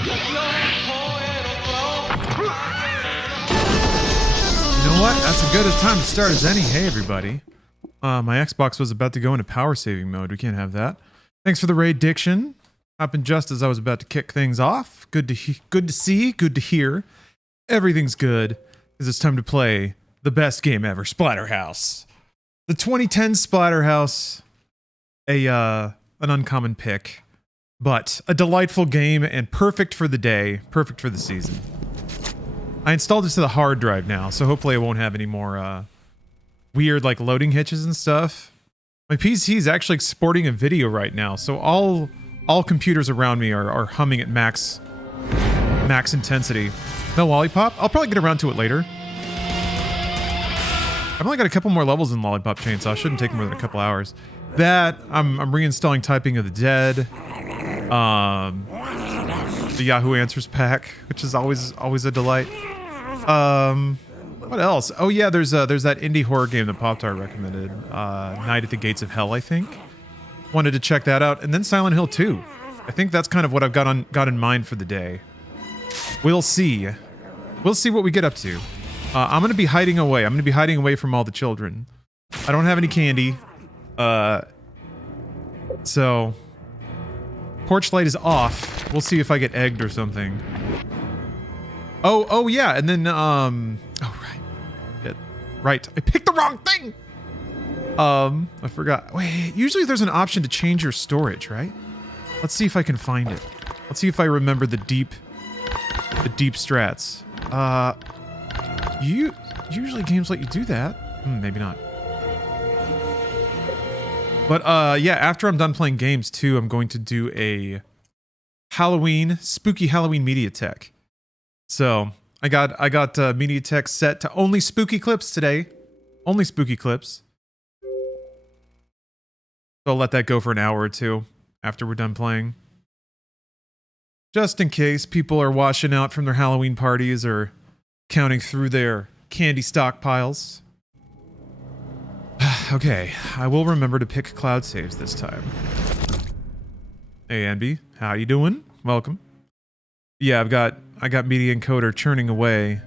You know what? That's as good a time to start as any. Hey, everybody. My Xbox was about to go into power saving mode. We can't have that. Thanks for the raid, Diction. Happened just as I was about to kick things off. Good to see, good to hear. Everything's good, because it's time to play the best game ever, Splatterhouse. The 2010 Splatterhouse. An uncommon pick, but a delightful game and perfect for the day, perfect for the season. I installed it to the hard drive now, so hopefully I won't have any more weird like loading hitches and stuff. My PC is actually exporting a video right now, so all computers around me are humming at max intensity. No Lollipop? I'll probably get around to it later. I've only got a couple more levels in Lollipop Chainsaw. Shouldn't take more than a couple hours. That I'm reinstalling Typing of the Dead. The Yahoo Answers pack, which is always a delight. What else? Oh yeah, there's that indie horror game that Pop-Tart recommended. Night at the Gates of Hell, I think. Wanted to check that out, and then Silent Hill 2. I think that's kind of what I've got in mind for the day. We'll see. We'll see what we get up to. I'm gonna be hiding away. I'm gonna be hiding away from all the children. I don't have any candy. So porch light is off. We'll see if I get egged or something. Oh yeah, and then right. I picked the wrong thing. I forgot. Wait, usually there's an option to change your storage, right? Let's see if I can find it. Let's see if I remember the deep strats. Usually games let you do that. Maybe not. But yeah, after I'm done playing games too, I'm going to do a spooky Halloween MediaTek. So I got MediaTek set to only spooky clips today. Only spooky clips. So I'll let that go for an hour or two after we're done playing. Just in case people are washing out from their Halloween parties or counting through their candy stockpiles. Okay, I will remember to pick cloud saves this time. Hey Anby, how you doing? Welcome. Yeah, I got Media Encoder churning away,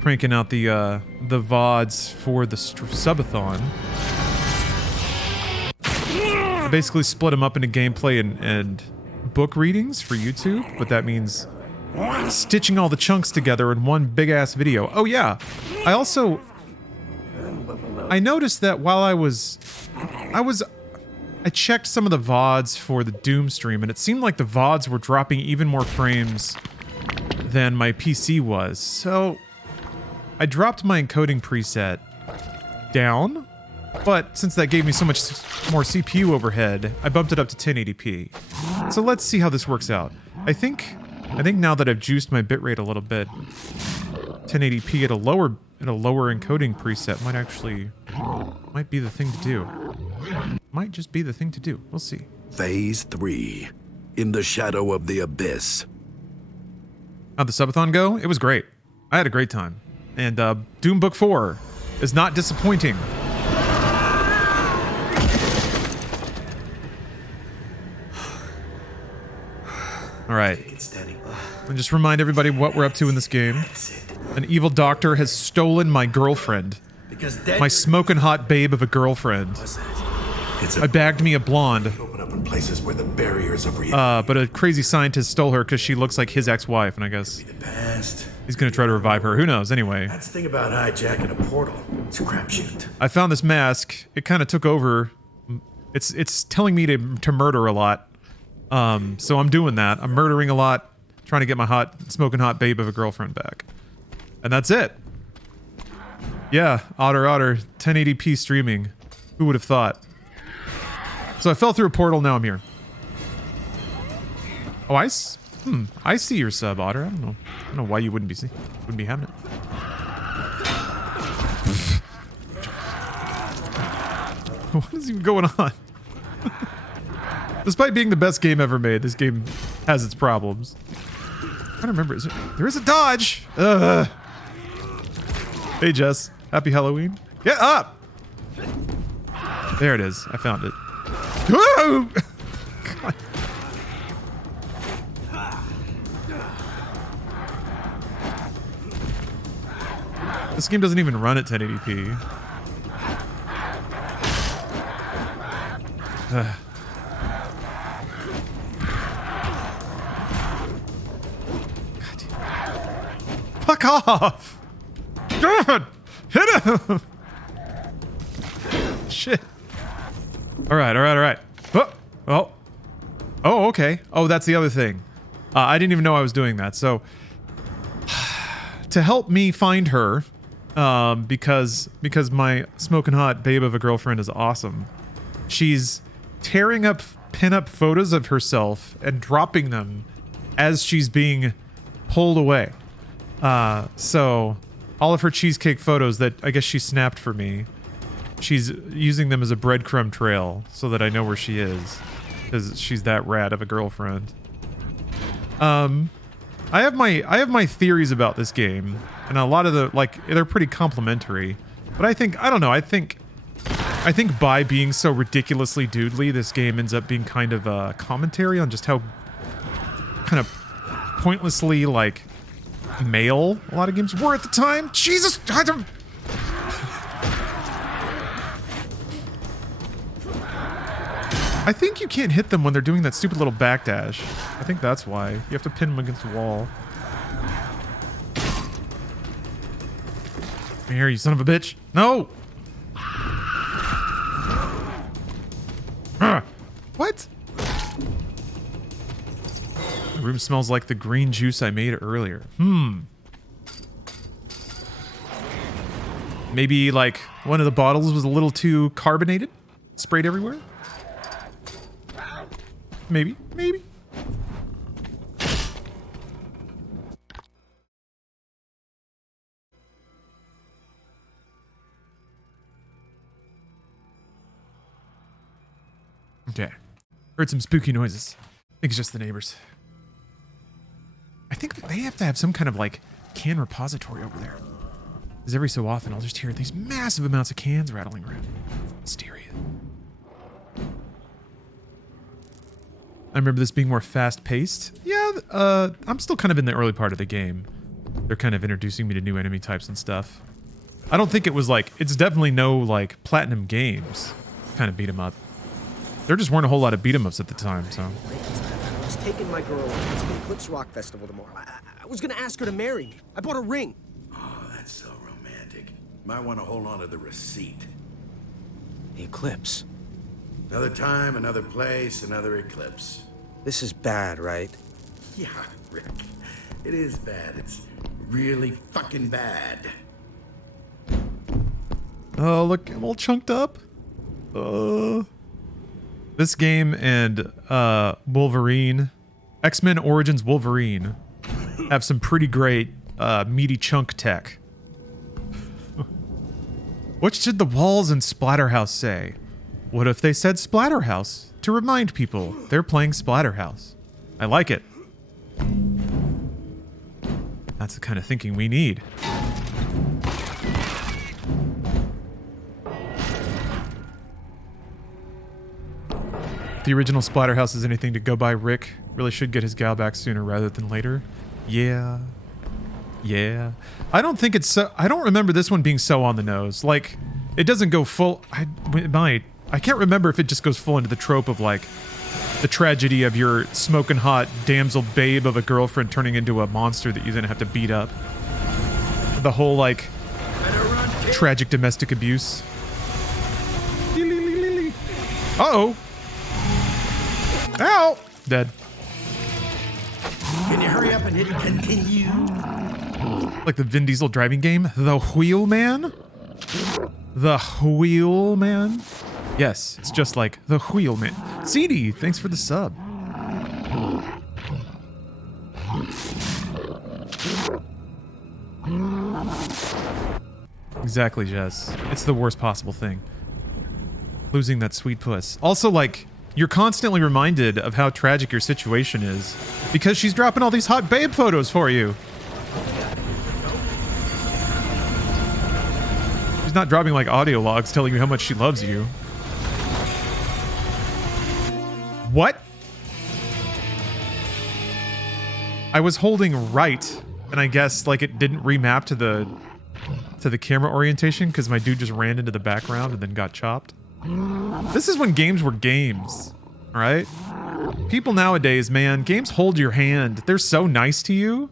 cranking out the VODs for the subathon. I basically split them up into gameplay and book readings for YouTube, but that means stitching all the chunks together in one big ass video. Oh yeah, I noticed that while I checked some of the VODs for the Doom stream, and it seemed like the VODs were dropping even more frames than my PC was. So I dropped my encoding preset down, but since that gave me so much more CPU overhead, I bumped it up to 1080p. So let's see how this works out. I think now that I've juiced my bitrate a little bit, 1080p at a lower encoding preset might be the thing to do. Might just be the thing to do. We'll see. Phase 3. In the shadow of the abyss. How'd the subathon go? It was great. I had a great time. And Doom Book 4 is not disappointing. Alright. And just remind everybody what we're up to in this game. An evil doctor has stolen my girlfriend. My smoking hot babe of a girlfriend. I bagged me a blonde. But a crazy scientist stole her because she looks like his ex-wife, and I guess he's gonna try to revive her. Who knows? Anyway. That's the thing about hijacking a portal. It's a crapshoot. I found this mask. It kind of took over. It's telling me to murder a lot. So I'm doing that. I'm murdering a lot, trying to get my smoking hot babe of a girlfriend back. And that's it. Yeah, Otter, 1080p streaming. Who would have thought? So I fell through a portal, now I'm here. Oh, I see your sub, Otter. I don't know why you wouldn't be having it. What is even going on? Despite being the best game ever made, this game has its problems. I don't remember. There is a dodge. Hey Jess, happy Halloween. Get up. There it is. I found it. This game doesn't even run at 1080p. Ugh. Fuck off! God! Hit him! Shit. Alright. Oh, okay. Oh, that's the other thing. I didn't even know I was doing that. So, to help me find her, because my smoking hot babe of a girlfriend is awesome, she's tearing up pin-up photos of herself and dropping them as she's being pulled away. So all of her cheesecake photos that I guess she snapped for me, she's using them as a breadcrumb trail so that I know where she is, because she's that rad of a girlfriend. I have my theories about this game, and a lot of they're pretty complimentary. But I think by being so ridiculously doodly, this game ends up being kind of a commentary on just how kind of pointlessly male a lot of games were at the time. Jesus! I think you can't hit them when they're doing that stupid little backdash. I think that's why. You have to pin them against the wall. Come here, you son of a bitch. No! What? The room smells like the green juice I made earlier. Maybe one of the bottles was a little too carbonated? Sprayed everywhere? Maybe. Okay. Heard some spooky noises. I think it's just the neighbors. I think that they have to have some kind of can repository over there. Because every so often I'll just hear these massive amounts of cans rattling around. Mysterious. I remember this being more fast-paced. Yeah, I'm still kind of in the early part of the game. They're kind of introducing me to new enemy types and stuff. I don't think it was it's definitely no Platinum Games kind of beat 'em up. There just weren't a whole lot of beat 'em ups at the time, so. I was taking my girl to the Eclipse Rock Festival tomorrow. I was gonna ask her to marry me. I bought a ring. Oh, that's so romantic. Might want to hold on to the receipt. The Eclipse. Another time, another place, another eclipse. This is bad, right? Yeah, Rick. It is bad. It's really fucking bad. Oh, look, I'm all chunked up. This game and Wolverine, X-Men Origins Wolverine, have some pretty great meaty chunk tech. What should the walls in Splatterhouse say? What if they said Splatterhouse to remind people they're playing Splatterhouse? I like it. That's the kind of thinking we need. If the original Splatterhouse is anything to go by, Rick really should get his gal back sooner rather than later. Yeah. I don't think it's so. I don't remember this one being so on the nose. It doesn't go full. It might. I can't remember if it just goes full into the trope of the tragedy of your smoking hot damsel babe of a girlfriend turning into a monster that you then have to beat up. The whole tragic domestic abuse. Uh-oh. Ow! Dead. Can you hurry up and hit continue? Like the Vin Diesel driving game? The Wheelman? The Wheelman? Yes, it's just like the Wheelman. CD, thanks for the sub. Exactly, Jess. It's the worst possible thing. Losing that sweet puss. Also, you're constantly reminded of how tragic your situation is because she's dropping all these hot babe photos for you. She's not dropping audio logs telling you how much she loves you. What? I was holding right, and I guess it didn't remap to the to the camera orientation because my dude just ran into the background and then got chopped. This is when games were games, all right? People nowadays, man, games hold your hand. They're so nice to you.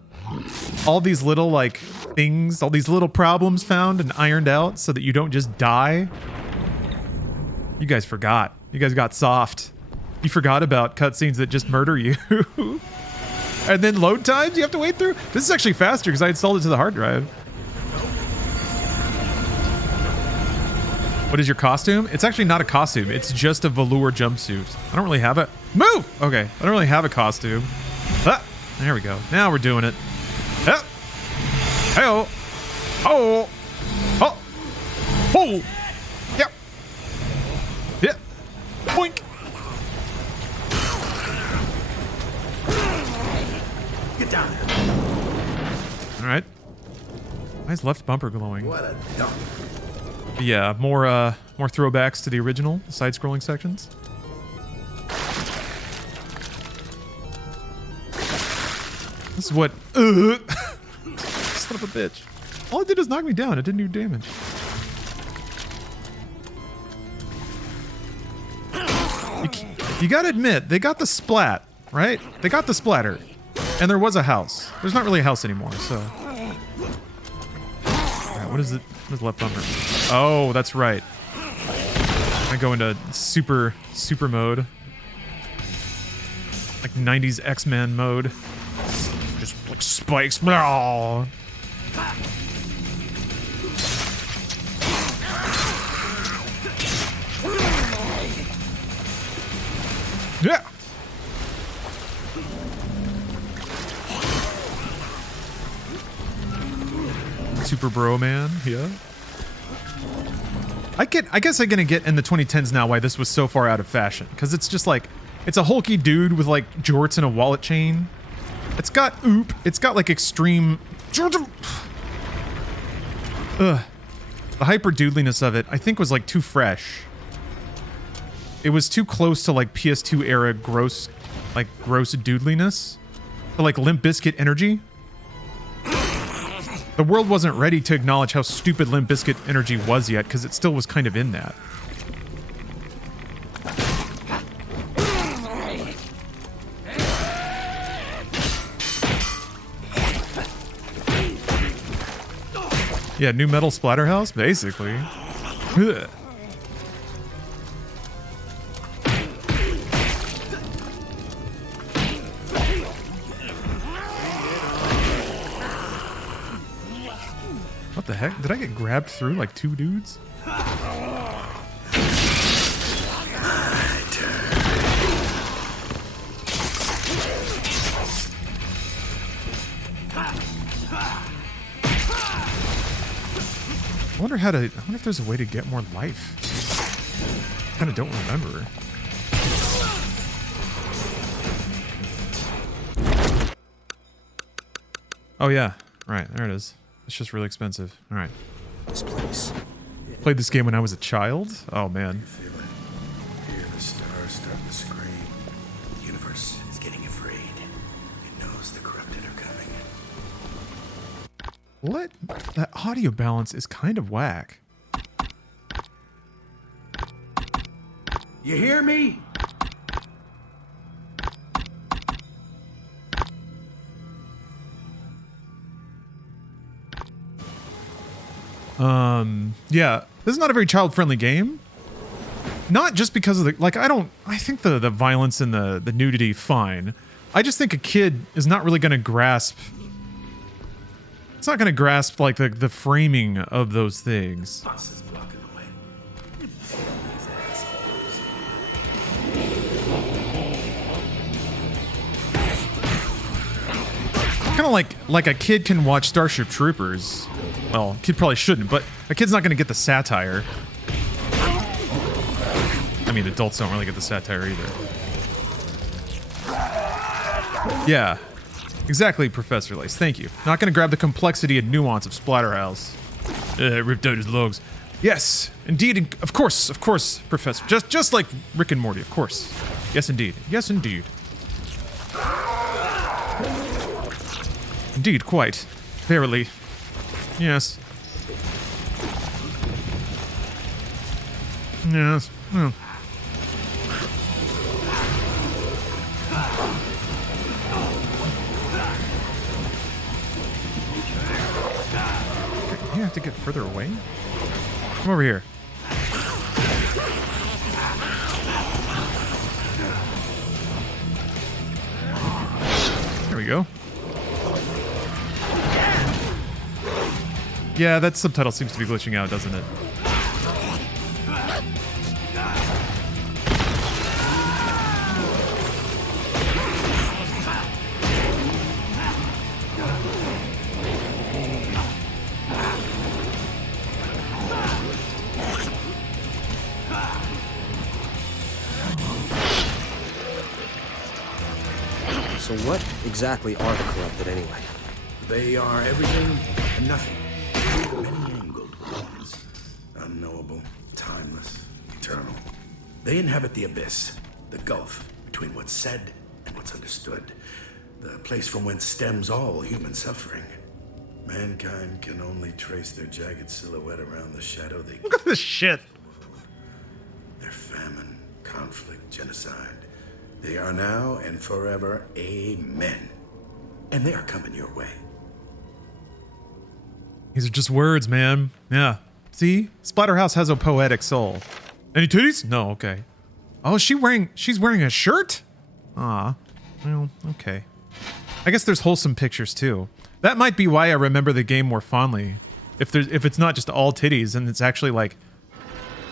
All these little, like, things, all these little problems found and ironed out so that you don't just die. You guys forgot. You guys got soft. You forgot about cutscenes that just murder you. And then load times you have to wait through. This is actually faster because I installed it to the hard drive. What is your costume? It's actually not a costume. It's just a velour jumpsuit. I don't really have it. Move! Okay, I don't really have a costume. Ah, there we go. Now we're doing it. Ah. Hey-oh. Oh. Oh. Oh. Yep. Yep. Boink. Get down there. All right. Why is left bumper glowing? What a dump. Yeah, more throwbacks to the original side-scrolling sections. This is what. Son of a bitch! All it did was knock me down. It didn't do damage. You gotta admit, they got the splat, right? They got the splatter, and there was a house. There's not really a house anymore, so. All right, what is it? What is left bumper? Oh, that's right. I go into super mode. Like 90s X-Men mode. Just like spikes. Oh. Yeah. Super bro man, yeah. I guess I'm gonna get in the 2010s now why this was so far out of fashion. Because it's just like, it's a hulky dude with like jorts and a wallet chain. It's got it's got like extreme. Ugh. The hyper doodliness of it, I think, was like too fresh. It was too close to like PS2 era gross doodliness. To like Limp Bizkit energy. The world wasn't ready to acknowledge how stupid Limp Bizkit energy was yet, because it still was kind of in that. Yeah, new metal Splatterhouse, basically. Ugh. What the heck? Did I get grabbed through like two dudes? I wonder if there's a way to get more life. I kind of don't remember. Oh yeah, right, there it is. It's just really expensive. All right. This place. Played this game when I was a child. Oh man. Feel it. Hear the stars starting to scream. The universe is getting afraid. It knows the corrupted are coming. What? That audio balance is kind of whack. You hear me? Yeah, this is not a very child-friendly game. Not just because of the, like, I think the violence and the nudity, fine. I just think a kid is not really going to grasp, it's not going to grasp, like, the framing of those things. Bus is blocking the way. These assholes. Kind of like a kid can watch Starship Troopers. Well, kid probably shouldn't, but a kid's not going to get the satire. I mean, adults don't really get the satire either. Yeah, exactly, Professor Lace. Thank you. Not going to grab the complexity and nuance of Splatterhouse. Ripped out his logs. Yes, indeed, of course, Professor. Just like Rick and Morty, of course. Yes, indeed. Yes, indeed. Indeed, quite. Verily. Yes. Yeah. You have to get further away? Come over here. There we go. Yeah, that subtitle seems to be glitching out, doesn't it? So what exactly are the corrupted anyway? They are everything and nothing. Many-angled ones. Unknowable, timeless, eternal. They inhabit the abyss, the gulf between what's said and what's understood. The place from whence stems all human suffering. Mankind can only trace their jagged silhouette around the shadow they... Look at this shit. Their famine, conflict, genocide. They are now and forever amen. And they are coming your way. These are just words, man. Yeah. See? Splatterhouse has a poetic soul. Any titties? No, okay. Oh, she's wearing a shirt? Ah. Well, okay. I guess there's wholesome pictures too. That might be why I remember the game more fondly. If it's not just all titties and it's actually like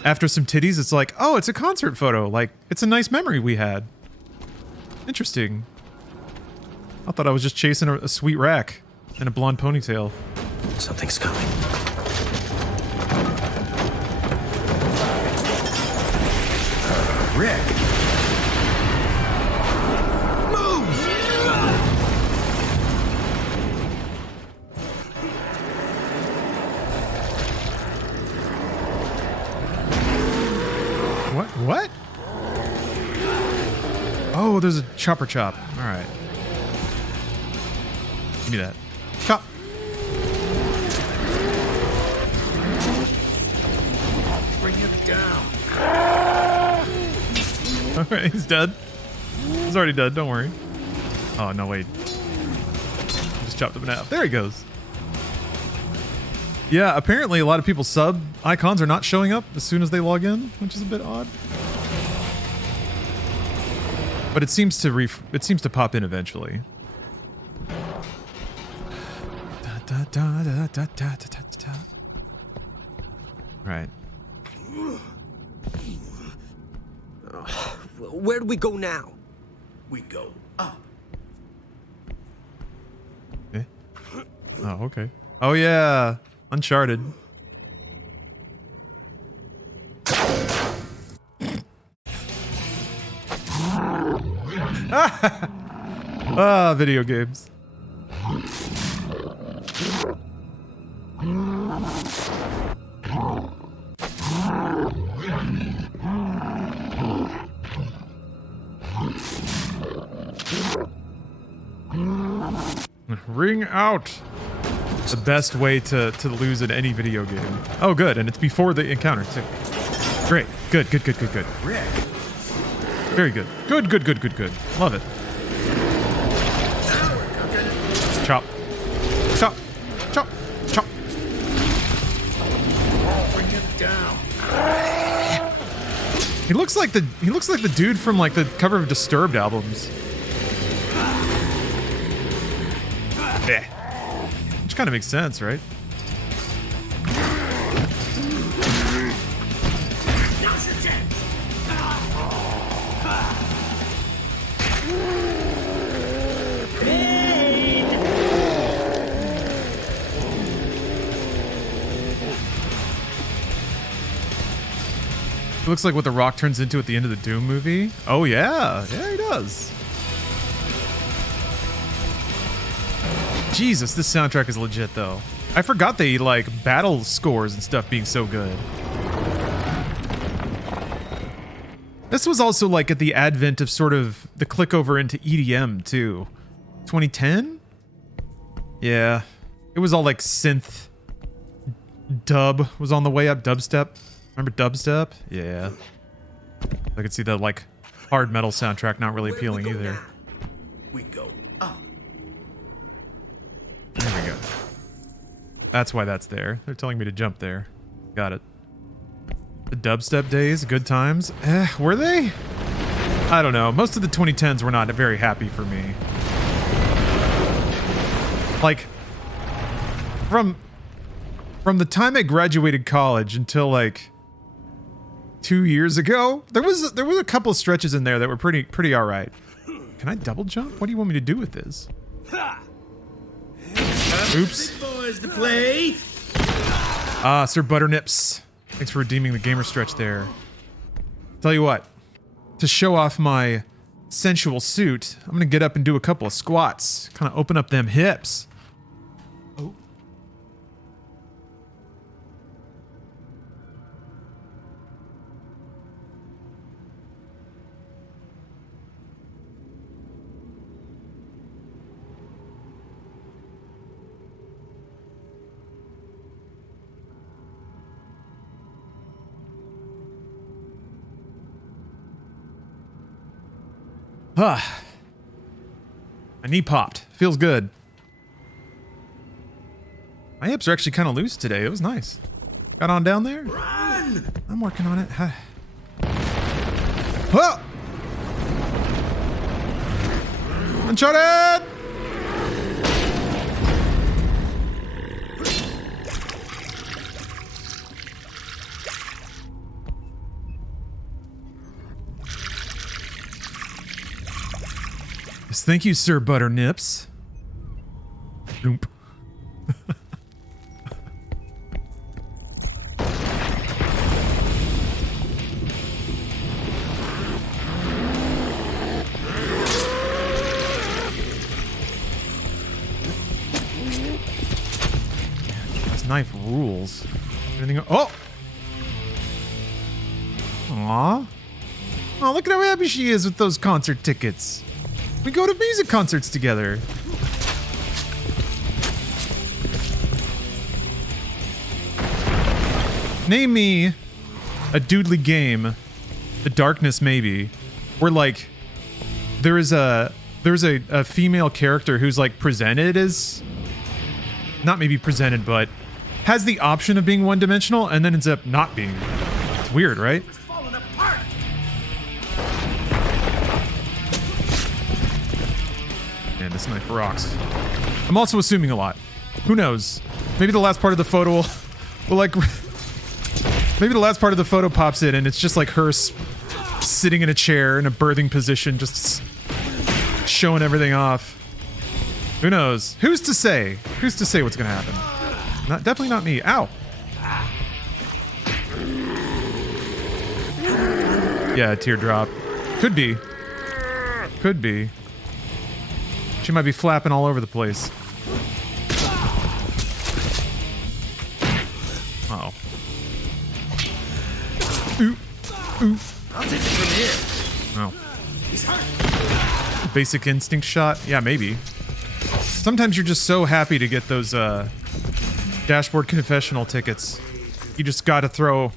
after some titties, it's like, oh, it's a concert photo. Like, it's a nice memory we had. Interesting. I thought I was just chasing a sweet rack and a blonde ponytail. Something's coming. Rick! Move! What? Oh, there's a chopper chop. All right. Give me that. Chop. Bring him down. All right, he's dead. He's already dead. Don't worry. Oh, no, wait. Just chopped him in half. There he goes. Yeah, apparently a lot of people's sub icons are not showing up as soon as they log in, which is a bit odd. But it seems to pop in eventually. Right. Where do we go now? We go up. Eh? Oh, okay. Oh yeah, Uncharted. Video games. Ring out. The best way to lose in any video game. Oh, good, and it's before the encounter too. Great. Good. Rick! Very good. Good. Love it. Chop. Bring him down. He looks like the dude from like the cover of Disturbed albums. Yeah. Which kind of makes sense, right? It looks like what The Rock turns into at the end of the Doom movie. Oh yeah, he does. Jesus, this soundtrack is legit though. I forgot they like battle scores and stuff being so good. This was also like at the advent of sort of the click over into EDM too. 2010? Yeah. It was all like synth. Dub was on the way up, dubstep. Remember dubstep? Yeah. I could see the like hard metal soundtrack not really appealing either. Now? We go up. There we go. That's why that's there. They're telling me to jump there. Got it. The dubstep days, good times. Were they? I don't know. Most of the 2010s were not very happy for me. Like, from the time I graduated college until like 2 years ago, there was a couple of stretches in there that were pretty all right. Can I double jump? What do you want me to do with this? Oops. Big boys to play. Ah, Sir Butternips. Thanks for redeeming the gamer stretch there. Tell you what, to show off my sensual suit, I'm gonna get up and do a couple of squats. Kind of open up them hips. Oh. Ah. My knee popped. Feels good. My hips are actually kind of loose today. It was nice. Got on down there? Run! I'm working on it. Whoa! Uncharted! Yes, thank you, Sir Butternips. Doomp. This knife rules. Anything? Oh! Aww. Oh, look at how happy she is with those concert tickets. We go to music concerts together. Name me a doodly game, The Darkness maybe, where like there's a female character who's like presented as, not maybe presented, but has the option of being one-dimensional and then ends up not being. It's weird, right? It's falling apart. Man, this knife rocks. I'm also assuming a lot. Who knows? Maybe the last part of the photo will like... Maybe the last part of the photo pops in and it's just like her sitting in a chair in a birthing position, just showing everything off. Who knows? Who's to say? Who's to say what's gonna happen? Definitely not me. Ow! Yeah, a teardrop. Could be. Could be. She might be flapping all over the place. Uh-oh. Ooh. Ooh. I'll take it from here. Oh. He's hurt. Basic instinct shot? Yeah, maybe. Sometimes you're just so happy to get those dashboard confessional tickets. You just gotta throw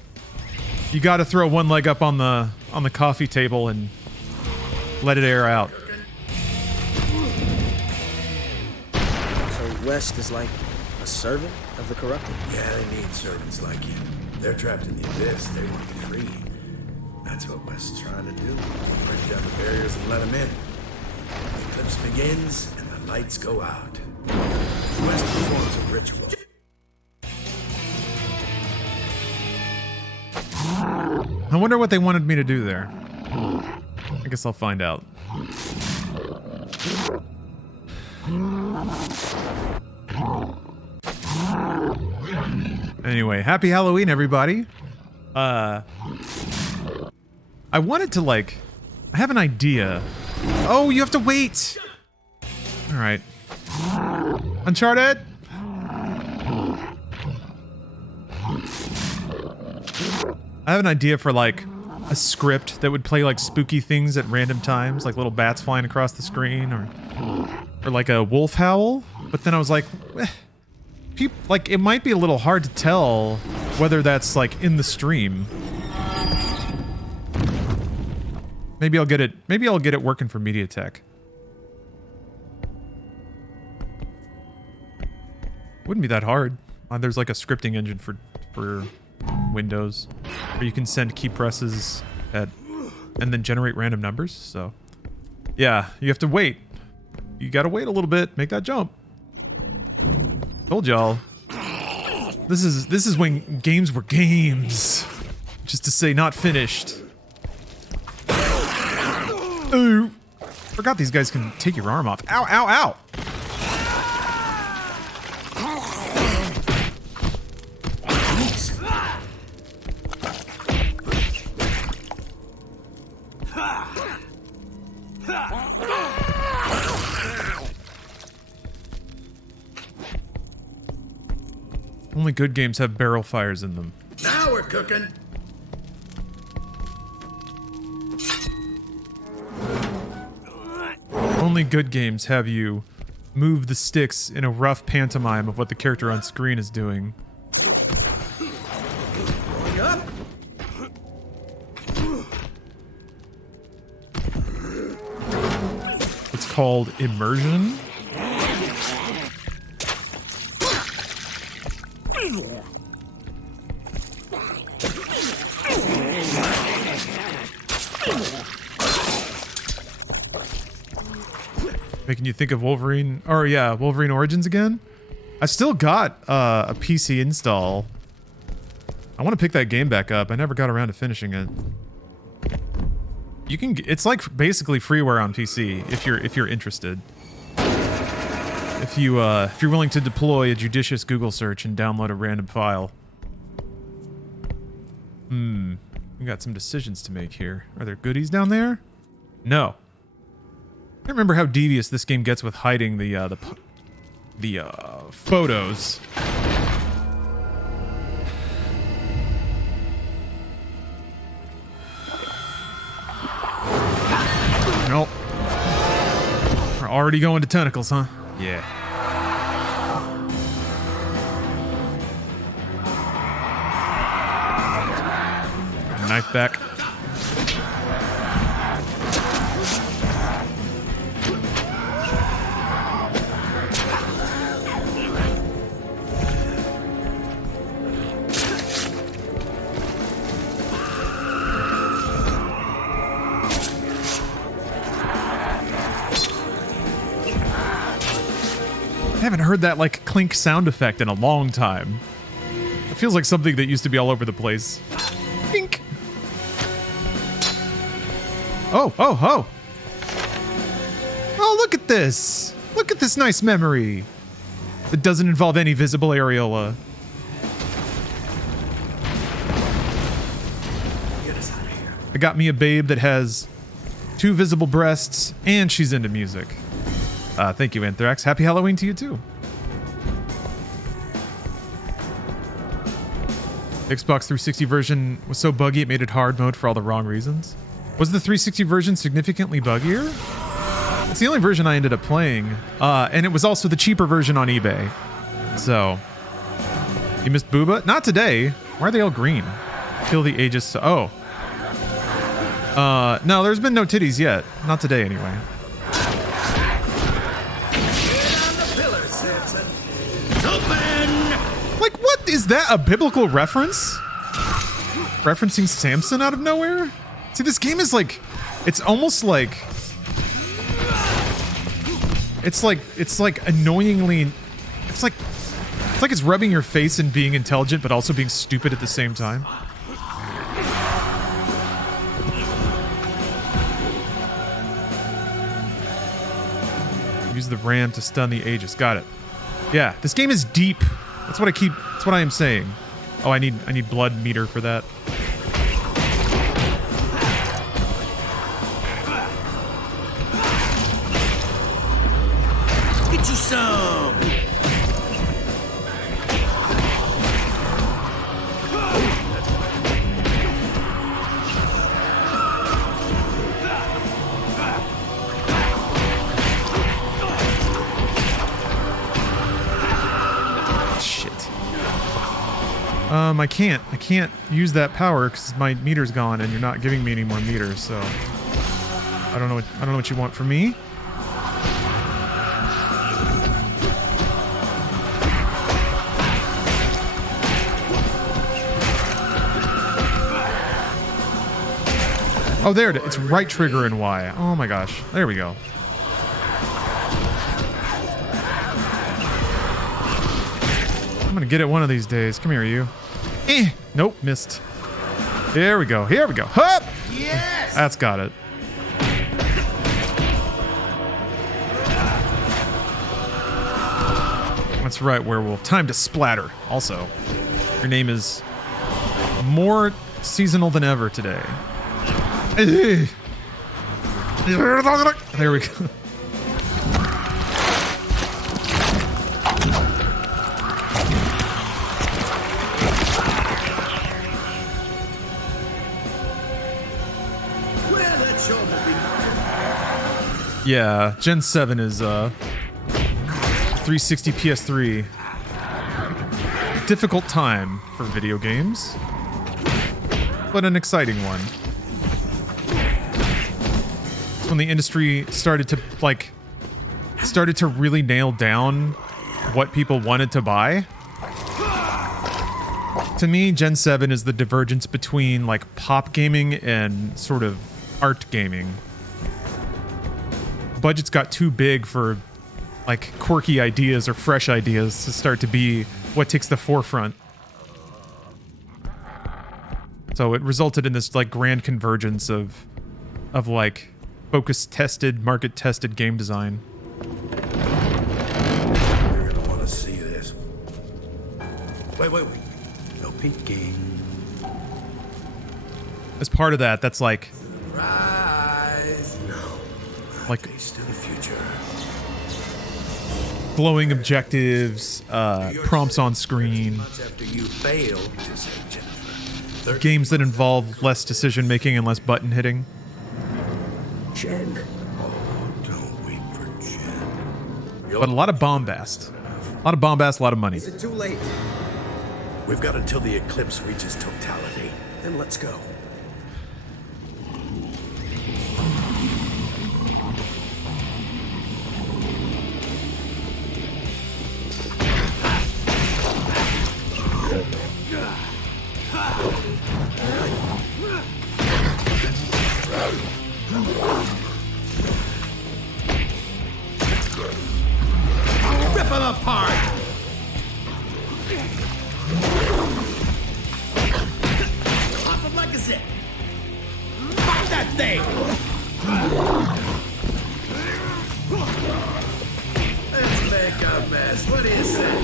one leg up on the coffee table and let it air out. So West is like a servant of the corrupted? Yeah, they need servants like you. They're trapped in the abyss. They want to be free. That's what West's trying to do. Break down the barriers and let them in. The eclipse begins and the lights go out. West performs a ritual. I wonder what they wanted me to do there. I guess I'll find out. Anyway, happy Halloween, everybody. I wanted to like... I have an idea. Oh, you have to wait! Alright. Uncharted? I have an idea for like a script that would play like spooky things at random times, like little bats flying across the screen or like a wolf howl. But then I was like, like, it might be a little hard to tell whether that's like in the stream. Maybe I'll get it working for MediaTek. Wouldn't be that hard. There's like a scripting engine for Windows where you can send key presses and then generate random numbers. So yeah, you have to wait. You gotta wait a little bit, make that jump. Told y'all. This is when games were games. Just to say not finished. Ooh. Forgot these guys can take your arm off. Ow, ow, ow. Only good games have barrel fires in them. Now we're cooking. Only good games have you move the sticks in a rough pantomime of what the character on screen is doing. Going up. It's called immersion. Making you think of Wolverine, or yeah, Wolverine Origins again. I still got a PC install. I want to pick that game back up. I never got around to finishing it. You can, it's like basically freeware on PC if you're interested. If you're willing to deploy a judicious Google search and download a random file. We got some decisions to make here. Are there goodies down there? No. I remember how devious this game gets with hiding the photos. Nope. We're already going to tentacles, huh? Yeah. Knife back. I haven't heard that like clink sound effect in a long time. It feels like something that used to be all over the place. Pink. Oh, oh, oh. Oh, look at this. Look at this nice memory. That doesn't involve any visible areola. Get us out of here. I got me a babe that has 2 visible breasts and she's into music. Thank you, Anthrax. Happy Halloween to you, too. Xbox 360 version was so buggy it made it hard mode for all the wrong reasons. Was the 360 version significantly buggier? It's the only version I ended up playing. And it was also the cheaper version on eBay. So, you missed Booba? Not today. Why are they all green? Kill the ages. Oh. No, there's been no titties yet. Not today, anyway. Like, what is that? A biblical reference? Referencing Samson out of nowhere? See, this game is like, it's almost like, it's like annoyingly, it's like it's rubbing your face and being intelligent, but also being stupid at the same time. Use the ram to stun the Aegis. Got it. Yeah, this game is deep. That's what I am saying. Oh, I need blood meter for that. Get you some. I can't use that power because my meter's gone and you're not giving me any more meters, so I don't know what you want from me. Oh, there it is. It's right trigger and Y. Oh my gosh. There we go. I'm gonna get it one of these days. Come here, you. Nope, missed. There we go. Here we go. Hup! Yes! That's got it. That's right, werewolf. Time to splatter. Also, your name is more seasonal than ever today. There we go. Yeah, Gen 7 is 360 PS3. Difficult time for video games, but an exciting one. It's when the industry started to really nail down what people wanted to buy. To me, Gen 7 is the divergence between like pop gaming and sort of art gaming. Budgets got too big for like quirky ideas or fresh ideas to start to be what takes the forefront. So it resulted in this like grand convergence of like focus tested, market tested game design. You're gonna want to see this. Wait. No peeking. As part of that, that's like Rise. No. Like- Face to the future. glowing objectives, prompts on screen, Months after you fail to save Jennifer. games that involve less decision making and less button hitting. Jen. Oh, don't wait for Jen. But a lot of bombast. A lot of bombast, a lot of money. Is it too late? We've got until the eclipse reaches totality. Then let's go. Rip them apart! Pop them like a zip! Pop that thing! Let's make a mess. What do you say?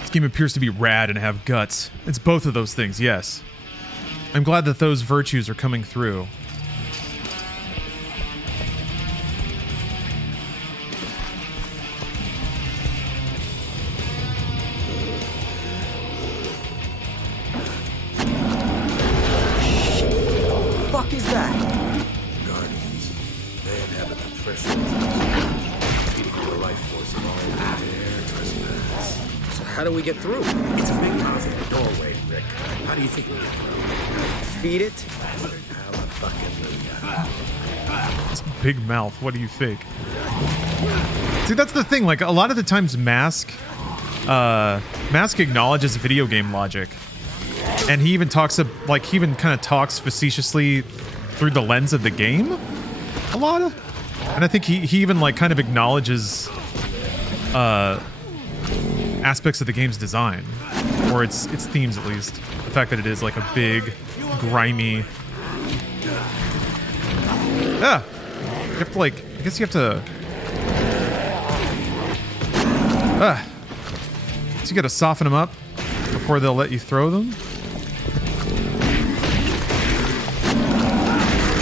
This game appears to be rad and have guts. It's both of those things, yes. I'm glad that those virtues are coming through. Fuck is that? Guardians. They inhabit the thresholds. Feeding the life force of all their trespass. So how do we get through? It's a big mouth doorway, Rick. How do you think we get through? Feed it? It's big mouth. What do you think? See, that's the thing. Like, a lot of the times Mask acknowledges video game logic. And he even talks he even kind of talks facetiously through the lens of the game. A lot of. And I think he even like kind of acknowledges aspects of the game's design, or its themes at least. The fact that it is like a big, grimy. Yeah, you have to like. I guess you have to. So you got to soften them up before they'll let you throw them.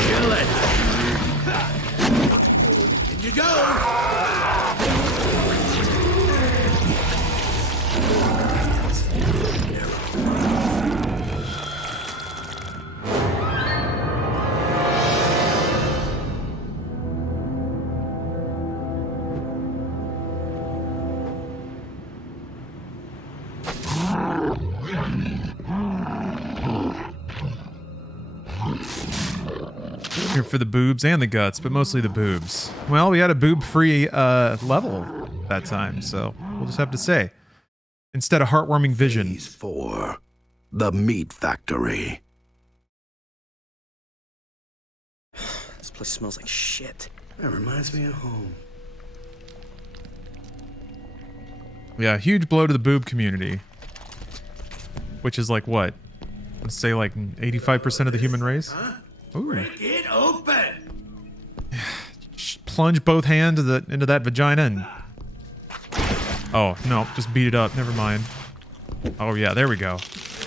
Kill it! In you go! Here for the boobs and the guts, but mostly the boobs. Well, we had a boob-free level that time, so we'll just have to say. Instead of heartwarming vision. Phase 4. The Meat Factory. This place smells like shit. That reminds me of home. Yeah, huge blow to the boob community. Which is like what? Let's say like 85% of the human race? Ooh. Break it open! Plunge both hands into that vagina and... Oh, no, just beat it up. Never mind. Oh, yeah, there we go.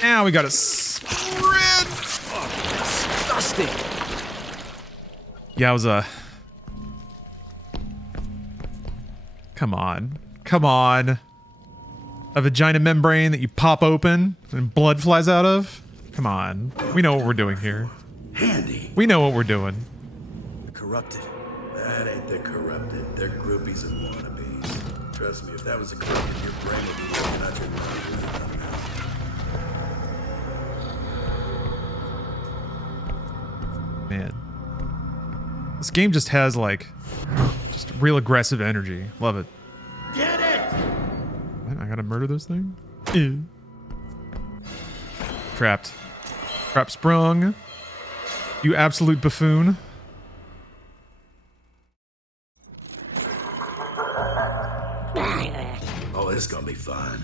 Now we got a sprint! Disgusting! Yeah, it was a... Come on. Come on. A vagina membrane that you pop open and blood flies out of? Come on. We know what we're doing here. Handy. We know what we're doing. They're corrupted. That ain't the corrupted. They're groupies and wannabes. Trust me, if that was a corrupted, your brain would be looking out your mouth. Man. This game just has like just real aggressive energy. Love it. Get it! What? I gotta murder this thing? Ew. Trapped. Trap sprung. You absolute buffoon. Oh, this is gonna be fun.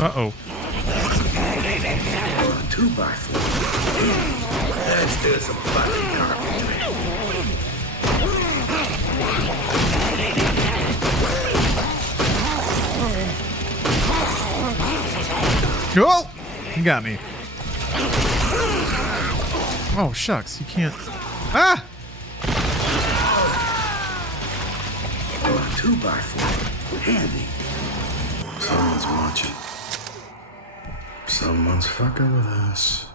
Uh-oh. 2x4. Let's do some fucking carpentry. Oh! You got me. Oh, shucks. You can't... Ah! 2x4. Handy. Someone's watching. Someone's fucking with us.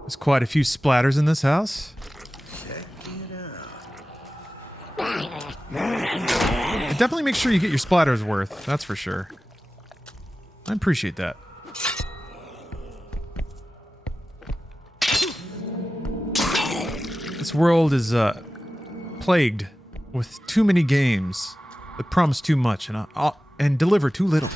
There's quite a few splatters in this house. Check it out. And definitely make sure you get your splatters worth. That's for sure. I appreciate that. This world is plagued with too many games that promise too much and deliver too little.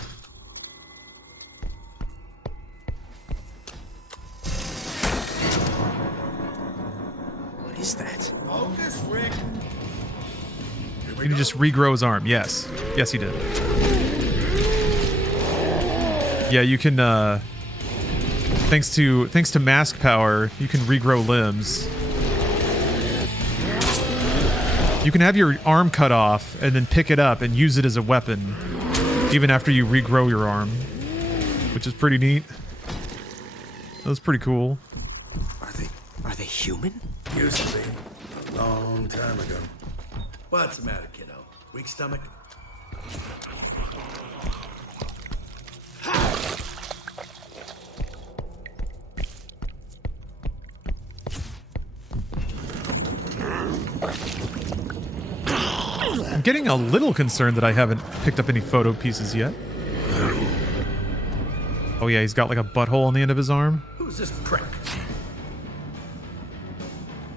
What is that? Focus, Rick. Did he just regrow his arm? Yes. Yes, he did. Yeah, you can, thanks to mask power, you can regrow limbs. You can have your arm cut off and then pick it up and use it as a weapon, even after you regrow your arm, which is pretty neat. That was pretty cool. Are they human? Used to be. A long time ago. What's the matter, kiddo? Weak stomach? I'm getting a little concerned that I haven't picked up any photo pieces yet. Oh yeah, he's got like a butthole on the end of his arm. Who's this prick?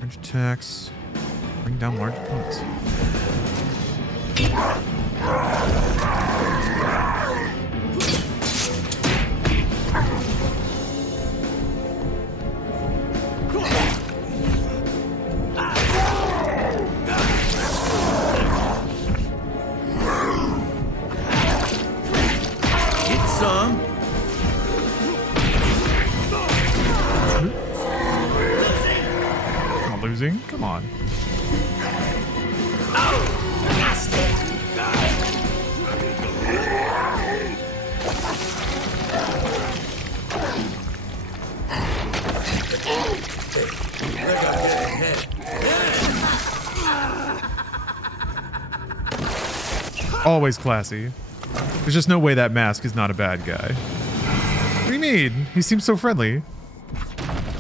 Large attacks. Bring down large opponents. Get some. Am I losing? Come on. Always classy. There's just no way that mask is not a bad guy. What do you mean? He seems so friendly.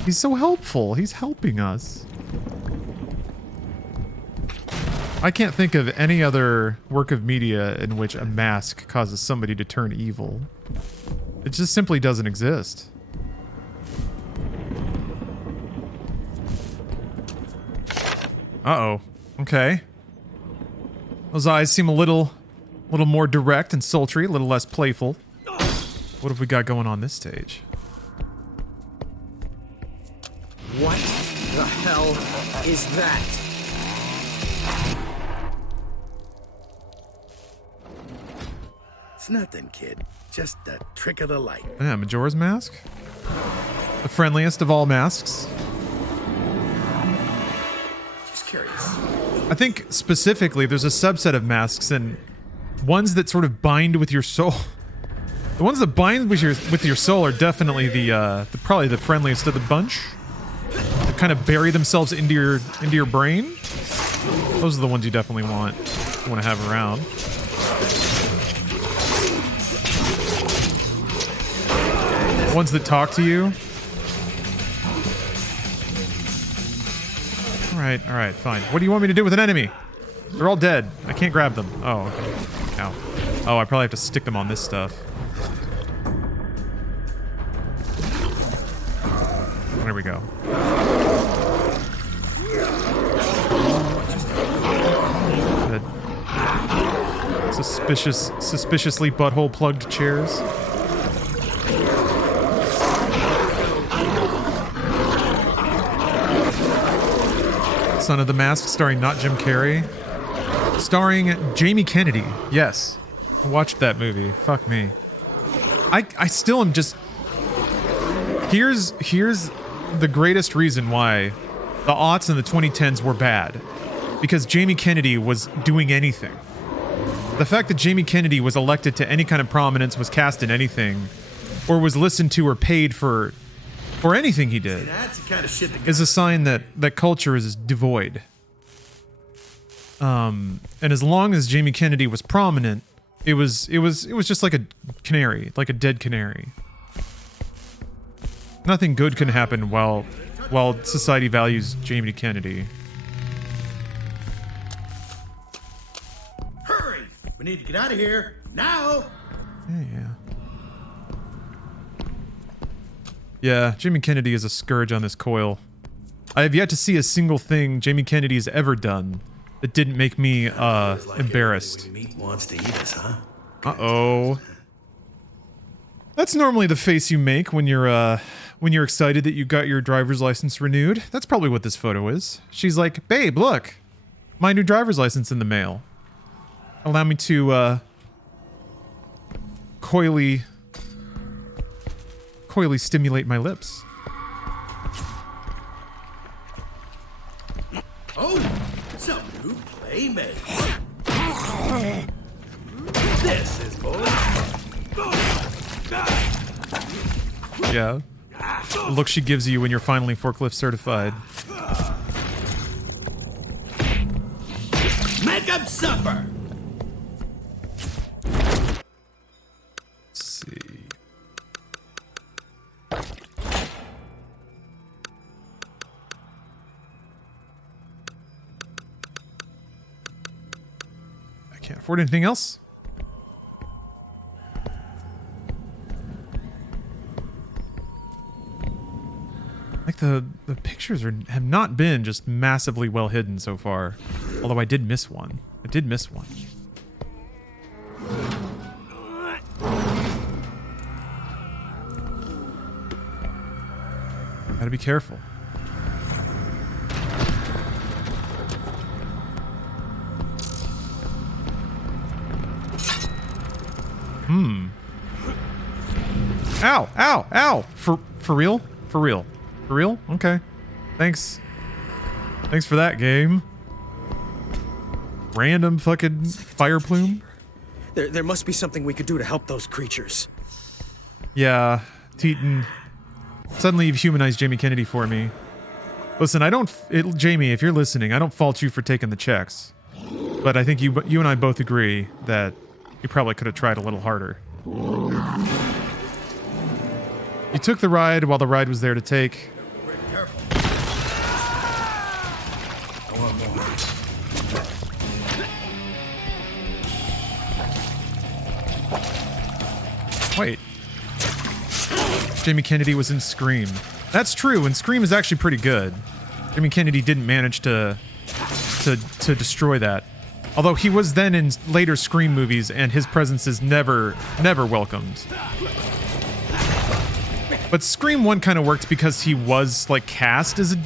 He's so helpful. He's helping us. I can't think of any other work of media in which a mask causes somebody to turn evil. It just simply doesn't exist. Uh-oh. Okay. Those eyes seem a little more direct and sultry, a little less playful. What have we got going on this stage? What the hell is that? It's nothing, kid. Just a trick of the light. Yeah, Majora's Mask? The friendliest of all masks. Just curious. I think specifically there's a subset of masks and ones that sort of bind with your soul. The ones that bind with your soul are definitely the probably the friendliest of the bunch. They kind of bury themselves into your brain. Those are the ones you definitely want to have around. Ones that talk to you. All right, fine. What do you want me to do with an enemy? They're all dead. I can't grab them. Oh, okay. Ow. Oh, I probably have to stick them on this stuff. There we go. Good. Suspiciously butthole plugged chairs. Son of the Mask, starring not Jim Carrey. Starring Jamie Kennedy. Yes. I watched that movie. Fuck me. I still am just... Here's the greatest reason why the aughts and the 2010s were bad. Because Jamie Kennedy was doing anything. The fact that Jamie Kennedy was elected to any kind of prominence, was cast in anything, or was listened to or paid for anything he did, That's the kind of shit that is a sign that culture is devoid. And as long as Jamie Kennedy was prominent, it was just like a canary, like a dead canary. Nothing good can happen while society values Jamie Kennedy. Hurry! We need to get out of here now. Yeah. Yeah, Jamie Kennedy is a scourge on this coil. I have yet to see a single thing Jamie Kennedy has ever done that didn't make me embarrassed. We meet wants to eat us, huh? Uh-oh. That's normally the face you make when you're excited that you got your driver's license renewed. That's probably what this photo is. She's like, "Babe, look. My new driver's license in the mail. Allow me to coyly stimulate my lips." Oh, some new playmates. This is boys. Yeah. The look she gives you when you're finally forklift certified. Make them suffer. Let's see. I can't afford anything else. Like the pictures have not been just massively well hidden so far. Although I did miss one. Gotta be careful. Ow! Ow! Ow! For real? For real? For real? Okay. Thanks. Thanks for that, game. Random fucking fire plume? There must be something we could do to help those creatures. Yeah, Teton. Suddenly you've humanized Jamie Kennedy for me. Listen, Jamie, if you're listening, I don't fault you for taking the checks. But I think you and I both agree that you probably could have tried a little harder. You took the ride while the ride was there to take. Wait. Jamie Kennedy was in Scream. That's true, and Scream is actually pretty good. Jamie Kennedy didn't manage to destroy that. Although he was then in later Scream movies, and his presence is never welcomed. But Scream 1 kind of worked because he was like cast as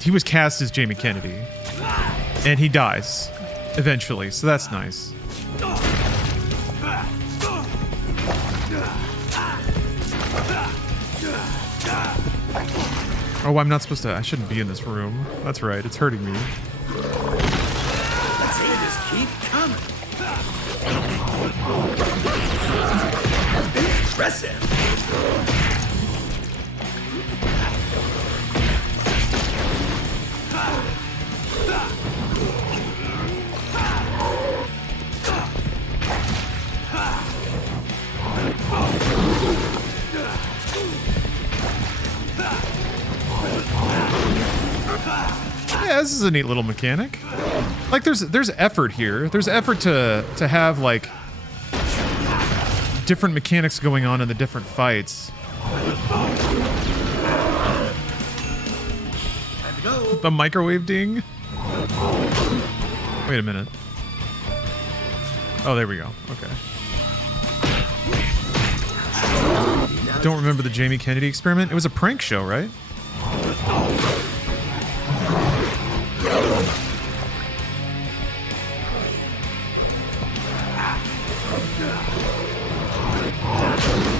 he was cast as Jamie Kennedy. And he dies eventually, so that's nice. Oh, I'm not supposed to. I shouldn't be in this room. That's right. It's hurting me. Let's just keep coming. Impressive. Yeah, this is a neat little mechanic. Like, there's effort here. There's effort to have like different mechanics going on in the different fights. The microwave ding. Wait a minute. Oh, there we go. Okay. Don't remember the Jamie Kennedy experiment? It was a prank show, right?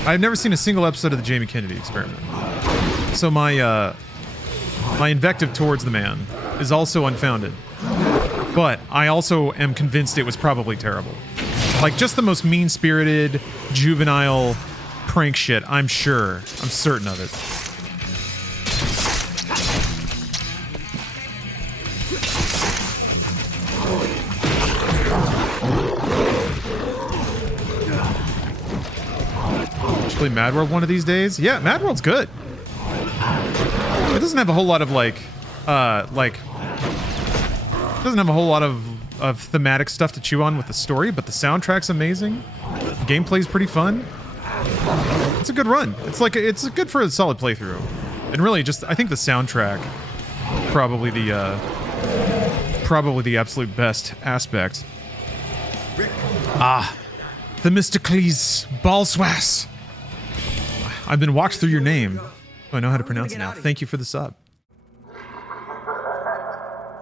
I've never seen a single episode of the Jamie Kennedy experiment. So my invective towards the man is also unfounded. But I also am convinced it was probably terrible. Like, just the most mean-spirited, juvenile prank shit, I'm sure. I'm certain of it. Play Mad World one of these days? Yeah, Mad World's good. It doesn't have a whole lot of it doesn't have a whole lot of thematic stuff to chew on with the story, but the soundtrack's amazing. The gameplay's pretty fun. It's a good run. It's good for a solid playthrough. And really, just I think the soundtrack probably the absolute best aspect. Ah, the Themistocles Balswas. I've been walked through your name. Oh, I know how to pronounce it now. Thank you for the sub.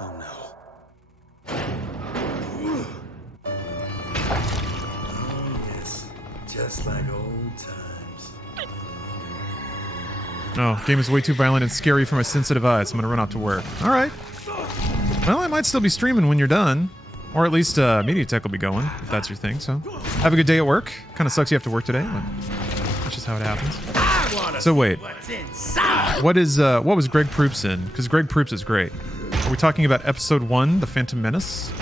Oh no. Oh yes, just like old times. Oh, game is way too violent and scary for my sensitive eyes. I'm gonna run off to work. All right. Well, I might still be streaming when you're done. Or at least MediaTek will be going, if that's your thing. So have a good day at work. Kind of sucks you have to work today, but that's just how it happens. So wait, what was Greg Proops in? Because Greg Proops is great. Are we talking about episode 1, The Phantom Menace?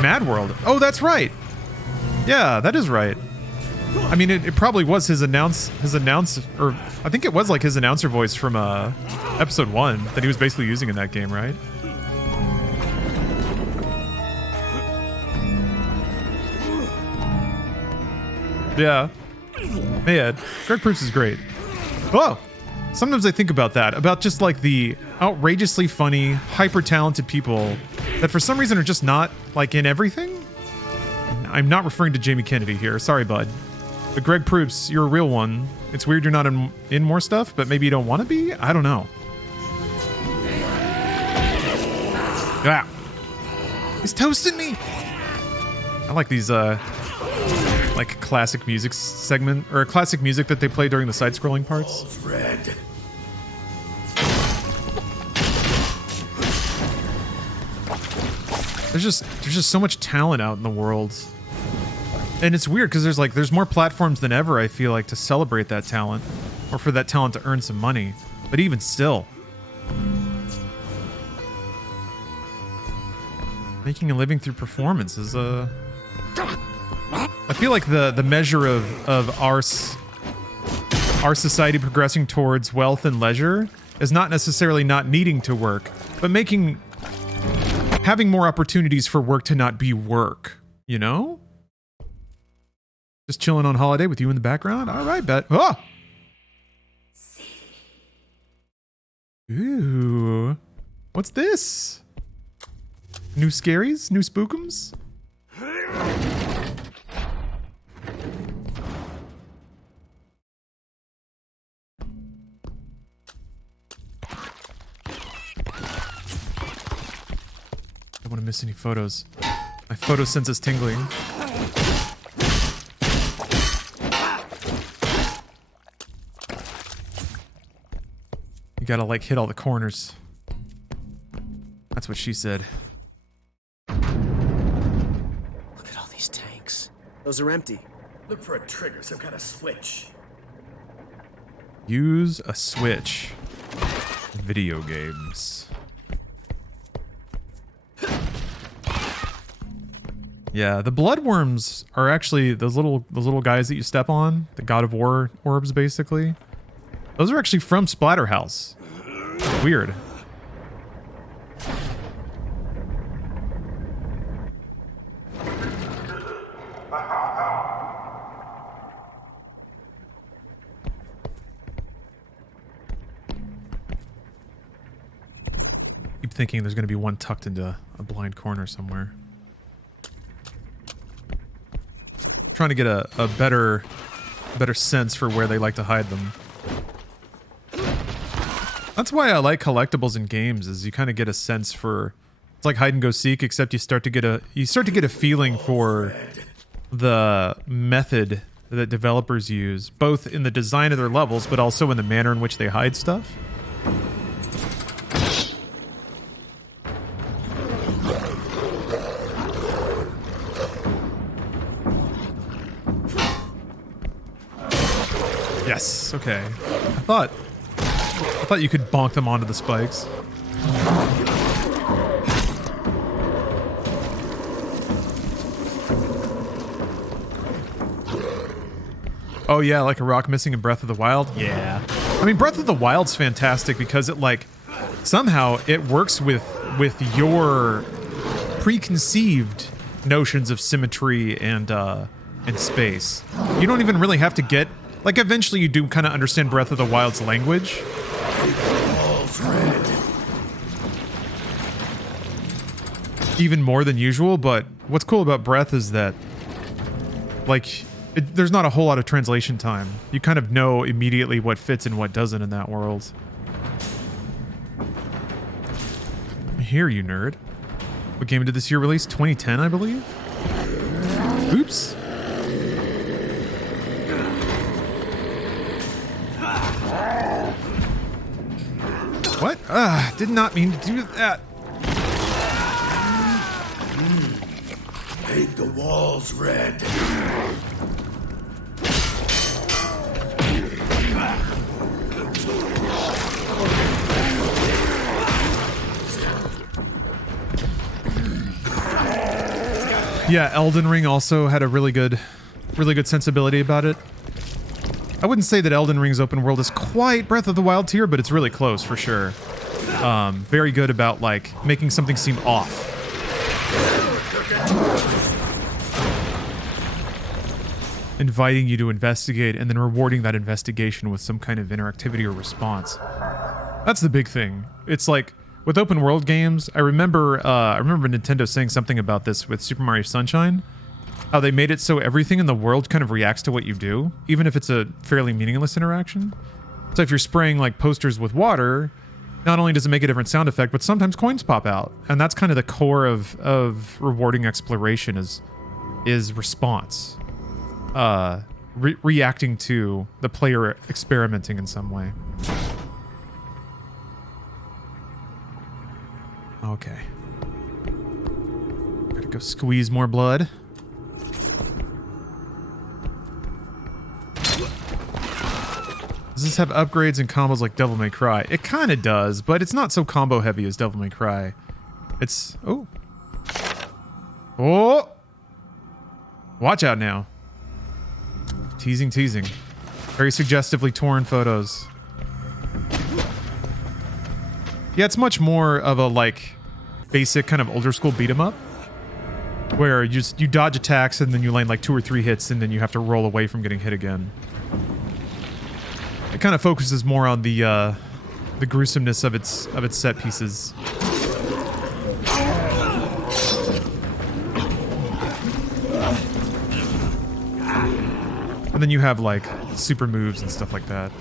Mad World. Oh, that's right. Yeah, that is right. I mean, it probably was his or I think it was like his announcer voice from episode 1 that he was basically using in that game, right? Yeah. Man, Greg Proops is great. Oh! Sometimes I think about that, about just like the outrageously funny, hyper-talented people that for some reason are just not like in everything. I'm not referring to Jamie Kennedy here. Sorry, bud. But Greg Proops, you're a real one. It's weird you're not in more stuff, but maybe you don't want to be? I don't know. Yeah. He's toasting me! I like these, like classic music segment, or classic music that they play during the side-scrolling parts. Red. There's just so much talent out in the world. And it's weird because there's more platforms than ever, I feel like, to celebrate that talent or for that talent to earn some money. But even still, making a living through performance is I feel like the measure of our society progressing towards wealth and leisure is not necessarily not needing to work, but having more opportunities for work to not be work, you know? Just chilling on holiday with you in the background? All right, bet. Oh! Ooh. What's this? New scaries? New spookums? Don't want to miss any photos. My photo sense is tingling. You gotta like hit all the corners. That's what she said. Look at all these tanks. Those are empty. Look for a trigger, some kind of switch. Use a switch. Video games. Yeah, the bloodworms are actually those little guys that you step on, the God of War orbs, basically. Those are actually from Splatterhouse. Weird. Keep thinking there's going to be one tucked into a blind corner somewhere. Trying to get a better sense for where they like to hide them. That's why I like collectibles in games, is you kind of get a sense for, it's like hide and go seek, except you start to get a feeling for the method that developers use, both in the design of their levels, but also in the manner in which they hide stuff. Yes, okay. I thought you could bonk them onto the spikes. Oh yeah, like a rock missing in Breath of the Wild? Yeah. I mean, Breath of the Wild's fantastic because it like somehow it works with your preconceived notions of symmetry and space. You don't even really have to get, like, eventually you do kind of understand Breath of the Wild's language. Even more than usual, but what's cool about Breath is that, like, there's not a whole lot of translation time. You kind of know immediately what fits and what doesn't in that world. Here, you nerd. What game did this year release? 2010, I believe? Oops. What? Did not mean to do that. Paint the walls red. Yeah, Elden Ring also had a really good sensibility about it. I wouldn't say that Elden Ring's open world is quite Breath of the Wild tier, but it's really close for sure. Very good about like making something seem off. Inviting you to investigate and then rewarding that investigation with some kind of interactivity or response. That's the big thing. It's like with open world games, I remember Nintendo saying something about this with Super Mario Sunshine. How they made it so everything in the world kind of reacts to what you do, even if it's a fairly meaningless interaction. So if you're spraying like posters with water, not only does it make a different sound effect, but sometimes coins pop out. And that's kind of the core of rewarding exploration is response. Reacting to the player experimenting in some way. Okay. Gotta go squeeze more blood. Does this have upgrades and combos like Devil May Cry? It kind of does, but it's not so combo heavy as Devil May Cry. It's... Oh. Oh! Watch out now. Teasing, teasing. Very suggestively torn photos. Yeah, it's much more of a, like, basic kind of older school beat 'em up. Where you dodge attacks and then you land like 2 or 3 hits and then you have to roll away from getting hit again. It kind of focuses more on the gruesomeness of its set pieces. And then you have like super moves and stuff like that.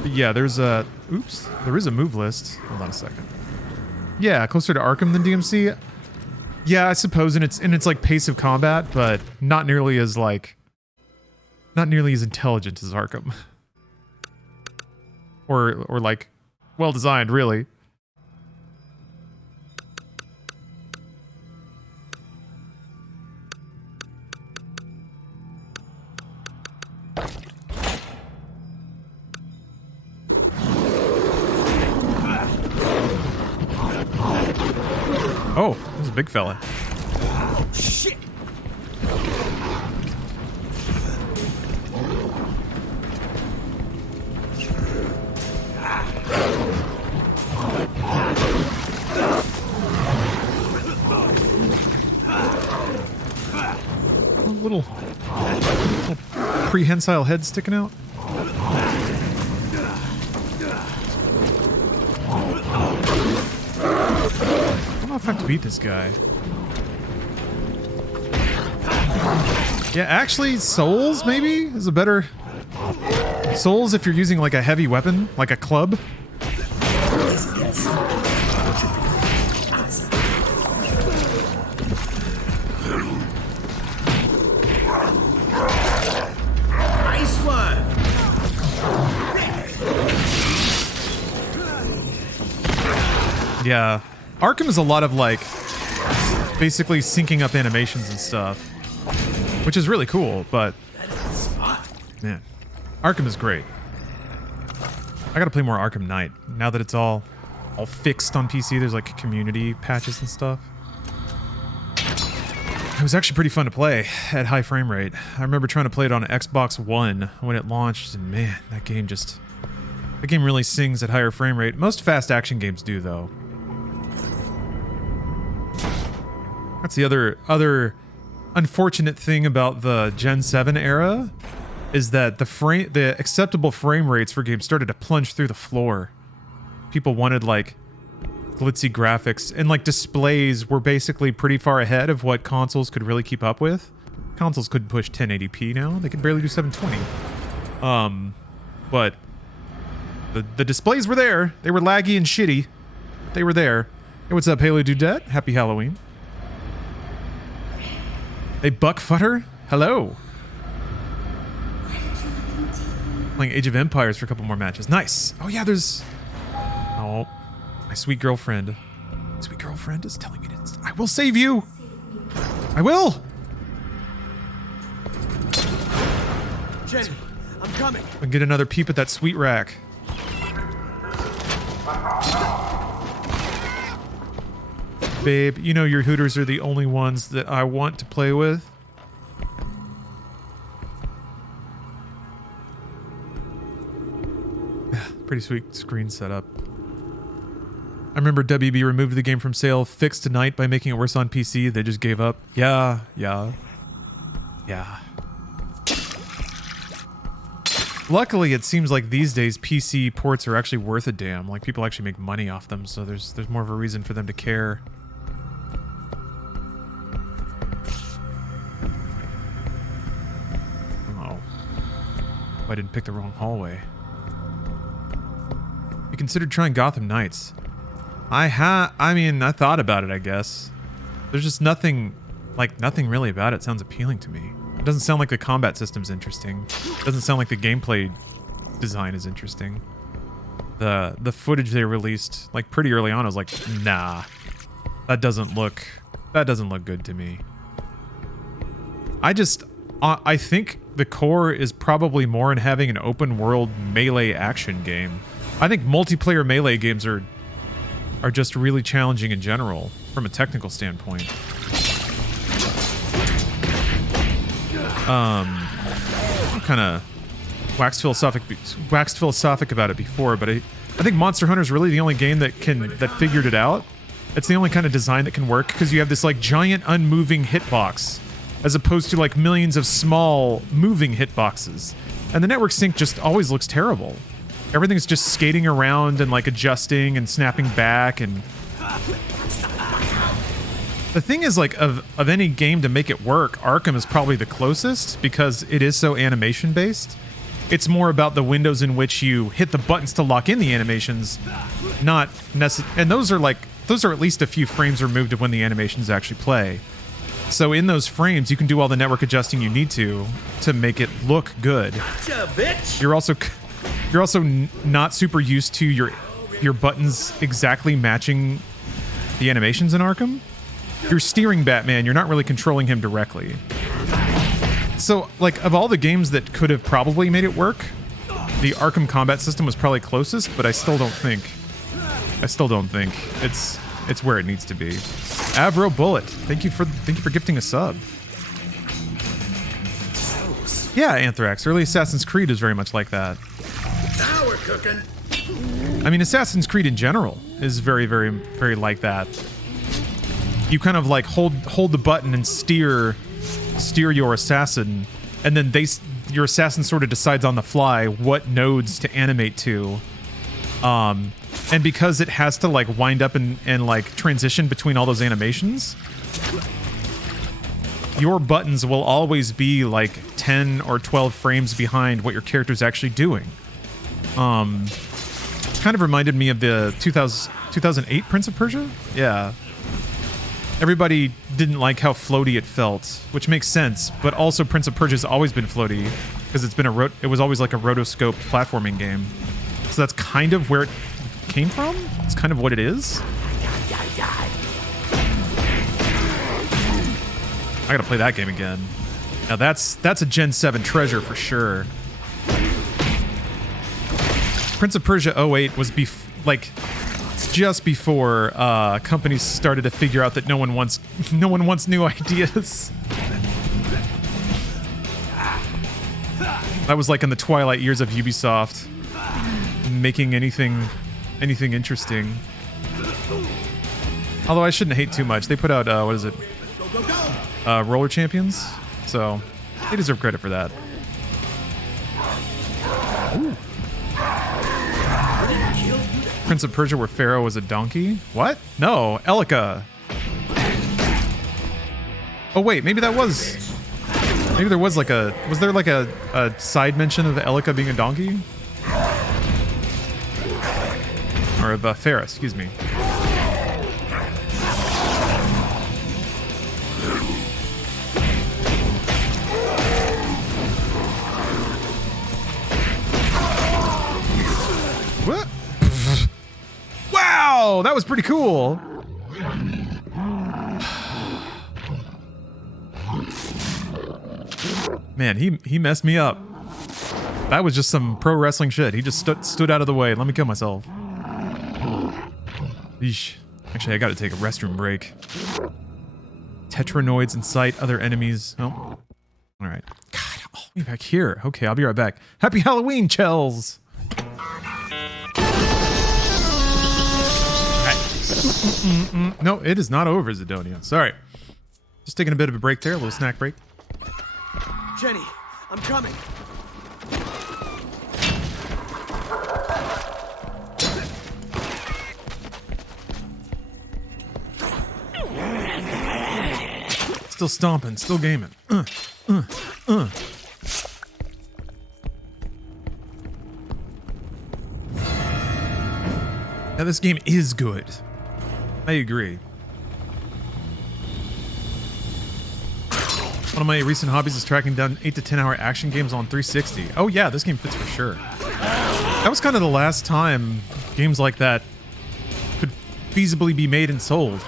But yeah, there's a... Oops. There is a move list. Hold on a second. Yeah, closer to Arkham than DMC. Yeah, I suppose in its like pace of combat, but not nearly as like... Not nearly as intelligent as Arkham. or like well designed, really. Oh, this is a big fella. Shit! Little prehensile head sticking out. I don't know if I have to beat this guy. Yeah, actually, Souls maybe is a better... Souls if you're using like a heavy weapon, like a club. Nice one. Yeah. Arkham is a lot of like basically syncing up animations and stuff, which is really cool, but man, Arkham is great. I gotta play more Arkham Knight now that it's all fixed on PC. There's like community patches and stuff. It was actually pretty fun to play at high frame rate. I remember trying to play it on Xbox One when it launched, and man, that game really sings at higher frame rate. Most fast action games do, though. That's the other unfortunate thing about the Gen 7 era, is that the acceptable frame rates for games started to plunge through the floor. People wanted like glitzy graphics, and like displays were basically pretty far ahead of what consoles could really keep up with. Consoles couldn't push 1080p now; they could barely do 720. But the displays were there. They were laggy and shitty, but they were there. Hey, what's up, Halo Dudette? Happy Halloween. Hey, Buckfutter. Hello. Playing Age of Empires for a couple more matches. Nice. Oh yeah, there's... Oh, my sweet girlfriend. Sweet girlfriend is telling me to... I will save you. I will. Jenny, I'm coming. I can get another peep at that sweet rack. Babe, you know your Hooters are the only ones that I want to play with. Pretty sweet screen setup. I remember WB removed the game from sale, fixed tonight by making it worse on PC. They just gave up. Yeah. Luckily, it seems like these days PC ports are actually worth a damn. Like, people actually make money off them, so there's more of a reason for them to care. Oh. I didn't pick the wrong hallway. You considered trying Gotham Knights. I mean, I thought about it, I guess. There's just nothing really about it sounds appealing to me. It doesn't sound like the combat system's interesting. It doesn't sound like the gameplay design is interesting. The footage they released, like, pretty early on, I was like, nah. That doesn't look good to me. I think the core is probably more in having an open world melee action game. I think multiplayer melee games are just really challenging in general from a technical standpoint. Kind of waxed philosophic about it before, but I think Monster Hunter is really the only game that figured it out. It's the only kind of design that can work because you have this like giant unmoving hitbox as opposed to like millions of small moving hitboxes. And the network sync just always looks terrible. Everything's just skating around and like adjusting and snapping back. And the thing is, like, of any game to make it work, Arkham is probably the closest because it is so animation based. It's more about the windows in which you hit the buttons to lock in the animations, not necessarily. And those are at least a few frames removed of when the animations actually play. So in those frames, you can do all the network adjusting you need to make it look good. Gotcha, bitch. You're also not super used to your buttons exactly matching the animations in Arkham. You're steering Batman, you're not really controlling him directly. So, like, of all the games that could have probably made it work, the Arkham combat system was probably closest, but I still don't think it's where it needs to be. Avro Bullet, thank you for gifting a sub. Yeah, Anthrax. Early Assassin's Creed is very much like that. Now we're cooking. I mean, Assassin's Creed in general is very, very, very like that. You kind of like hold the button and steer your assassin, and then your assassin sort of decides on the fly what nodes to animate to. And because it has to like wind up and like transition between all those animations, your buttons will always be like 10 or 12 frames behind what your character's actually doing. Kind of reminded me of the 2008 Prince of Persia? Yeah. Everybody didn't like how floaty it felt, which makes sense, but also Prince of Persia's always been floaty because it was always like a rotoscope platforming game. So that's kind of where it came from. It's kind of what it is. I gotta play that game again. Now that's a Gen 7 treasure for sure. Prince of Persia 08 was just before companies started to figure out that no one wants new ideas. That was like in the twilight years of Ubisoft, making anything interesting. Although I shouldn't hate too much. They put out what is it? Roller Champions. So they deserve credit for that. Ooh. Prince of Persia where Pharaoh was a donkey? What? No, Elika. Oh wait, maybe there was like was there like a side mention of Elika being a donkey? Or of Farah, excuse me. What? Wow, that was pretty cool. Man, he messed me up. That was just some pro wrestling shit. He just stood out of the way. Let me kill myself. Eesh. Actually, I gotta take a restroom break. Tetranoids in sight, other enemies. Oh. Alright. God, all the way back here. Okay, I'll be right back. Happy Halloween, Chels! No, it is not over, Zidonia. Sorry. Just taking a bit of a break there, a little snack break. Jenny, I'm coming. Still stomping, still gaming. Yeah, this game is good. I agree. One of my recent hobbies is tracking down 8 to 10 hour action games on 360. Oh yeah, this game fits for sure. That was kind of the last time games like that could feasibly be made and sold.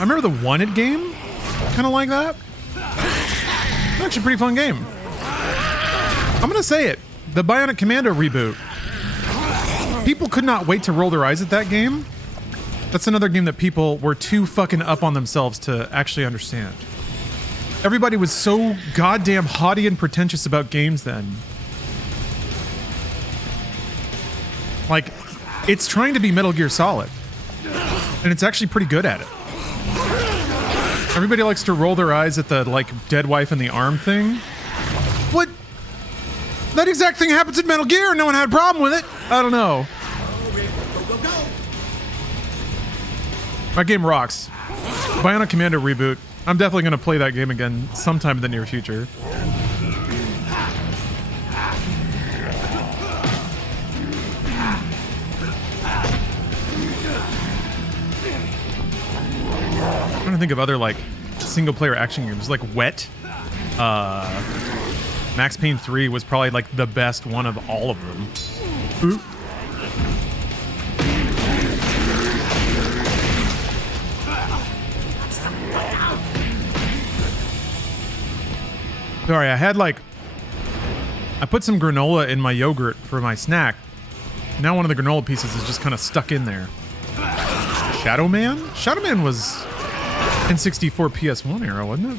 I remember the Wanted game, kind of like that. It's actually a pretty fun game. I'm gonna say it. The Bionic Commando reboot. People could not wait to roll their eyes at that game. That's another game that people were too fucking up on themselves to actually understand. Everybody was so goddamn haughty and pretentious about games then. Like, it's trying to be Metal Gear Solid. And it's actually pretty good at it. Everybody likes to roll their eyes at the, like, dead wife in the arm thing. What? That exact thing happens in Metal Gear. No one had a problem with it. I don't know. My game rocks. Bionic Commando reboot. I'm definitely going to play that game again sometime in the near future. I'm trying to think of other, like, single-player action games. Like Wet. Max Payne 3 was probably, like, the best one of all of them. Ooh. Sorry, I put some granola in my yogurt for my snack. Now one of the granola pieces is just kind of stuck in there. Shadow Man? Shadow Man was N64 PS1 era, wasn't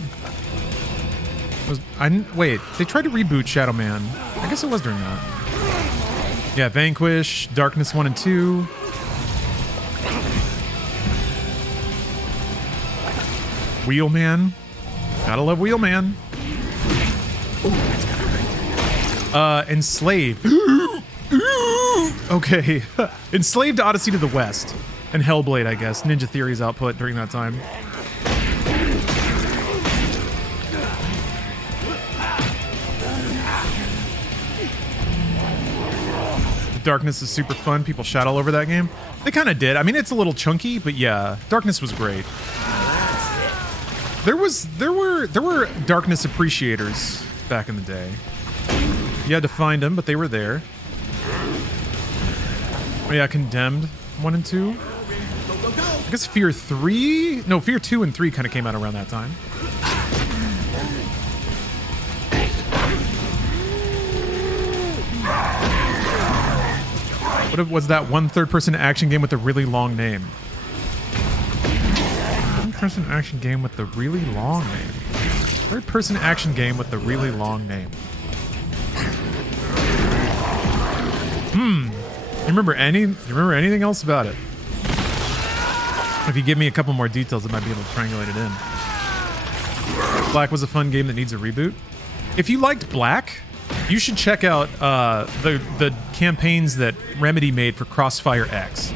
it? Wait, they tried to reboot Shadow Man. I guess it was during that. Yeah, Vanquish, Darkness 1 and 2. Wheelman. Gotta love Wheelman. Enslaved. Okay. Enslaved Odyssey to the West. And Hellblade, I guess. Ninja Theory's output during that time. Darkness is super fun. People shout all over that game. They kind of did. I mean, it's a little chunky, but yeah, Darkness was great. There were Darkness appreciators back in the day. You had to find them, but they were there. Oh yeah, Condemned 1 and 2. I guess Fear 3? No, Fear 2 and 3 kind of came out around that time. What was that one third-person action game with a really long name? Third-person action game with the really long name. Third-person action game with the really long name. You remember anything else about it? If you give me a couple more details, I might be able to triangulate it in. Black was a fun game that needs a reboot. If you liked Black, you should check out the campaigns that Remedy made for Crossfire X.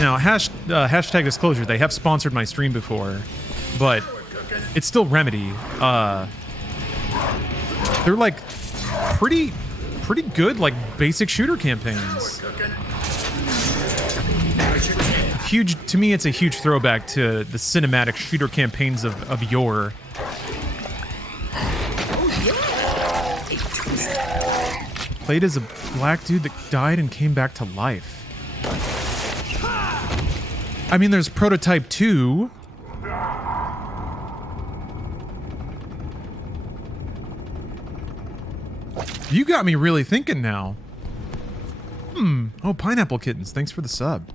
Now, hashtag disclosure, they have sponsored my stream before, but it's still Remedy. They're like pretty good, like, basic shooter campaigns. Huge, to me, it's a huge throwback to the cinematic shooter campaigns of yore. Played as a black dude that died and came back to life. I mean, there's Prototype 2. You got me really thinking now. Oh, Pineapple Kittens. Thanks for the sub.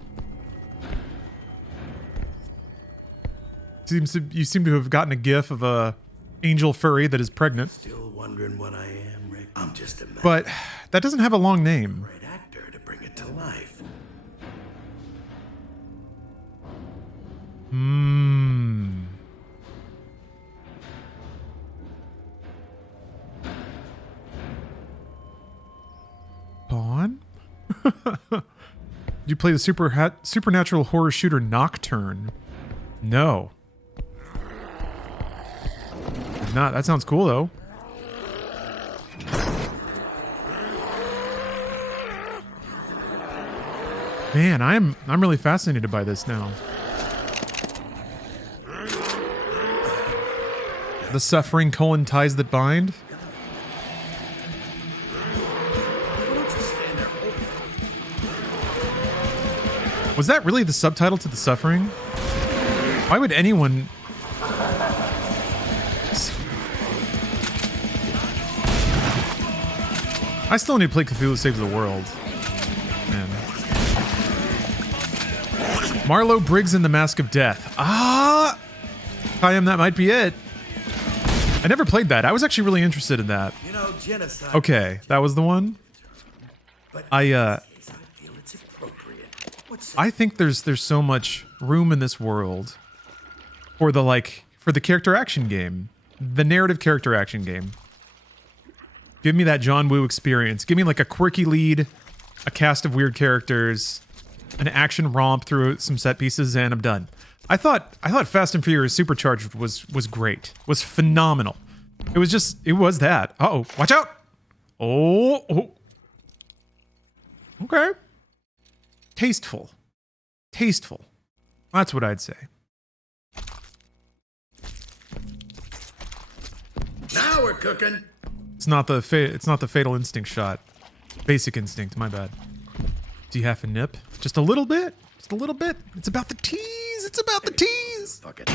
You seem to have gotten a gif of a angel furry that is pregnant. Still wondering what I am, Rick? I'm just a man. But that doesn't have a long name. Right actor to bring it to life. Spawn? Did you play the supernatural horror shooter Nocturne? No. Not. That sounds cool though. Man, I'm really fascinated by this now. The suffering : ties that bind. Was that really the subtitle to The Suffering? Why would anyone... I still need to play Cthulhu Saves the World. Man. Marlowe Briggs in the Mask of Death. Ah! Kayam, that might be it. I never played that. I was actually really interested in that. You know, genocide. Okay, that was the one. But I feel it's appropriate. I think there's so much room in this world for the character action game, the narrative character action game. Give me that John Woo experience. Give me like a quirky lead, a cast of weird characters, an action romp through some set pieces, and I'm done. I thought Fast and Furious Supercharged was great. Was phenomenal. It was that. Uh-oh. Watch out. Oh. Okay. Tasteful. That's what I'd say. Now we're cooking. It's not the Fatal Instinct shot. Basic Instinct, my bad. Do you have a nip? Just a little bit? Just a little bit? It's about the tease! It's about the tease! Fuck it.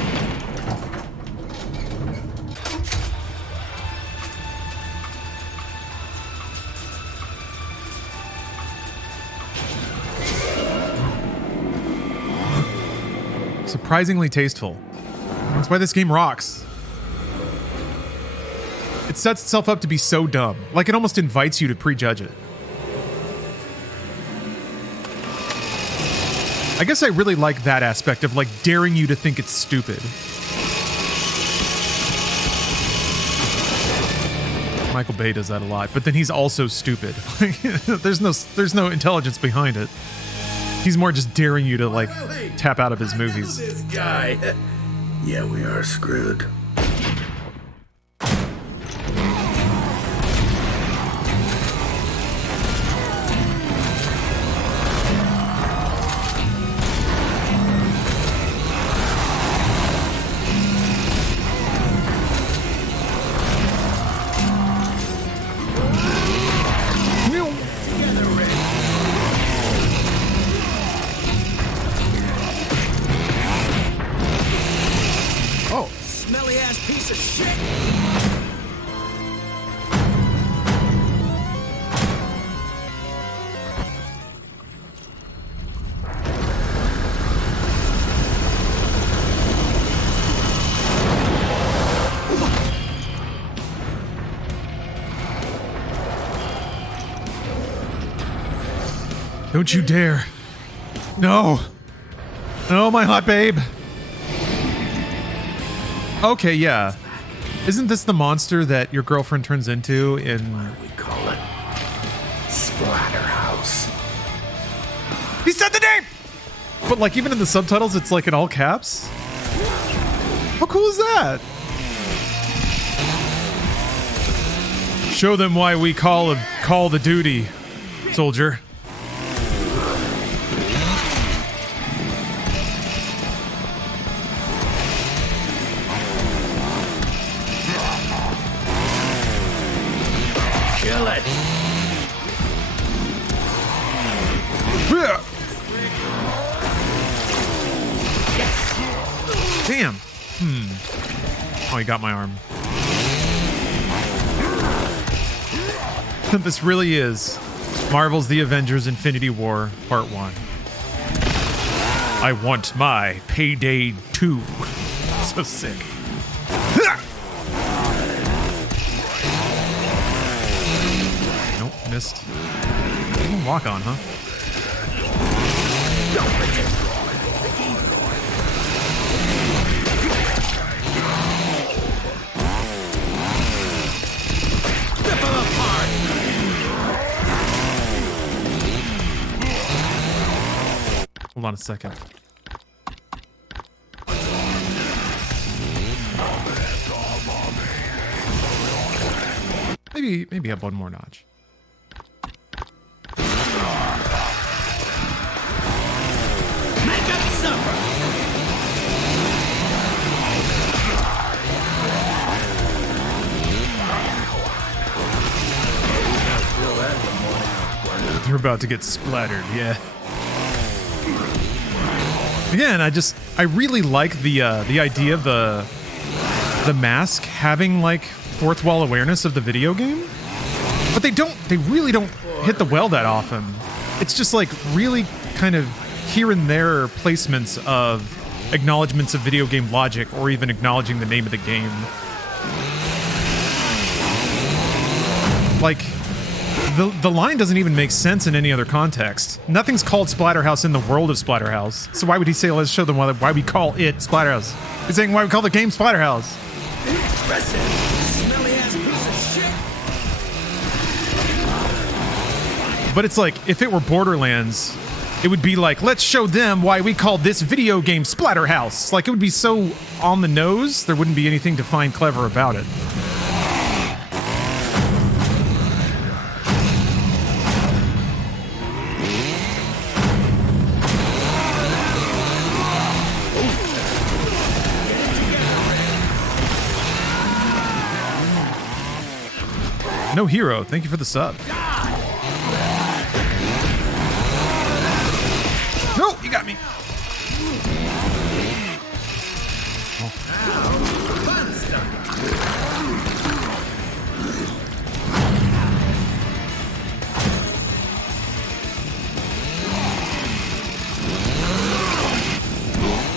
Surprisingly tasteful. That's why this game rocks. It sets itself up to be so dumb. Like it almost invites you to prejudge it. I guess I really like that aspect of like daring you to think it's stupid. Michael Bay does that a lot, but then he's also stupid. there's no intelligence behind it. He's more just daring you to like tap out of his movies. This guy. Yeah, we are screwed. Don't you dare. No. No, my hot babe. Okay, yeah. Isn't this the monster that your girlfriend turns into in... We call it Splatterhouse. He said the name! But like even in the subtitles, it's like in all caps? How cool is that? Show them why we call the duty, soldier. Kill it. Damn. Oh, he got my arm. This really is Marvel's The Avengers Infinity War Part 1. I want my Payday 2. So sick. Nope, missed. Walk on, huh? Hold on a second. Maybe up one more notch. Make up supper. They're about to get splattered, yeah. Again, I I really like the idea of the mask having like fourth wall awareness of the video game, but they really don't hit the well that often. It's just like really kind of here and there placements of acknowledgments of video game logic or even acknowledging the name of the game. Like, the line doesn't even make sense in any other context. Nothing's called Splatterhouse in the world of Splatterhouse. So why would he say, let's show them why we call it Splatterhouse? He's saying why we call the game Splatterhouse. Impressive. Smelly ass piece of shit. But it's like, if it were Borderlands, it would be like, let's show them why we call this video game Splatterhouse. Like, it would be so on the nose, there wouldn't be anything to find clever about it. No Hero, thank you for the sub. No, you got me.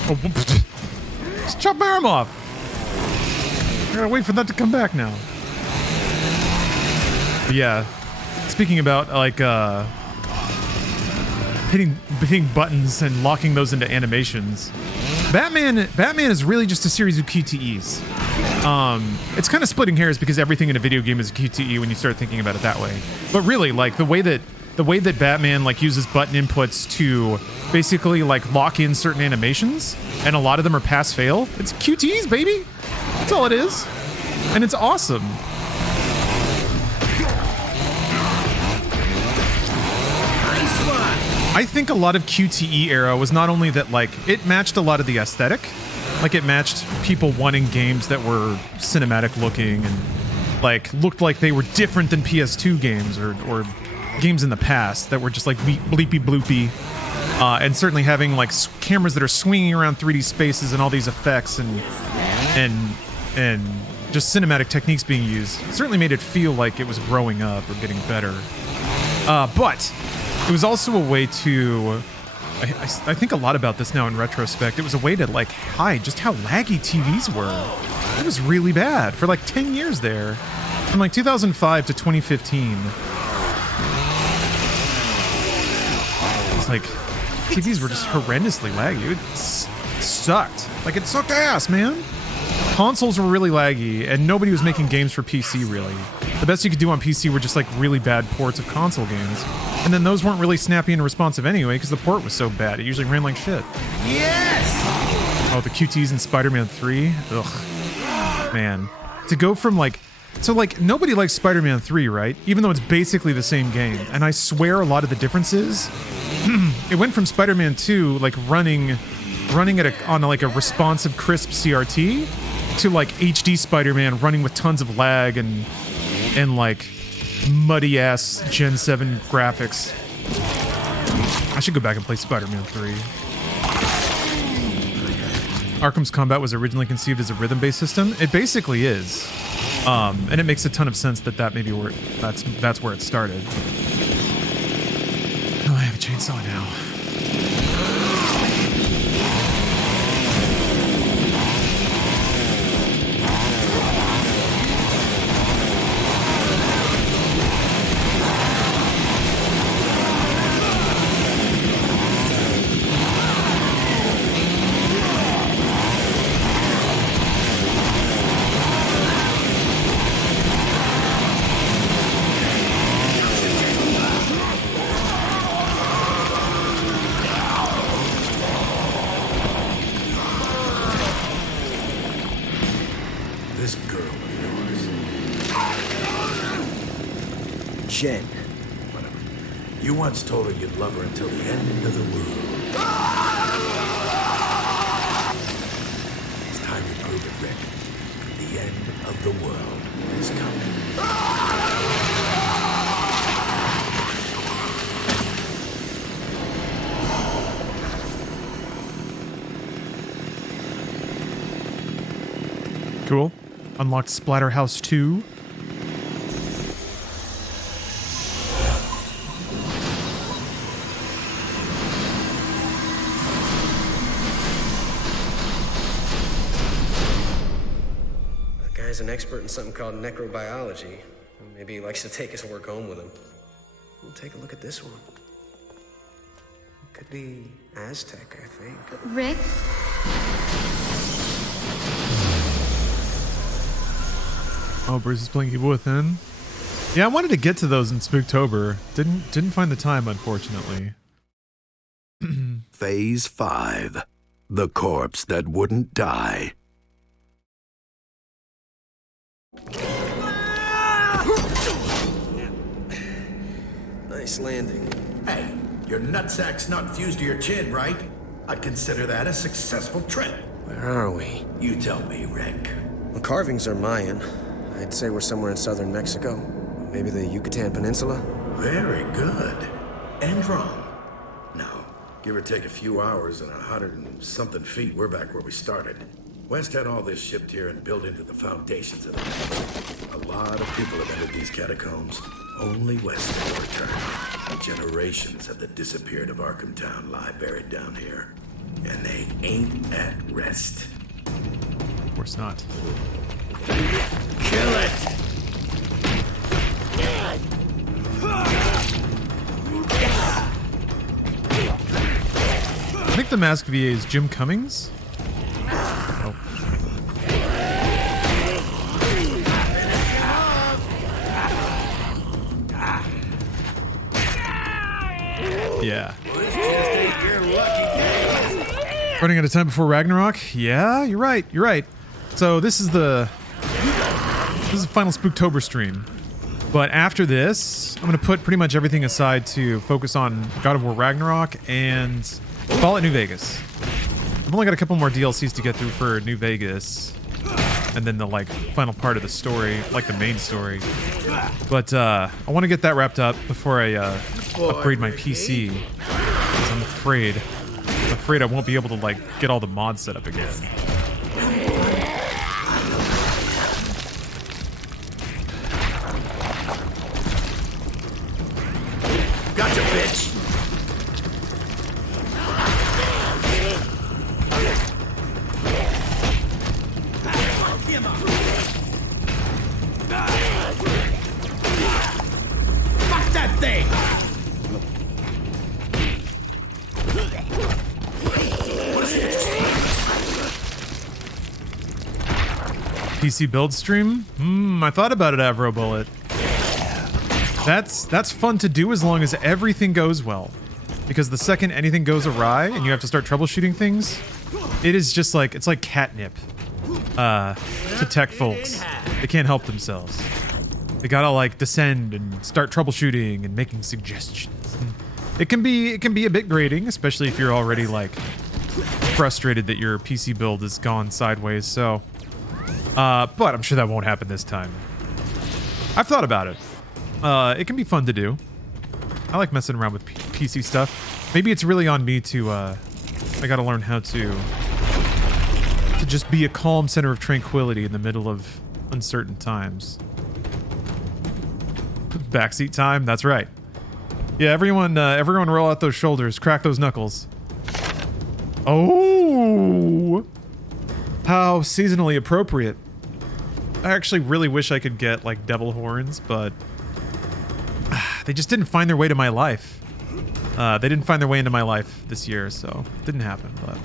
Oh, just chop my arm off. I gotta wait for that to come back now. But yeah, speaking about like hitting buttons and locking those into animations, Batman is really just a series of QTEs. It's kind of splitting hairs because everything in a video game is a QTE when you start thinking about it that way. But really, like the way that Batman like uses button inputs to basically like lock in certain animations, and a lot of them are pass fail. It's QTEs, baby. That's all it is, and it's awesome. I think a lot of QTE era was not only that, like, it matched a lot of the aesthetic, like it matched people wanting games that were cinematic looking and like looked like they were different than PS2 games or games in the past that were just like bleepy bloopy, and certainly having like cameras that are swinging around 3D spaces and all these effects and just cinematic techniques being used certainly made it feel like it was growing up or getting better. But it was also a way to, I think a lot about this now in retrospect, it was a way to like hide just how laggy TVs were. It was really bad for like 10 years there. From like 2005 to 2015. It's like, TVs were just horrendously laggy. It sucked. Like, it sucked ass, man. Consoles were really laggy, and nobody was making games for PC, really. The best you could do on PC were just like really bad ports of console games. And then those weren't really snappy and responsive anyway, because the port was so bad. It usually ran like shit. Yes! Oh, the QTs in Spider-Man 3? Ugh. Man. To go from like... So like, nobody likes Spider-Man 3, right? Even though it's basically the same game. And I swear a lot of the differences... it went from Spider-Man 2, like running on a responsive, crisp CRT, to like HD Spider-Man running with tons of lag and like muddy ass Gen 7 graphics. I should go back and play Spider-Man 3. Arkham's combat was originally conceived as a rhythm-based system. It basically is, and it makes a ton of sense that maybe where that's where it started. Oh, I have a chainsaw now. Jen. Whatever. You once told her you'd love her until the end of the world. It's time to prove it, Rick. The end of the world is coming. cool. Unlocked Splatterhouse 2. The guy's an expert in something called necrobiology. Maybe he likes to take his work home with him. We'll take a look at this one. Could be Aztec, I think. Rick? Oh, Bruce is playing Evil Within. Yeah, I wanted to get to those in Spooktober. Didn't find the time, unfortunately. Phase 5. The corpse that wouldn't die. Nice landing. Hey, your nutsack's not fused to your chin, right? I'd consider that a successful trip. Where are we? You tell me, Rick. The carvings are Mayan. I'd say we're somewhere in southern Mexico. Maybe the Yucatan Peninsula? Very good. And wrong. Now, give or take a few hours and 100 and something feet, we're back where we started. West had all this shipped here and built into the foundations of it. A lot of people have entered these catacombs. Only West will return. Generations of the disappeared of Arkham Town lie buried down here. And they ain't at rest. Of course not. Kill it! I think the mask VA is Jim Cummings. Oh. Yeah. Running out of time before Ragnarok? Yeah, you're right. You're right. So this is the final Spooktober stream. But after this, I'm going to put pretty much everything aside to focus on God of War Ragnarok and Fallout New Vegas. I've only got a couple more DLCs to get through for New Vegas. And then the final part of the story, like the main story. But I want to get that wrapped up before I upgrade my PC. 'Cause I'm afraid I won't be able to get all the mods set up again. Gotcha, bitch! Fuck that thing! PC build stream? I thought about it, Avro Bullet. That's fun to do as long as everything goes well. Because the second anything goes awry and you have to start troubleshooting things, it is just it's like catnip to tech folks. They can't help themselves. They gotta descend and start troubleshooting and making suggestions. And it can be a bit grating, especially if you're already frustrated that your PC build has gone sideways. So, but I'm sure that won't happen this time. I've thought about it. It can be fun to do. I like messing around with PC stuff. Maybe it's really on me to, I gotta learn how to just be a calm center of tranquility in the middle of uncertain times. Backseat time, that's right. Yeah, everyone roll out those shoulders, crack those knuckles. Oh! How seasonally appropriate. I actually really wish I could get devil horns, but they just didn't find their way to my life. They didn't find their way into my life this year, so it didn't happen, but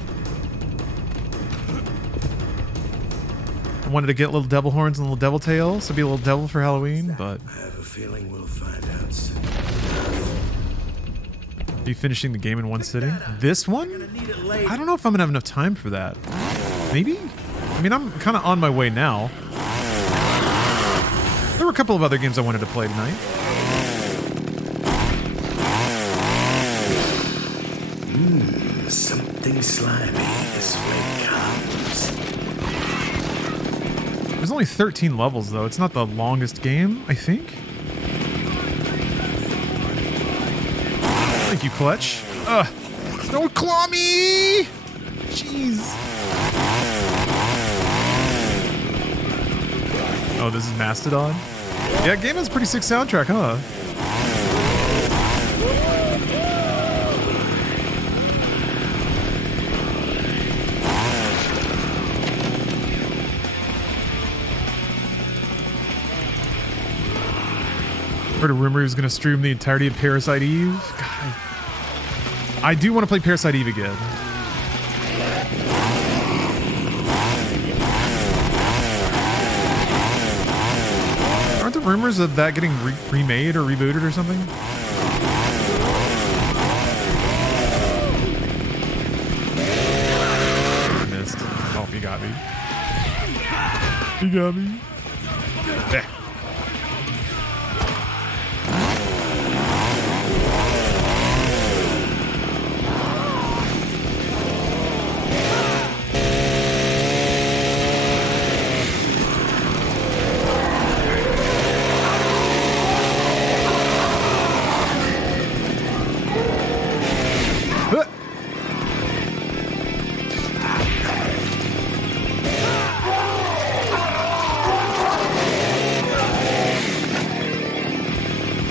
I wanted to get little devil horns and little devil tails, so be a little devil for Halloween, but I have a feeling we'll find out soon. are you finishing the game in one sitting? This one? I don't know if I'm gonna have enough time for that. Maybe? I mean, I'm kind of on my way now. There were a couple of other games I wanted to play tonight. Something slimy this way comes. There's only 13 levels, though. It's not the longest game, I think. Thank you, Clutch. Ugh. Don't claw me! Jeez. Oh, this is Mastodon? Yeah, game has a pretty sick soundtrack, huh? Heard a rumor he was going to stream the entirety of Parasite Eve. God, I do want to play Parasite Eve again. Aren't there rumors of that getting remade or rebooted or something? I missed. Oh, he got me. He got me. Eh.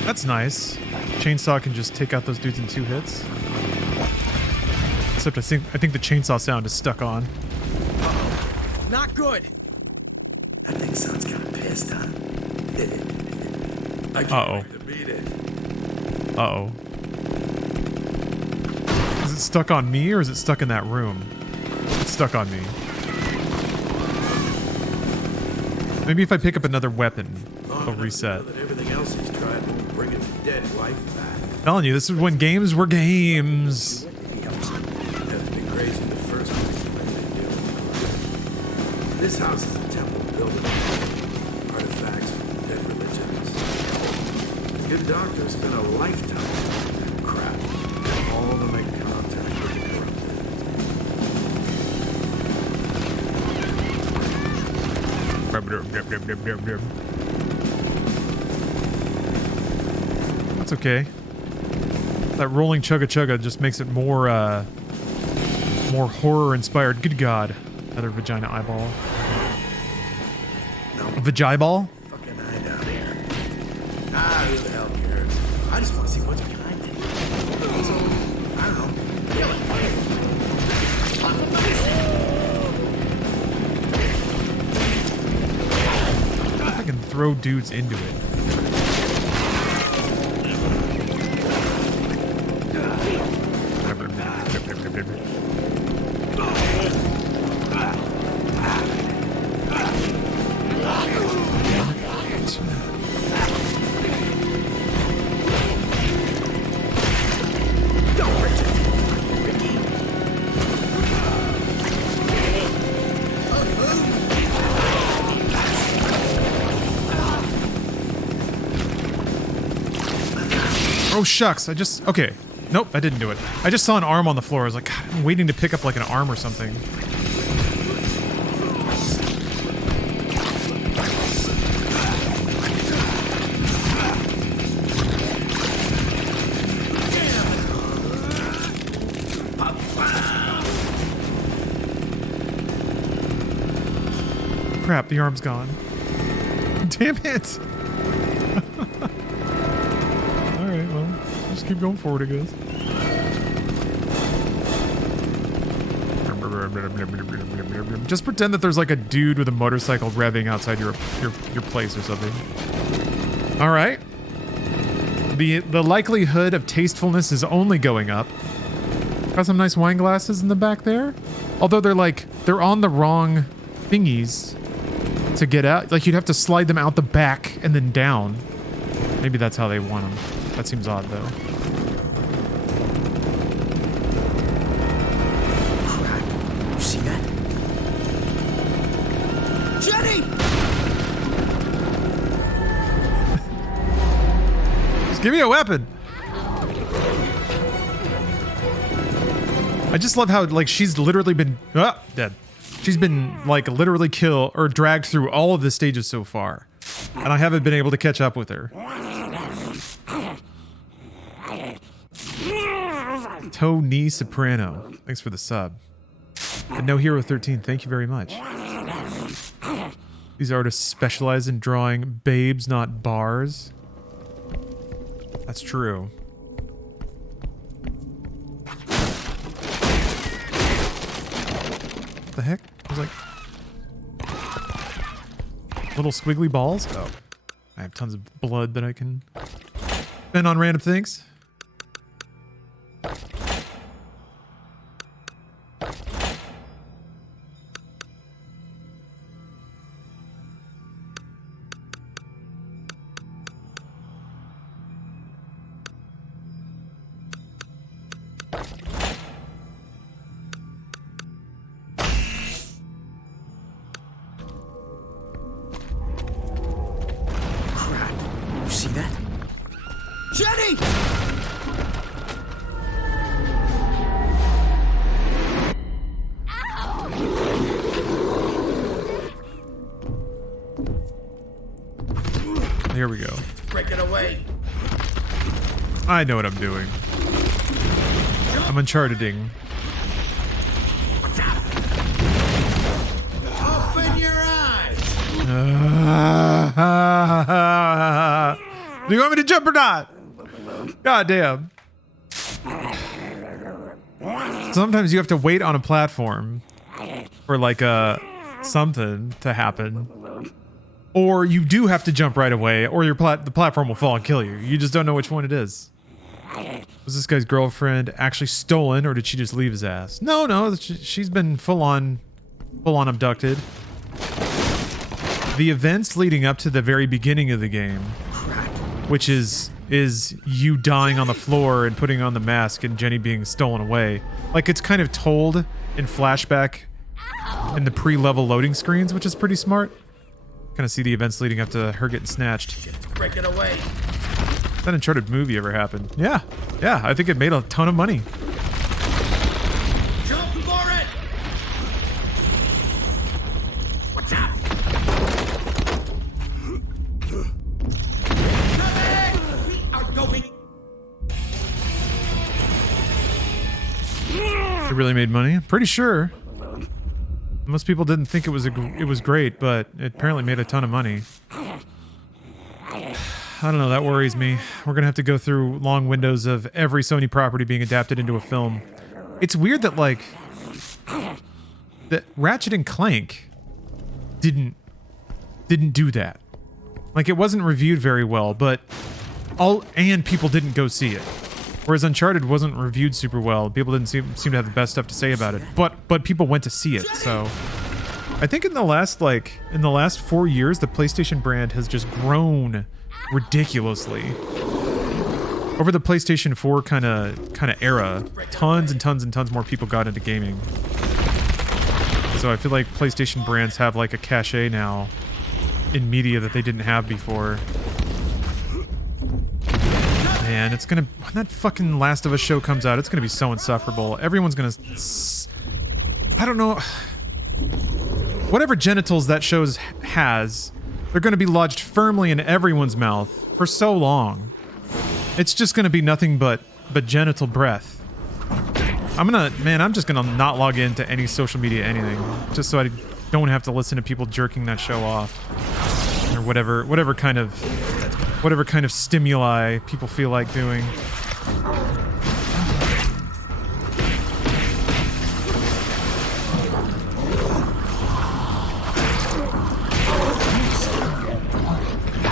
That's nice. Chainsaw can just take out those dudes in 2 hits. Except I think the chainsaw sound is stuck on. Not good. I think Son's kind of pissed, huh? I can't wait to beat it. Uh-oh. Is it stuck on me or is it stuck in that room? It's stuck on me. Maybe if I pick up another weapon, it'll reset. That everything else he's tried won't bring his dead wife back. I'm telling you, this is when games were games. You have to be crazy in the first place to let they do. This house is a temple built with artifacts from dead religions. Your doctor spent a lifetime in crap, all to make contact with the corrupted. That's okay. That rolling chugga chugga just makes it more more horror inspired. Good God. Another vagina eyeball. No. A vagiball? Fucking eye down here. Ah, who the hell cares? I just want to see what's behind it. So, I don't know. Kill it. I can throw dudes into it. Oh shucks, okay. Nope, I didn't do it. I just saw an arm on the floor. I was like, God, I'm waiting to pick up like an arm or something. Crap, the arm's gone. Damn it! Alright, well, just keep going forward, I guess. Just pretend that there's like a dude with a motorcycle revving outside your place or something. Alright. The likelihood of tastefulness is only going up. Got some nice wine glasses in the back there. Although they're on the wrong thingies to get out. Like you'd have to slide them out the back and then down. Maybe that's how they want them. That seems odd though. Crap. You see that? Jenny! Just give me a weapon. I just love how like she's literally been dead. She's been like literally killed or dragged through all of the stages so far. And I haven't been able to catch up with her. Tony Soprano. Thanks for the sub. And No Hero 13, thank you very much. These artists specialize in drawing babes, not bars. That's true. What the heck? It was like little squiggly balls. Oh, I have tons of blood that I can spend on random things. See that? Jenny! Here we go. Break it away. I know what I'm doing. I'm uncharteding. Open your eyes. Do you want me to jump or not? God damn. Sometimes you have to wait on a platform for like something to happen. Or you do have to jump right away, or the platform will fall and kill you. You just don't know which one it is. Was this guy's girlfriend actually stolen, or did she just leave his ass? No, she's been full on abducted. The events leading up to the very beginning of the game, which is you dying on the floor and putting on the mask and Jenny being stolen away. Like, it's kind of told in flashback in the pre-level loading screens, which is pretty smart. Kind of see the events leading up to her getting snatched. Break it away. That Uncharted movie ever happened? Yeah, I think it made a ton of money. Jump for it. What's up? We are going. It really made money. I'm pretty sure. Most people didn't think it was great, but it apparently made a ton of money. I don't know, that worries me. We're gonna have to go through long windows of every Sony property being adapted into a film. It's weird that like that Ratchet and Clank didn't do that. Like, it wasn't reviewed very well, but and people didn't go see it. Whereas Uncharted wasn't reviewed super well. People didn't seem to have the best stuff to say about it. But people went to see it, so I think in the last 4 years, the PlayStation brand has just grown ridiculously. Over the PlayStation 4 kind of era, tons and tons and tons more people got into gaming. So I feel like PlayStation brands have like a cachet now in media that they didn't have before. Man, it's gonna... when that fucking Last of Us show comes out, it's gonna be so insufferable. Everyone's gonna... I don't know... whatever genitals that show has, they're gonna be lodged firmly in everyone's mouth for so long. It's just gonna be nothing but genital breath. I'm just gonna not log into any social media, anything, just so I don't have to listen to people jerking that show off. Or whatever kind of stimuli people feel like doing.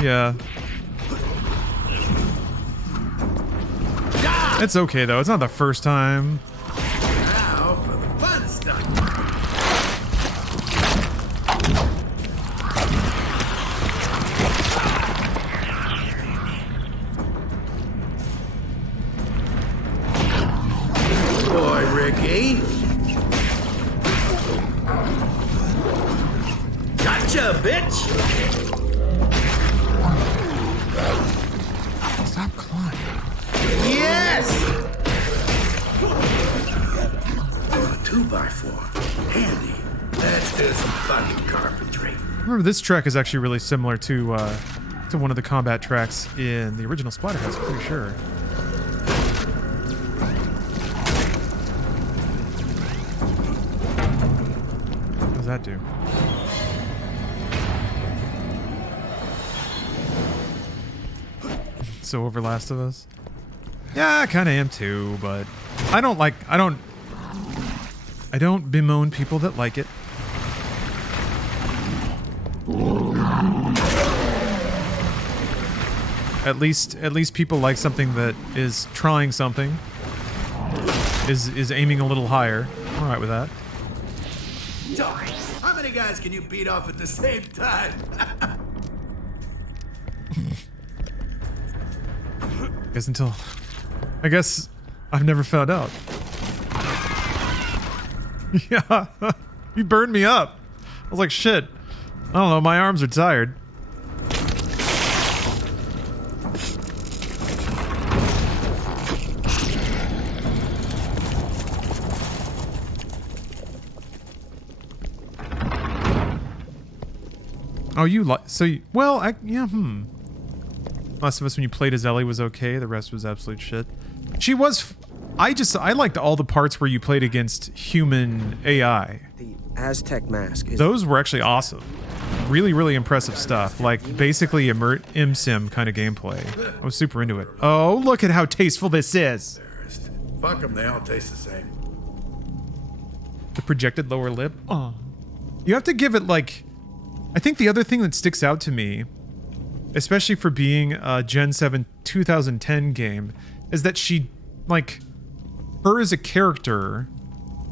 Yeah. It's okay though, it's not the first time. Now for the fun stuff. Boy, Ricky. Gotcha, bitch. Stop climbing. Yes! 2x4. Handy. Let's do some fucking carpentry. Remember, this track is actually really similar to one of the combat tracks in the original Splatterhouse, I'm pretty sure. What does that do? so over Last of Us. Yeah, I kind of am too, but I don't bemoan people that like it. At least people like something that is trying something, is aiming a little higher. I'm all right with that. How many guys can you beat off at the same time? I guess I've never found out. Yeah, you burned me up. I was like, shit. I don't know, my arms are tired. Oh, you like, so you, well, yeah, Last of Us, when you played as Ellie, was okay. The rest was absolute shit. She was, I liked all the parts where you played against human AI. The Aztec mask is... Those were actually awesome. Really, really impressive stuff. Like, basically ImSim kind of gameplay. I was super into it. Oh, look at how tasteful this is. Fuck them, they all taste the same. The projected lower lip. Oh. You have to give it, like... I think the other thing that sticks out to me, especially for being a Gen 7 2010 game, is that she, like, her as a character,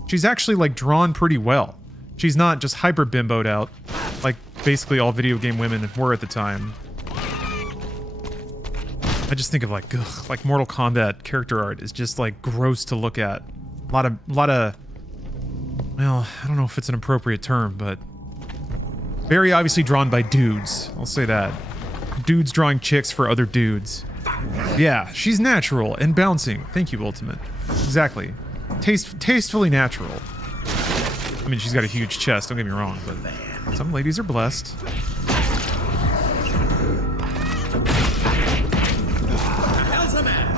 she's actually, like, drawn pretty well. She's not just hyper bimboed out, like basically all video game women were at the time. I just think of, like, ugh, like Mortal Kombat character art is just, like, gross to look at. A lot of, well, I don't know if it's an appropriate term, but very obviously drawn by dudes. I'll say that. Dudes drawing chicks for other dudes. Yeah, she's natural and bouncing. Thank you, Ultimate. Exactly. Tastefully natural. I mean, she's got a huge chest, don't get me wrong, but some ladies are blessed. Hell's a man.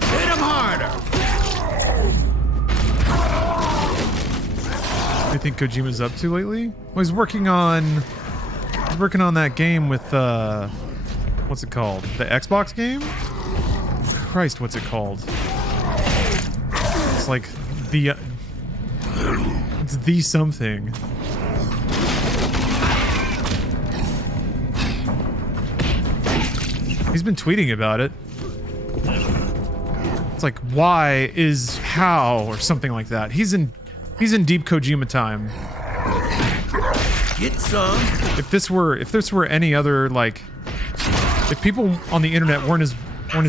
Hit him harder. What do you think Kojima's up to lately? Well, he's working on that game with what's it called? The Xbox game? Christ, what's it called? It's like the it's the something. He's been tweeting about it. It's like why is how or something like that. He's in deep Kojima time. Get some. If this were any other, like, if people on the internet weren't as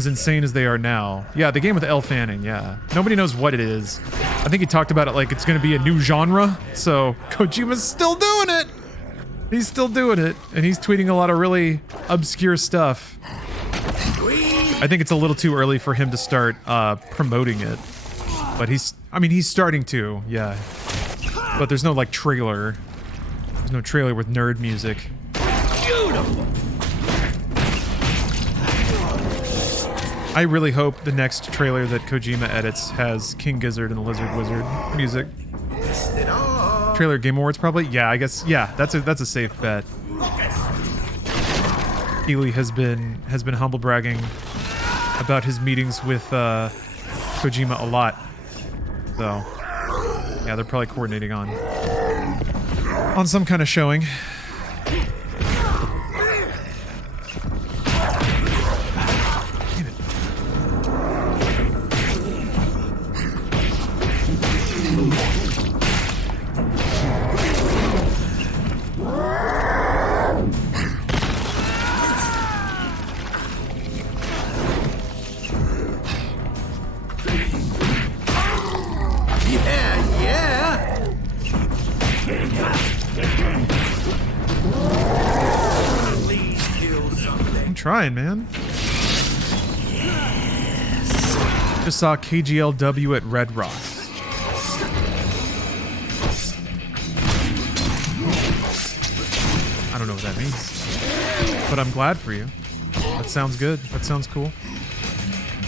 insane as they are now. Yeah, the game with Elle Fanning, yeah. Nobody knows what it is. I think he talked about it like it's gonna be a new genre, so Kojima's still doing it! He's still doing it, and he's tweeting a lot of really obscure stuff. I think it's a little too early for him to start promoting it. But he's starting to, yeah. But there's no, like, trailer. There's no trailer with nerd music. Beautiful. I really hope the next trailer that Kojima edits has King Gizzard and the Lizard Wizard music. Trailer Game Awards, probably? Yeah, I guess, yeah, that's a safe bet. Keighley has been humble bragging about his meetings with Kojima a lot. So, yeah, they're probably coordinating on some kind of showing. Damn it. I'm trying, man. Just saw KGLW at Red Rocks. I don't know what that means, but I'm glad for you. That sounds good. That sounds cool.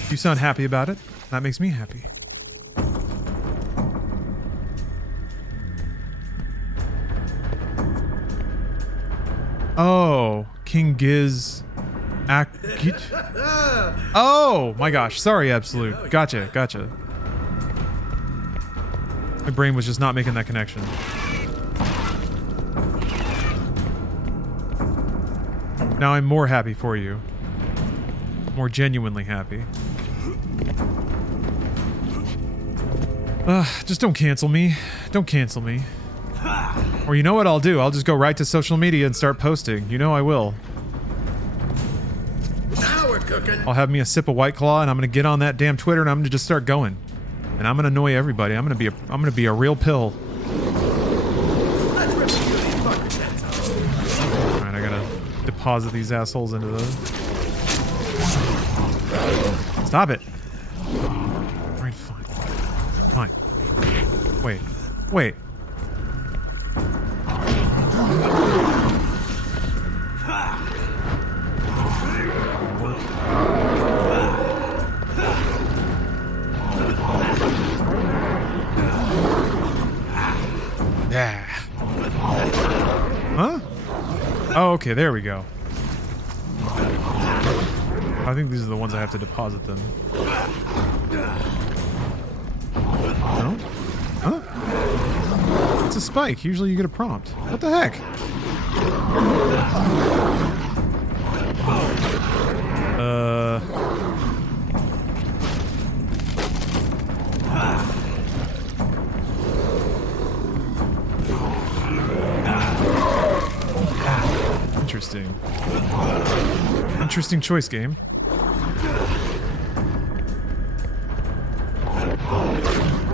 You sound happy about it. That makes me happy. Oh, King Giz. Oh my gosh. Sorry, Absolute. Gotcha. My brain was just not making that connection. Now I'm more happy for you. More genuinely happy. Just don't cancel me. Don't cancel me. Or you know what I'll do? I'll just go right to social media and start posting. You know I will. Now we're cooking. I'll have me a sip of White Claw and I'm gonna get on that damn Twitter and I'm gonna just start going. And I'm gonna annoy everybody. I'm gonna be a real pill. Let's rip a few of these fuckers' heads off. Alright, I gotta deposit these assholes into those. Stop it. Alright, fine. Wait. Yeah. Huh? Oh, okay, there we go. I think these are the ones I have to deposit them. No? Huh? It's a spike. Usually you get a prompt. What the heck? Interesting. Interesting choice, game.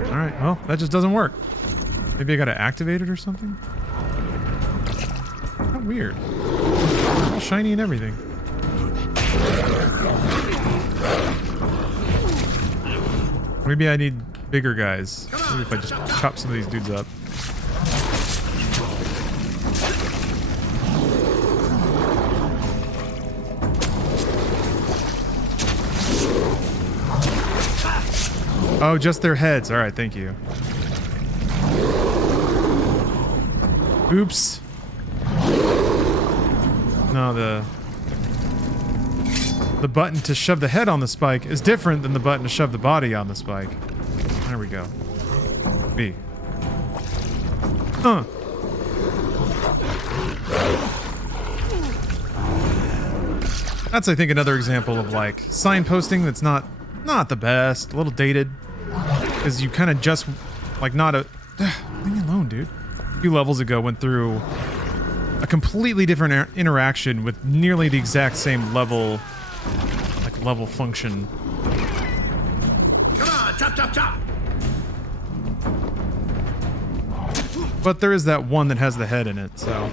Alright, well, that just doesn't work. Maybe I gotta activate it or something? How weird. All shiny and everything. Maybe I need bigger guys. Maybe if I just chop some of these dudes up. Oh, just their heads. Alright, thank you. Oops. No, the button to shove the head on the spike is different than the button to shove the body on the spike. There we go. B. That's, I think, another example of, like, signposting that's not the best. A little dated. Because you kind of just, like, not a... leave me alone, dude. A few levels ago went through a completely different interaction with nearly the exact same level, like, level function. Come on, chop! But there is that one that has the head in it, so...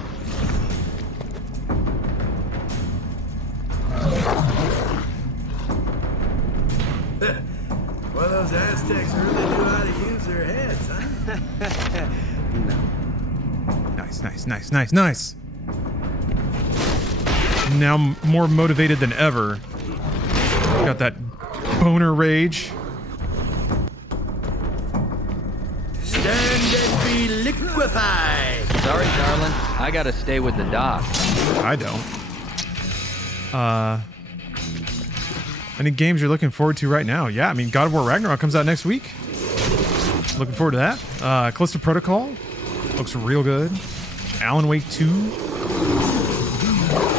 Well, those Aztecs really knew how to use their heads, huh? Nice. Now more motivated than ever. Got that boner rage. Stand and be liquefied! Sorry, darling. I gotta stay with the doc. I don't. Any games you're looking forward to right now? Yeah, I mean, God of War Ragnarok comes out next week. Looking forward to that. Callisto Protocol looks real good. Alan Wake 2.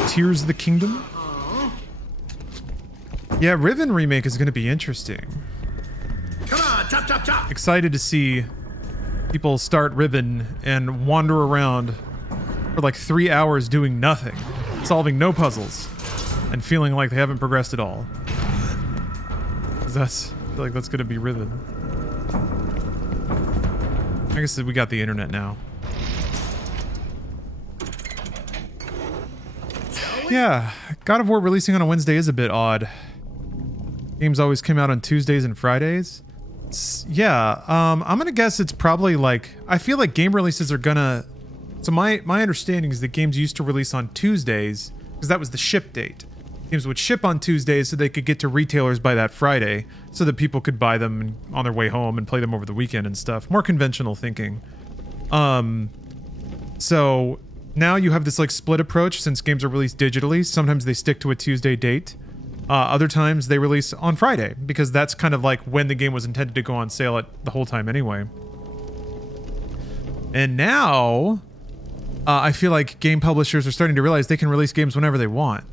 Tears of the Kingdom. Yeah, Riven remake is going to be interesting. Come on, chop! Excited to see people start Riven and wander around for like 3 hours doing nothing, solving no puzzles, and feeling like they haven't progressed at all. I feel like that's gonna be Riven. I guess we got the internet now. Yeah, God of War releasing on a Wednesday is a bit odd. Games always come out on Tuesdays and Fridays. Yeah, I'm gonna guess it's probably like... I feel like game releases are gonna... So my understanding is that games used to release on Tuesdays, because that was the ship date. Games would ship on Tuesdays so they could get to retailers by that Friday, so that people could buy them on their way home and play them over the weekend and stuff. More conventional thinking. So Now you have this like split approach since games are released digitally. Sometimes they stick to a Tuesday date. Other times they release on Friday because that's kind of like when the game was intended to go on sale at the whole time anyway. And now I feel like game publishers are starting to realize they can release games whenever they want.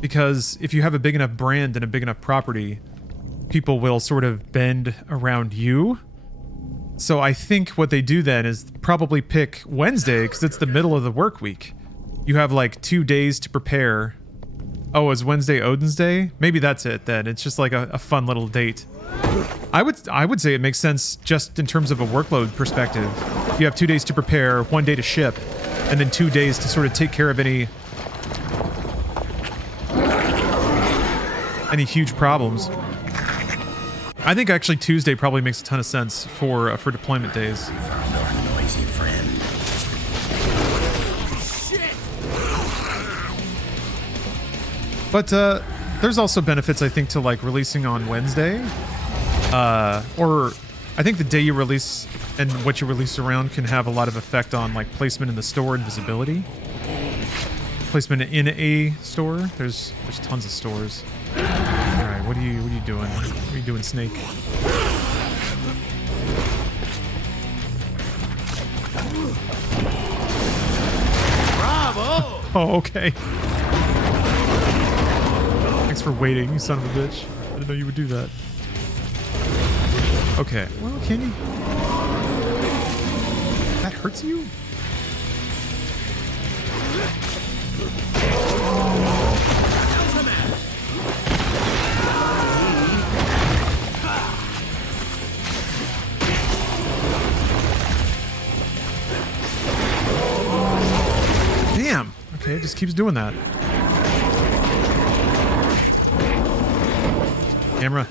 Because if you have a big enough brand and a big enough property, people will sort of bend around you. So I think what they do then is probably pick Wednesday because it's the middle of the work week. You have like 2 days to prepare. Oh, is Wednesday Odin's Day? Maybe that's it then. It's just like a fun little date. I would say it makes sense just in terms of a workload perspective. You have 2 days to prepare, 1 day to ship, and then 2 days to sort of take care of any huge problems. I think actually Tuesday probably makes a ton of sense for deployment days. Noisy friend. But there's also benefits, I think, to like releasing on Wednesday. Or I think the day you release and what you release around can have a lot of effect on like placement in the store and visibility. Placement in a store. There's tons of stores. All right, what are you doing? What are you doing, Snake? Bravo! Oh, okay. Thanks for waiting, you son of a bitch. I didn't know you would do that. Okay. Well, can you? That hurts you? Damn. Okay, it just keeps doing that. Camera.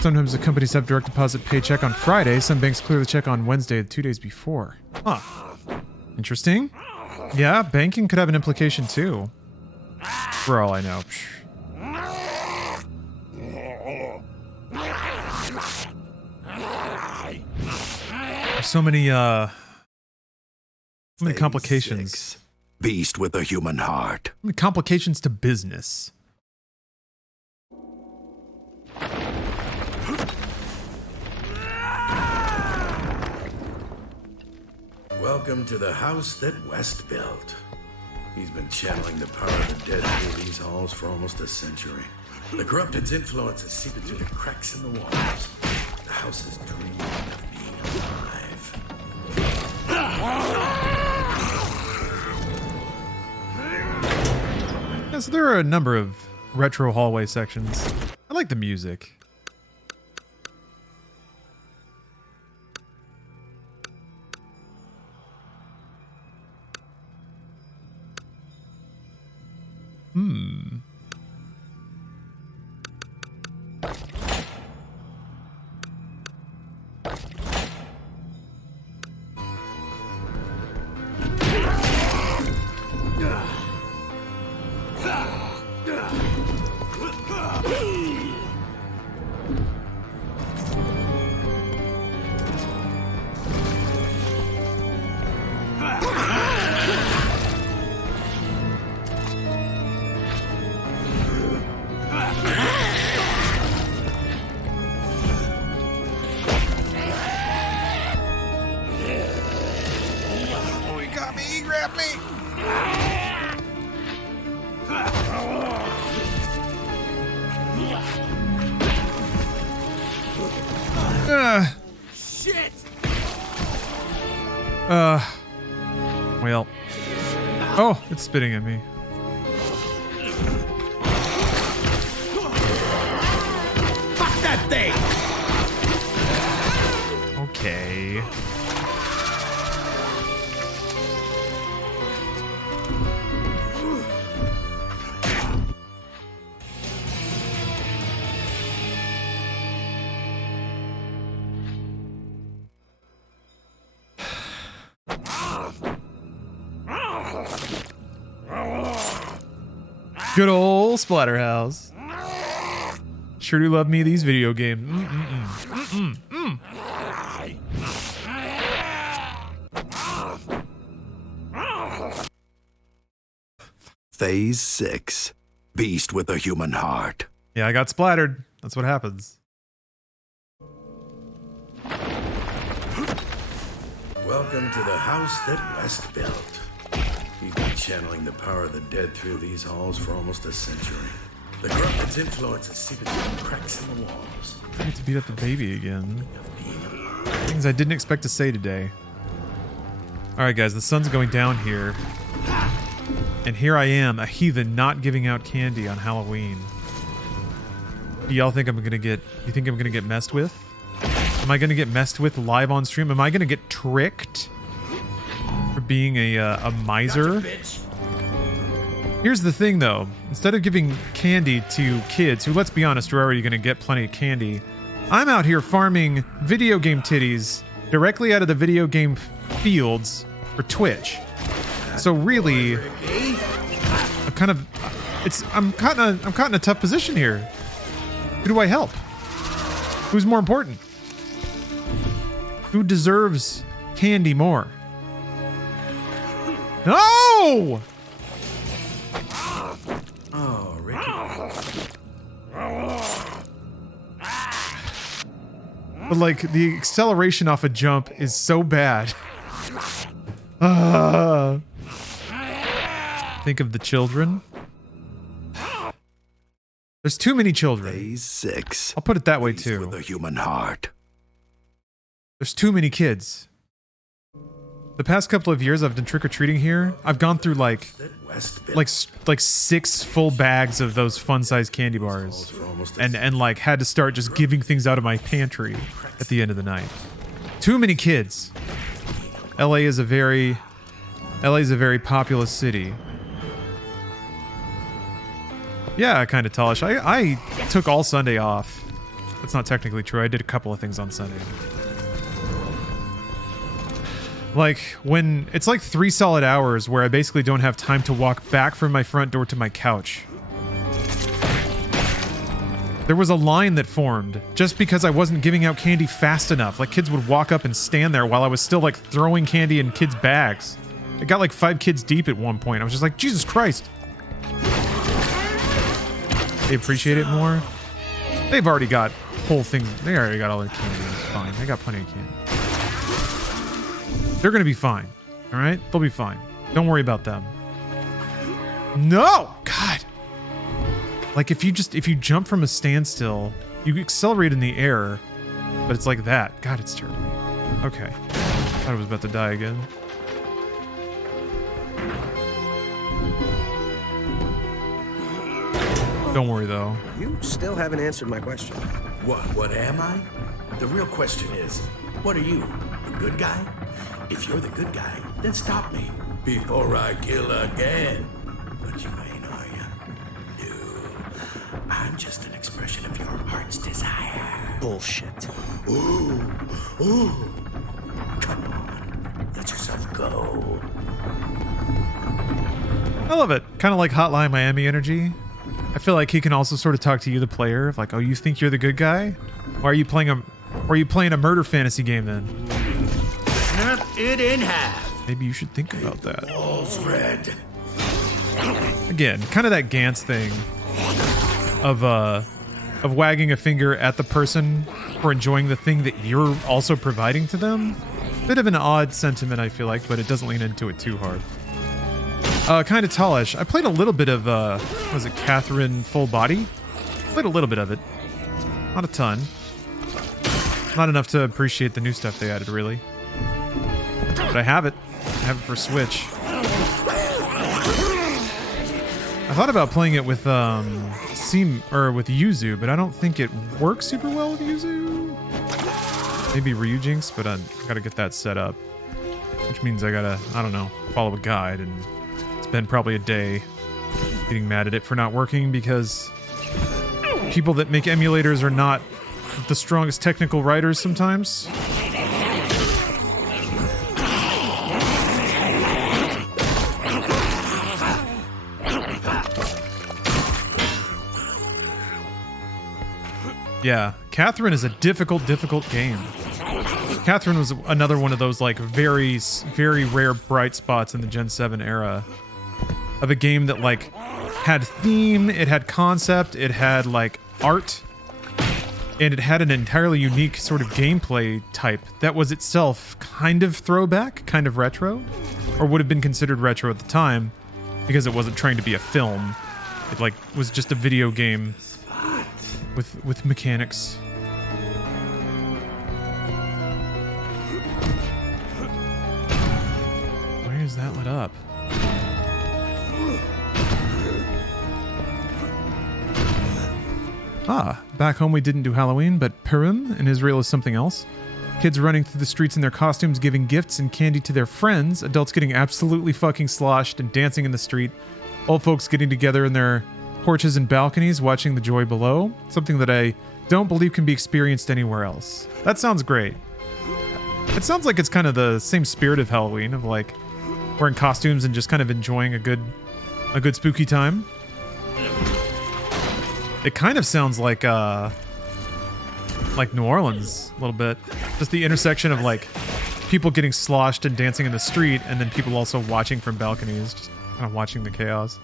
Sometimes the companies have direct deposit paycheck on Friday. Some banks clear the check on Wednesday, 2 days before. Huh. Interesting. Yeah, banking could have an implication too. For all I know. There's so many complications. 6. Beast with a human heart. So many complications to business. Welcome to the house that West built. He's been channeling the power of the dead through these halls for almost a century. The corrupted's influence has seeped through the cracks in the walls. The house has dreamed of being alive. Yes, there are a number of retro hallway sections. I like the music. Shit! Well. Oh, it's spitting at me. Fuck that thing! Okay. Good old Splatterhouse. Sure do love me these video games. Phase 6. Beast with a human heart. Yeah, I got splattered. That's what happens. Welcome to the house that West built. We've been channeling the power of the dead through these halls for almost a century. The Grumpet's influence is seeping through the cracks in the walls. I need to beat up the baby again. Things I didn't expect to say today. Alright guys, the sun's going down here. And here I am, a heathen not giving out candy on Halloween. Do y'all think I'm gonna get... You think I'm gonna get messed with? Am I gonna get messed with live on stream? Am I gonna get tricked for being a miser? Here's the thing though. Instead of giving candy to kids, who, let's be honest, are already gonna get plenty of candy, I'm out here farming video game titties directly out of the video game fields for Twitch. So really, I'm caught in a tough position here. Who do I help? Who's more important? Who deserves candy more? No! Oh, Ricky. But like the acceleration off a jump is so bad. Think of the children. There's too many children. Phase 6. I'll put it that way Beast too. with a human heart. There's too many kids. The past couple of years I've done trick-or-treating here, I've gone through like 6 full bags of those fun-sized candy bars. And like had to start just giving things out of my pantry at the end of the night. Too many kids. LA is a very populous city. Yeah, kind of tallish. I took all Sunday off. That's not technically true. I did a couple of things on Sunday. Like, when it's like 3 solid hours where I basically don't have time to walk back from my front door to my couch. There was a line that formed just because I wasn't giving out candy fast enough. Like, kids would walk up and stand there while I was still like throwing candy in kids' bags. It got like 5 kids deep at one point. I was just like, Jesus Christ. They appreciate it more. They've already got whole things. They already got all their candy. It's fine. They got plenty of candy. They're gonna be fine. All right? They'll be fine. Don't worry about them. No! God. Like if you jump from a standstill, you accelerate in the air, but it's like that. God, it's terrible. Okay. Thought I was about to die again. Don't worry though. You still haven't answered my question. What am I? The real question is, what are you? The good guy? If you're the good guy, then stop me before I kill again. But you ain't, are ya? No. I'm just an expression of your heart's desire. Bullshit. Ooh. Come on. Let yourself go. I love it. Kind of like Hotline Miami energy. I feel like he can also sort of talk to you, the player, of like, oh, you think you're the good guy? Why are you playing a murder fantasy game then? Snap it in half. Maybe you should think about that. All's red. Again, kind of that Gantz thing of wagging a finger at the person for enjoying the thing that you're also providing to them. Bit of an odd sentiment, I feel like, but it doesn't lean into it too hard. Kind of tallish. I played a little bit of, was it Catherine Full Body? Played a little bit of it. Not a ton. Not enough to appreciate the new stuff they added, really. But I have it. I have it for Switch. I thought about playing it with, with Yuzu, but I don't think it works super well with Yuzu. Maybe Ryujinx, but I gotta get that set up. Which means I gotta, I don't know, follow a guide, and spend probably a day getting mad at it for not working because people that make emulators are not the strongest technical writers sometimes. Yeah, Catherine is a difficult game. Catherine was another one of those like very rare bright spots in the Gen 7 era of a game that like had theme, it had concept, it had like art, and it had an entirely unique sort of gameplay type that was itself kind of throwback, kind of retro, or would have been considered retro at the time because it wasn't trying to be a film. It like was just a video game with mechanics. Why is that lit up? Ah, back home we didn't do Halloween, but Purim in Israel is something else. Kids running through the streets in their costumes, giving gifts and candy to their friends, adults getting absolutely fucking sloshed and dancing in the street, old folks getting together in their porches and balconies, watching the joy below, something that I don't believe can be experienced anywhere else. That sounds great. It sounds like it's kind of the same spirit of Halloween, of like wearing costumes and just kind of enjoying a good spooky time. It kind of sounds like New Orleans a little bit. Just the intersection of like people getting sloshed and dancing in the street, and then people also watching from balconies, just kind of watching the chaos.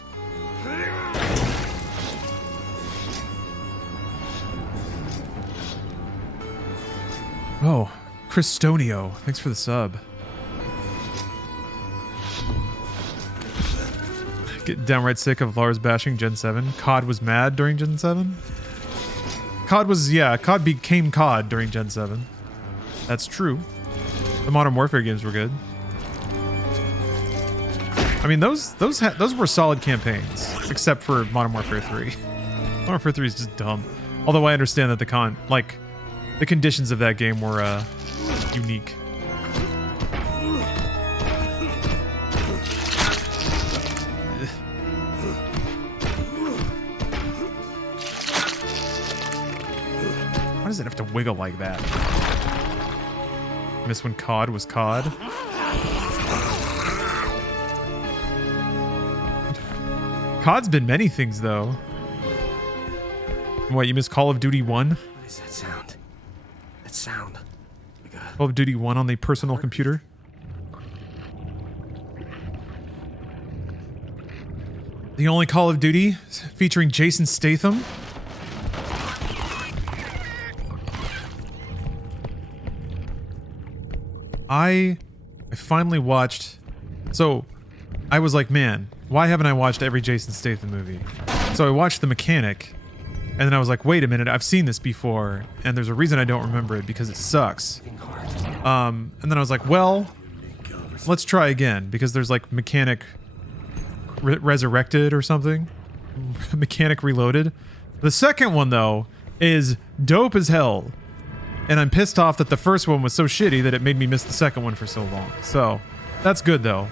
Oh, Christonio, thanks for the sub. Getting downright sick of Lars bashing Gen 7. COD was mad during Gen 7? COD became COD during Gen 7. That's true. The Modern Warfare games were good. I mean, those were solid campaigns, except for Modern Warfare 3. Modern Warfare 3 is just dumb. Although I understand that the conditions of that game were unique. Why does it have to wiggle like that? Miss when COD was COD. COD's been many things, though. What, you miss Call of Duty 1? What is that sound? That sound. Call of Duty 1 on the personal computer? The only Call of Duty featuring Jason Statham? I finally watched... So, I was like, man, why haven't I watched every Jason Statham movie? So I watched The Mechanic, and then I was like, wait a minute, I've seen this before, and there's a reason I don't remember it, because it sucks. And then I was like, well, let's try again, because there's like Mechanic Resurrected or something. Mechanic Reloaded. The second one, though, is dope as hell. And I'm pissed off that the first one was so shitty that it made me miss the second one for so long. So, that's good, though.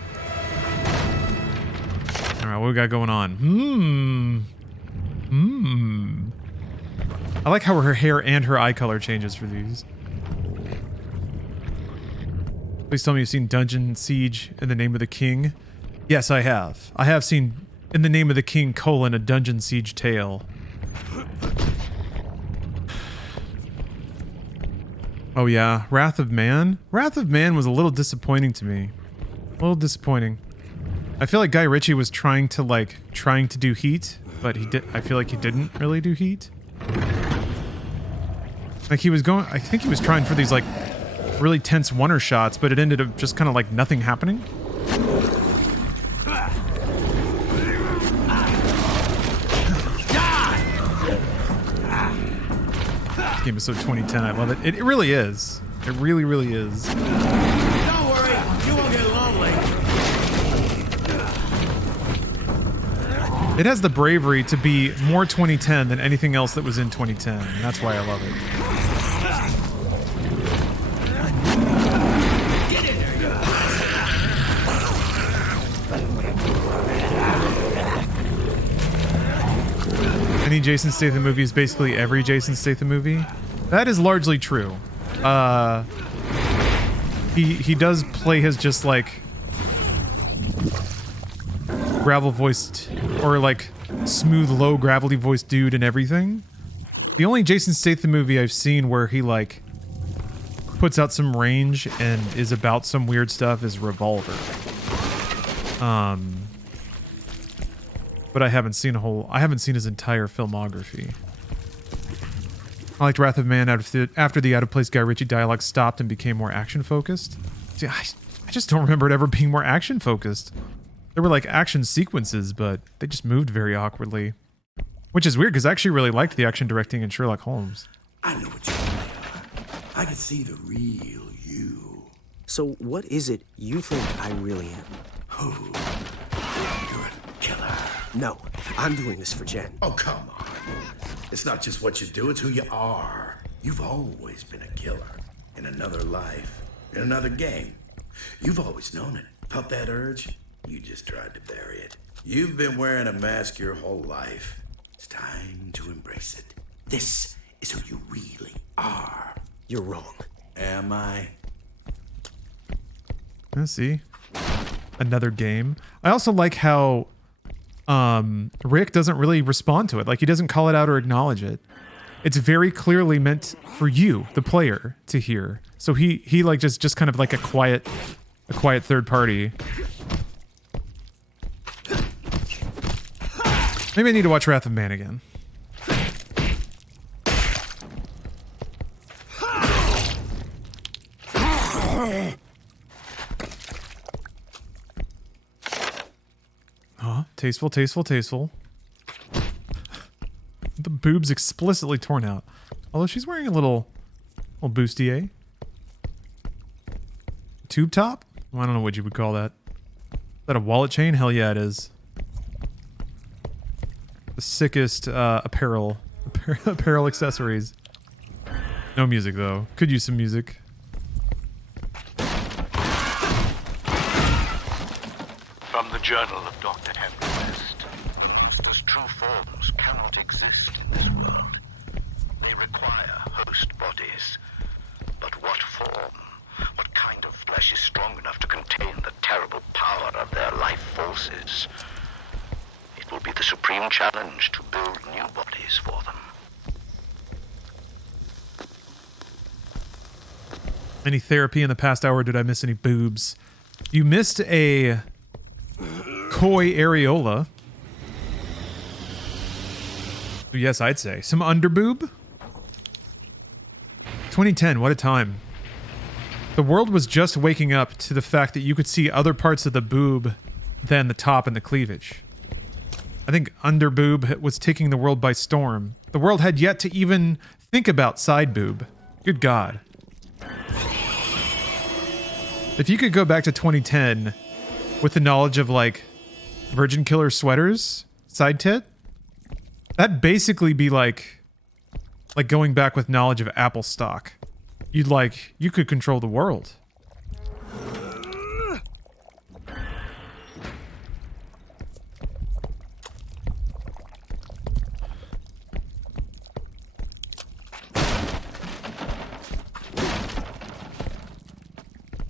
Alright, what we got going on? I like how her hair and her eye color changes for these. Please tell me you've seen Dungeon Siege in the Name of the King. Yes, I have. I have seen In the Name of the King, a Dungeon Siege tale. Oh yeah, Wrath of Man? Wrath of Man was a little disappointing to me. A little disappointing. I feel like Guy Ritchie was trying to do Heat, but I feel like he didn't really do Heat. Like I think he was trying for these like really tense one-er shots, but it ended up just kind of like nothing happening. Game is so 2010. I love it. It really is. It really, really is. Don't worry, you won't get lonely. It has the bravery to be more 2010 than anything else that was in 2010. And that's why I love it. Get in there. Any Jason Statham movie is basically every Jason Statham movie. That is largely true. He does play his just like gravel voiced or like smooth low gravity voiced dude and everything. The only Jason Statham movie I've seen where he like puts out some range and is about some weird stuff is Revolver. But I haven't seen his entire filmography. I liked Wrath of Man after the out-of-place Guy Ritchie dialogue stopped and became more action-focused. See, I just don't remember it ever being more action-focused. There were like action sequences, but they just moved very awkwardly. Which is weird, because I actually really liked the action directing in Sherlock Holmes. I know what you really are. I can see the real you. So what is it you think I really am? Oh, you're a killer. No, I'm doing this for Jen. Oh, come on. It's not just what you do, it's who you are. You've always been a killer. In another life, in another game. You've always known it. Felt that urge? You just tried to bury it. You've been wearing a mask your whole life. It's time to embrace it. This is who you really are. You're wrong. Am I? Let's see. Another game. I also like how Rick doesn't really respond to it. Like, he doesn't call it out or acknowledge it. It's very clearly meant for you, the player, to hear. So he like just kind of like a quiet third party. Maybe I need to watch Wrath of Man again. Tasteful, tasteful, tasteful. The boobs explicitly torn out. Although she's wearing a little bustier. Tube top? Well, I don't know what you would call that. Is that a wallet chain? Hell yeah, it is. The sickest apparel accessories. No music though. Could use some music. From the Journal of Dr. Henry West. Monsters' true forms cannot exist in this world. They require host bodies. But what form? What kind of flesh is strong enough to contain the terrible power of their life forces? It will be the supreme challenge to build new bodies for them. Any therapy in the past hour? Did I miss any boobs? You missed a coy areola. Yes, I'd say. Some underboob? 2010, what a time. The world was just waking up to the fact that you could see other parts of the boob than the top and the cleavage. I think underboob was taking the world by storm. The world had yet to even think about side boob. Good God. If you could go back to 2010 with the knowledge of like Virgin Killer sweaters, side tit, that'd basically be like going back with knowledge of Apple stock. You could control the world.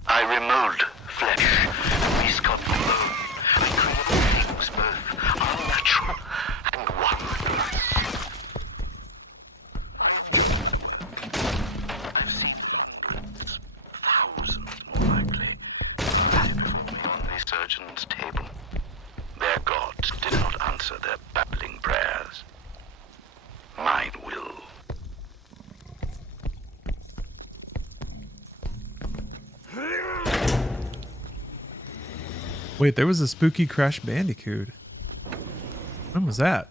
I removed flesh, and Scott alone. I created things both unnatural and wondrous. I've seen hundreds, thousands more likely, lie before me on the surgeon's table. Their gods did not answer their babbling prayers. Mine will. Wait, there was a spooky Crash Bandicoot. When was that?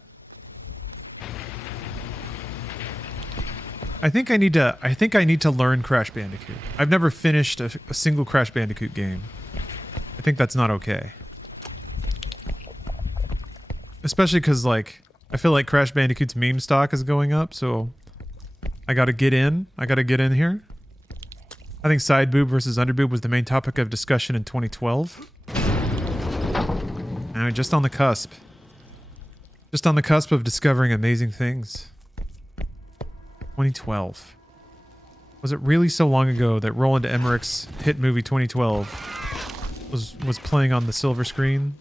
I think I need to learn Crash Bandicoot. I've never finished a single Crash Bandicoot game. I think that's not okay. Especially because, like, I feel like Crash Bandicoot's meme stock is going up, so I gotta get in. I gotta get in here. I think side boob versus under boob was the main topic of discussion in 2012. Now, just on the cusp. Just on the cusp of discovering amazing things. 2012. Was it really so long ago that Roland Emmerich's hit movie 2012 was playing on the silver screen?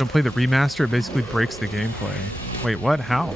Don't play the remaster, it basically breaks the gameplay. Wait, what? How?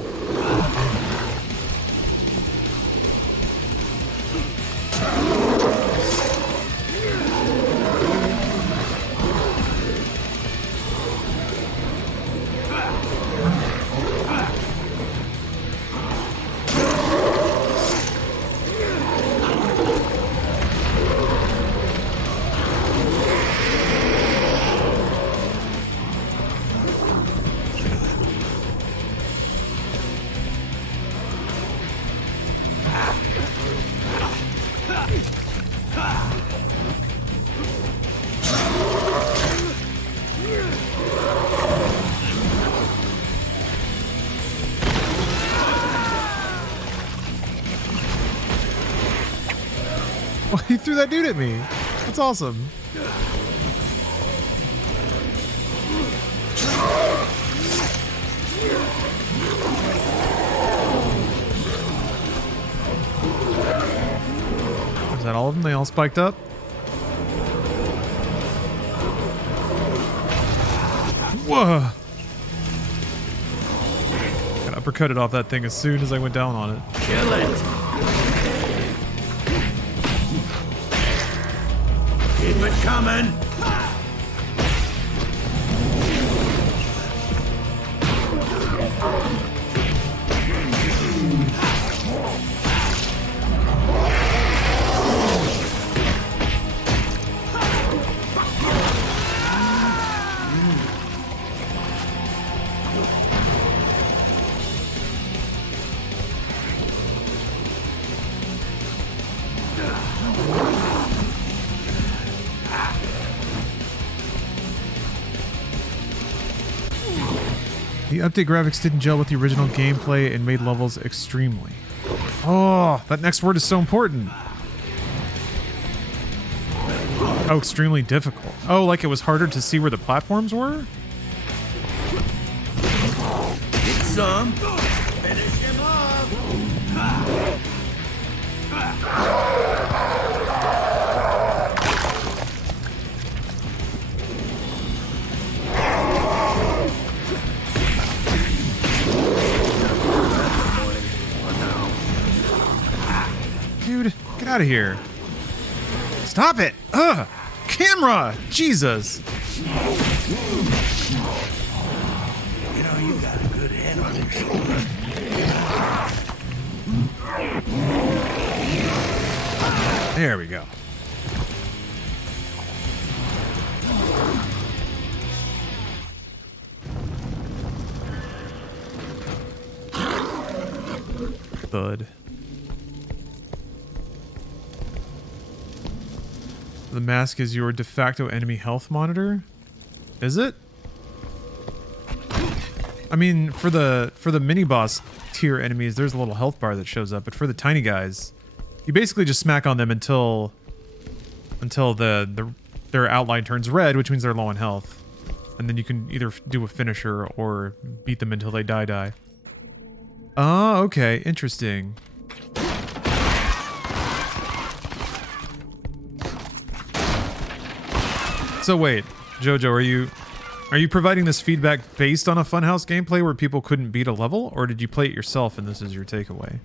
He threw that dude at me. That's awesome. Is that all of them? They all spiked up? Whoa! Got uppercutted off that thing as soon as I went down on it. Kill it! Keep it coming! The update graphics didn't gel with the original gameplay and made levels extremely. Oh, that next word is so important. Oh, extremely difficult. Oh, like it was harder to see where the platforms were? Get some! Finish him off! Dude, get out of here. Stop it! Ugh! Camera! Jesus! You know, you got a good head on your shoulder. There we go. Thud. The mask is your de facto enemy health monitor? Is it? I mean, for the mini boss tier enemies, there's a little health bar that shows up, but for the tiny guys, you basically just smack on them until their outline turns red, which means they're low on health. And then you can either do a finisher or beat them until they die. Oh, okay, interesting. So wait, Jojo, are you providing this feedback based on a Funhouse gameplay where people couldn't beat a level, or did you play it yourself and this is your takeaway?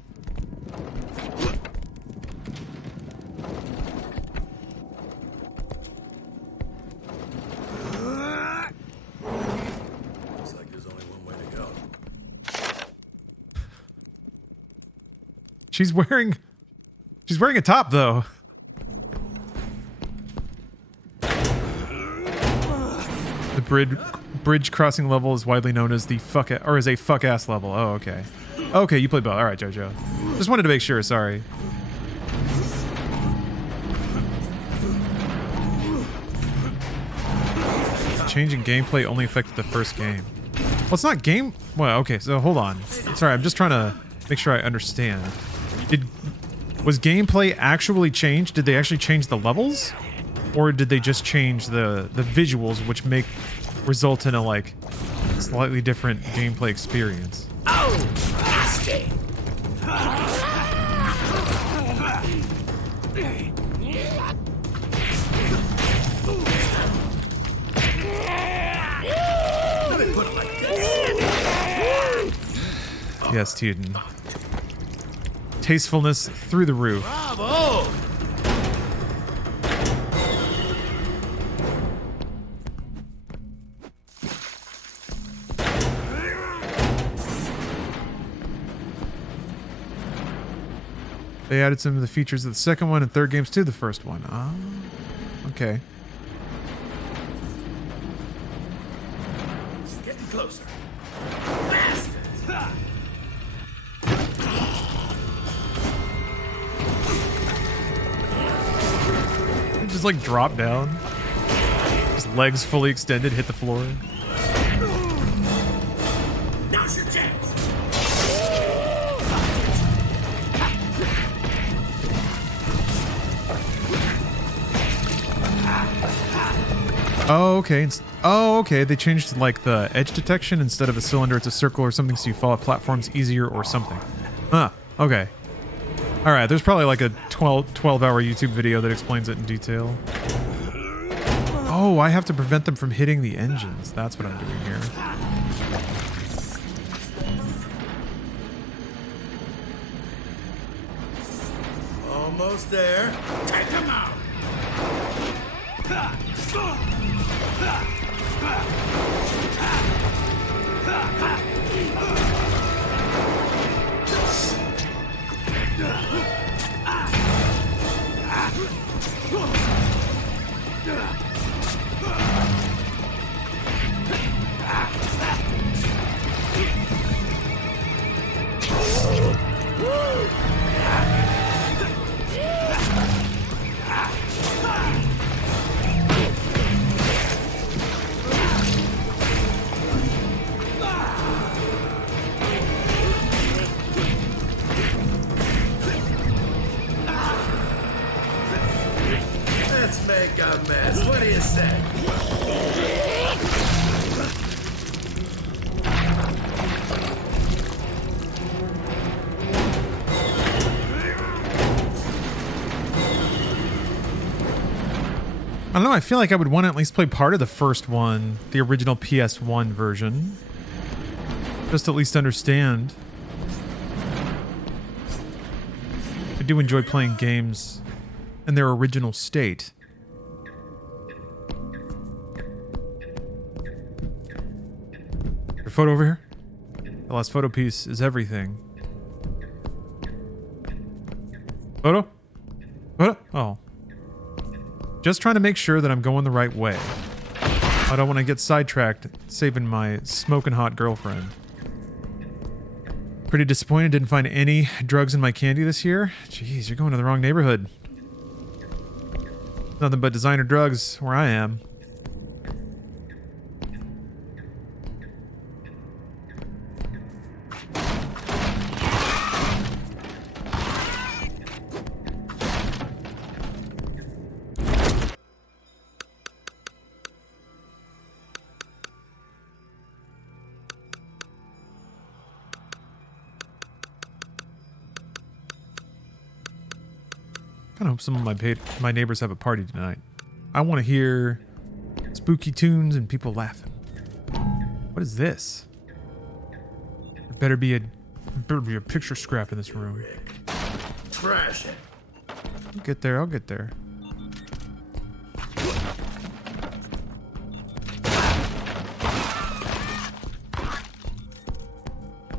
Looks like there's only one way to go. She's wearing a top though. The bridge crossing level is widely known as the a fuck ass level. Oh, okay. Okay, you played both. All right, Jojo. Just wanted to make sure. Sorry. Changing gameplay only affected the first game. Well, it's not game. Well, okay. So hold on. Sorry, I'm just trying to make sure I understand. Was gameplay actually changed? Did they actually change the levels? Or did they just change the visuals, which result in a like slightly different gameplay experience? Oh, nasty! Yes, Teton. Tastefulness through the roof. Bravo! They added some of the features of the second one and third games to the first one. Ah, okay. Getting closer. Bastards! They just like drop down. His legs fully extended, hit the floor. Now's your chance! Oh, okay. Oh, okay. They changed like the edge detection. Instead of a cylinder, it's a circle or something, so you fall off platforms easier or something. Ah, okay. All right. There's probably like a 12-hour YouTube video that explains it in detail. Oh, I have to prevent them from hitting the engines. That's what I'm doing here. Almost there. Take him out! Let's make a mess. What do you say? I don't know. I feel like I would want to at least play part of the first one, the original PS1 version. Just to at least understand. I do enjoy playing games in their original state. Your photo over here? The last photo piece is everything. Photo? Photo? Oh. Just trying to make sure that I'm going the right way. I don't want to get sidetracked saving my smoking hot girlfriend. Pretty disappointed didn't find any drugs in my candy this year. Jeez, you're going to the wrong neighborhood. Nothing but designer drugs where I am. I hope some of my neighbors have a party tonight. I want to hear spooky tunes and people laughing. What is this? There better be a picture scrap in this room. Trash it. I'll get there. I'll get there.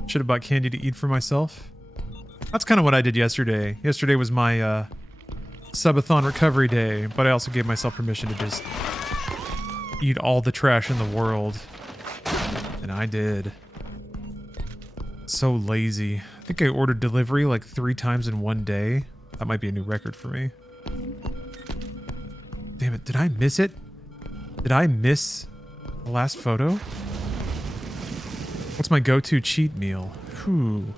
Should have bought candy to eat for myself. That's kind of what I did yesterday. Yesterday was my subathon recovery day, but I also gave myself permission to just eat all the trash in the world. And I did. So lazy. I think I ordered delivery like 3 times in one day. That might be a new record for me. Damn it, did I miss it? Did I miss the last photo? What's my go-to cheat meal? Whew.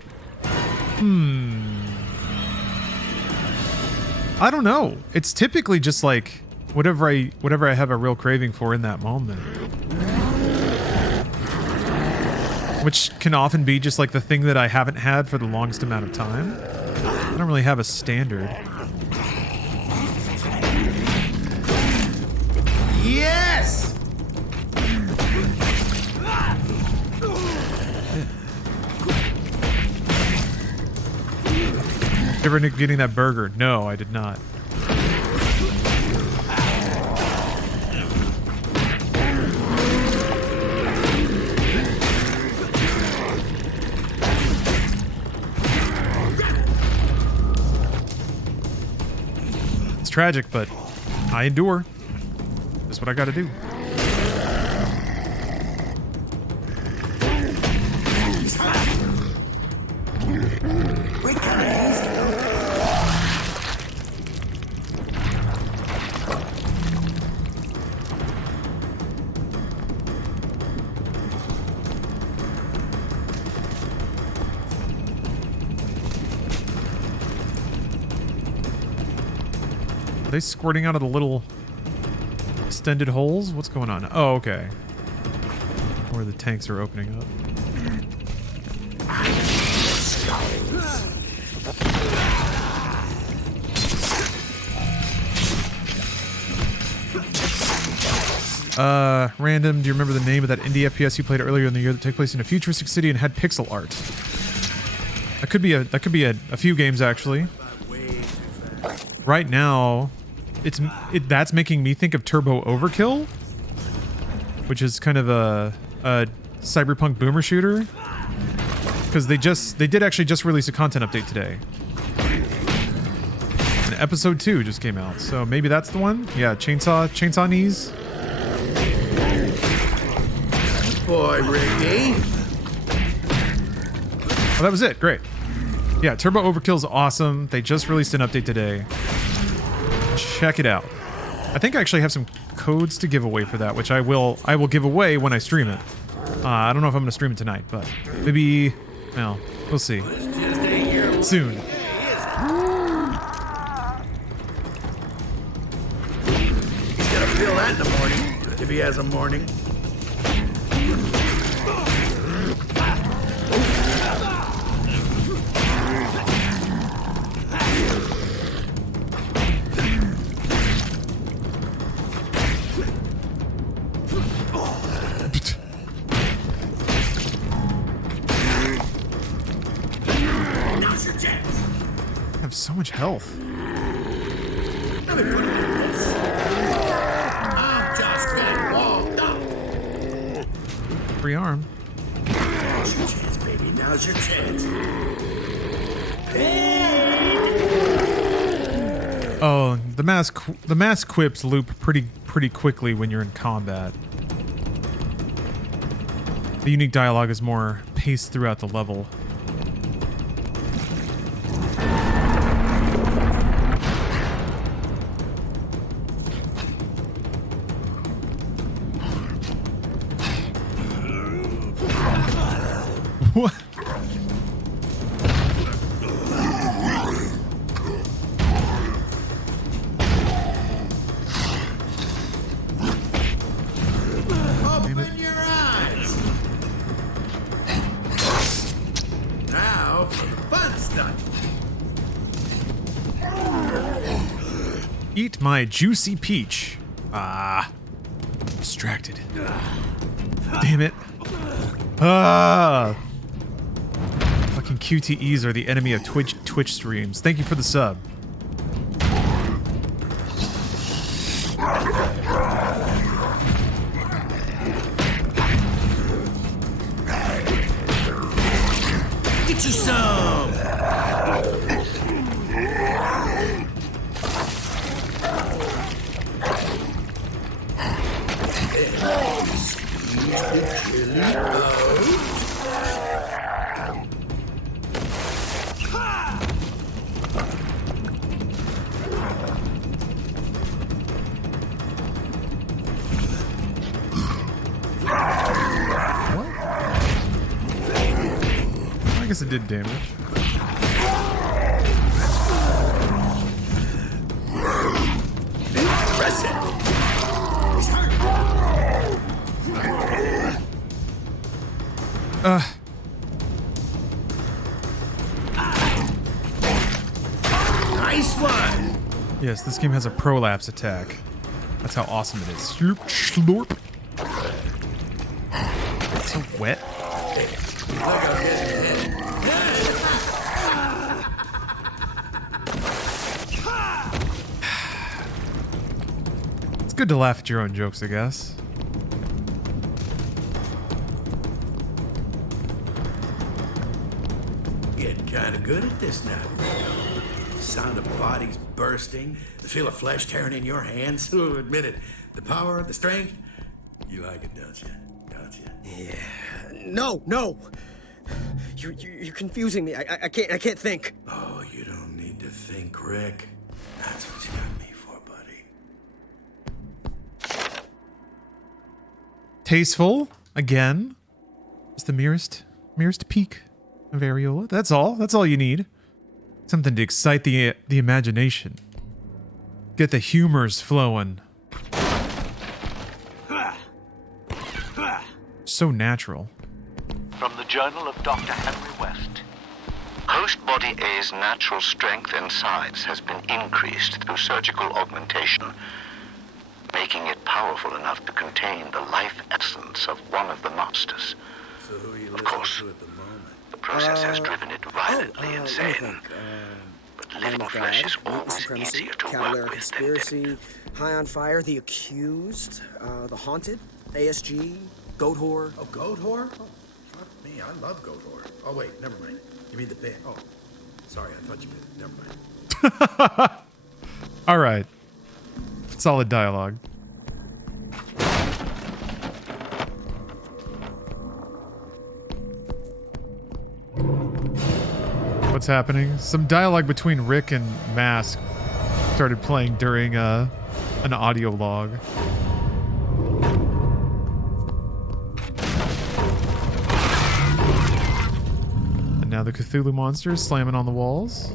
I don't know. It's typically just like whatever I have a real craving for in that moment. Which can often be just like the thing that I haven't had for the longest amount of time. I don't really have a standard. Yes! You ever end up getting that burger? No, I did not. It's tragic, but I endure. That's what I gotta do. Are they squirting out of the little extended holes? What's going on? Oh, okay. Where the tanks are opening up. Random, do you remember the name of that indie FPS you played earlier in the year that took place in a futuristic city and had pixel art? That could be a few games actually. Right now, that's making me think of Turbo Overkill, which is kind of a cyberpunk boomer shooter. Because they did actually just release a content update today. And episode 2 just came out, so maybe that's the one? Yeah, chainsaw knees. Boy, Ricky. Oh, that was it. Great. Yeah, Turbo Overkill's awesome. They just released an update today. Check it out. I think I actually have some codes to give away for that, which I will give away when I stream it. I don't know if I'm going to stream it tonight, but maybe, well, we'll see. Soon. He's gonna feel that in the morning, if he has a morning. I have so much health. Let me put it like this. I'm just getting warmed up. Free arm. Now's your chance, baby. Now's your chance. Oh, the mass quips loop pretty quickly when you're in combat. The unique dialogue is more paced throughout the level. What? Open your eyes. Now for the fun stuff. Eat my juicy peach. Ah. Distracted. Damn it. Ah. Fucking QTEs are the enemy of Twitch streams. Thank you for the sub. Get you some. Squeeze the chili out. I guess it did damage. Press it. Nice one. Yes, this game has a prolapse attack. That's how awesome it is. Slurp, slurp. It's so wet. It's good to laugh at your own jokes, I guess. Getting kind of good at this now. The sound of bodies bursting, the feel of flesh tearing in your hands. Oh, admit it. The power, the strength. You like it, don't you? Don't you? Yeah. No. You're confusing me. I can't think. Oh, you don't need to think, Rick. That's what you got me for, buddy. Tasteful, again. Just the merest peak of areola. That's all. That's all you need. Something to excite the imagination. Get the humors flowing. So natural. From the Journal of Dr. Henry West. Host Body A's natural strength and size has been increased through surgical augmentation, making it powerful enough to contain the life essence of one of the masters. So who are you Of course, listening to at the moment? the process has driven it violently Let me insane. think. But Lamb living of flesh God, is Mutant always Supremacy, easier to Cavalier work with Conspiracy, High on Fire, The Accused, The Haunted, ASG, Goat Whore. Oh, Goat Whore? Oh, fuck me, I love Goat Whore. Oh, wait, never mind. You mean the band? Oh, sorry, I thought you meant, never mind. All right. Solid dialogue. What's happening? Some dialogue between Rick and Mask started playing during an audio log. And now the Cthulhu monster is slamming on the walls.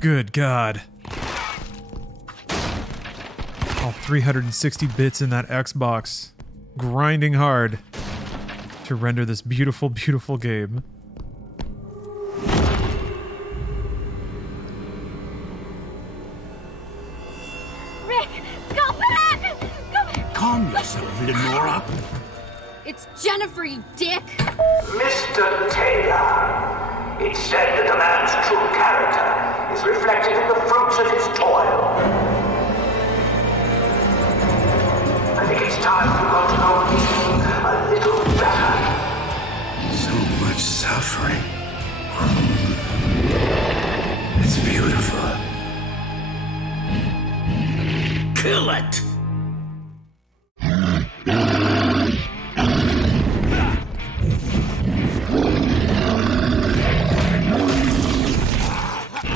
Good God. All 360 bits in that Xbox. Grinding hard to render this beautiful, beautiful game. Rick, go back! Go back! Calm yourself, Lenora. It's Jennifer, you dick! Mr. Taylor, it's said that a man's true character is reflected in the fruits of his toil. I think it's time you got to know me a little better. So much suffering. It's beautiful. Kill it!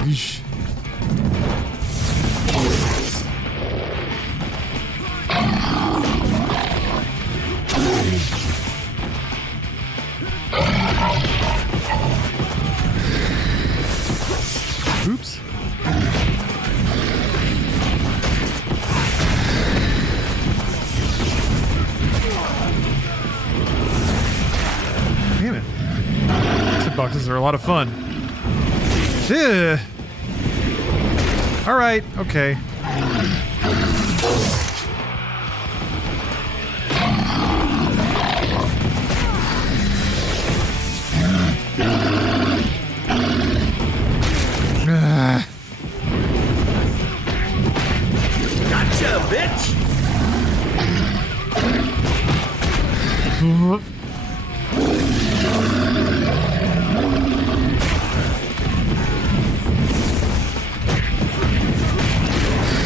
Yeesh. Oops. Damn it. These boxes are a lot of fun. Yeah. All right. Okay. Gotcha, bitch!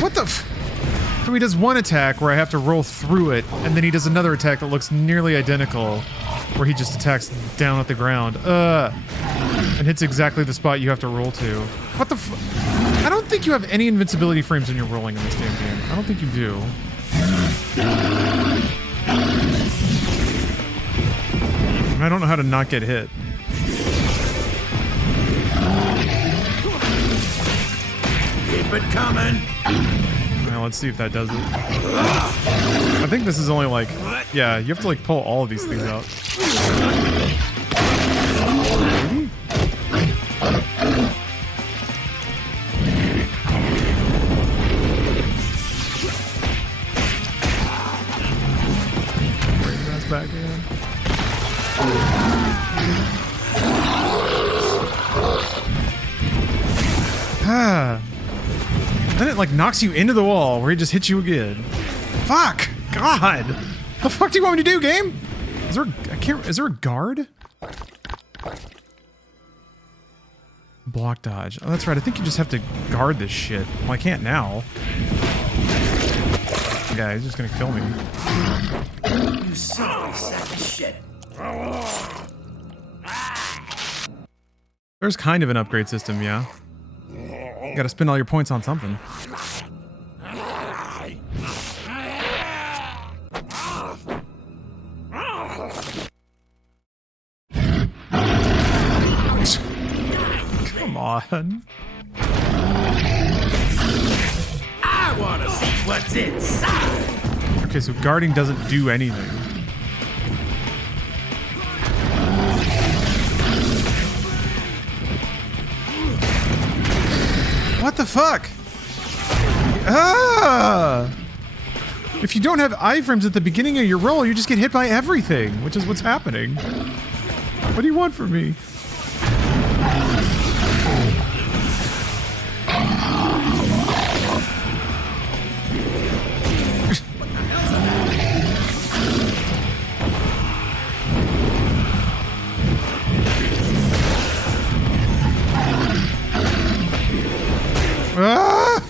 What the f- So he does one attack where I have to roll through it, and then he does another attack that looks nearly identical, where he just attacks down at the ground. And hits exactly the spot you have to roll to. What the f- I don't think you have any invincibility frames when you're rolling in this damn game. I don't think you do. I don't know how to not get hit. Keep it coming! Now let's see if that does it. I think this is only like, yeah, you have to like pull all of these things out. Bring that back in. Then it like knocks you into the wall where he just hits you again. Fuck! God! The fuck do you want me to do, game? Is there is there a guard? Block dodge. Oh, that's right. I think you just have to guard this shit. Well, I can't now. Yeah, he's just gonna kill me. You son of a sack of shit. There's kind of an upgrade system, yeah. You gotta spend all your points on something. Come on. I wanna see what's inside. Okay, so guarding doesn't do anything. What the fuck? Ah! If you don't have iframes at the beginning of your roll, you just get hit by everything, which is what's happening. What do you want from me? Ah!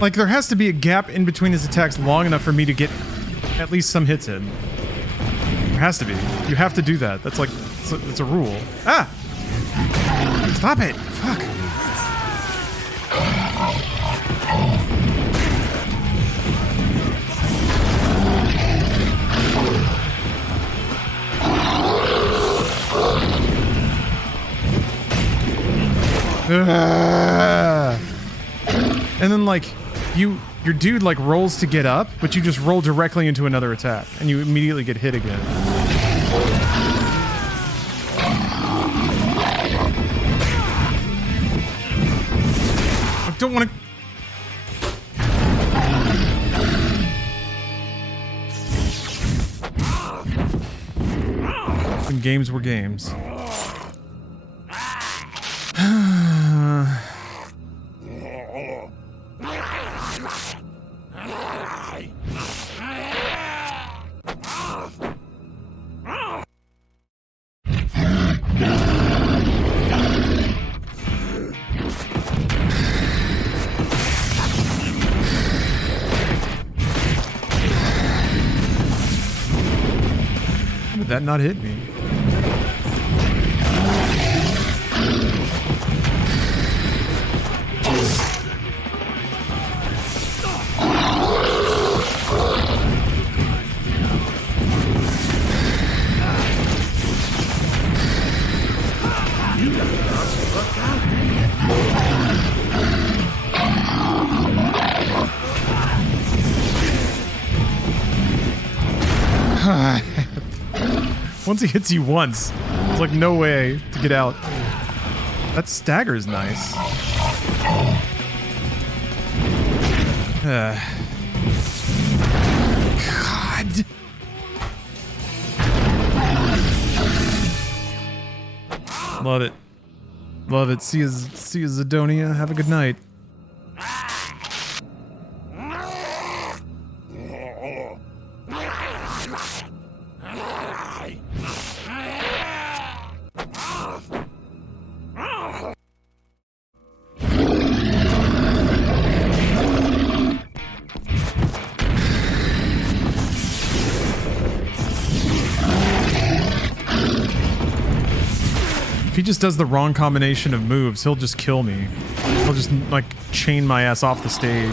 Like, there has to be a gap in between his attacks long enough for me to get at least some hits in. There has to be. You have to do that. That's like, it's a rule. Ah! Stop it! Fuck. And then like your dude like rolls to get up, but you just roll directly into another attack and you immediately get hit again. I don't want to. When games were games. How did that not hit me? Once he hits you once, there's like no way to get out. That stagger's nice. God. Love it. Love it. See you, Zidonia. Have a good night. If he just does the wrong combination of moves, he'll just kill me. He'll just, like, chain my ass off the stage.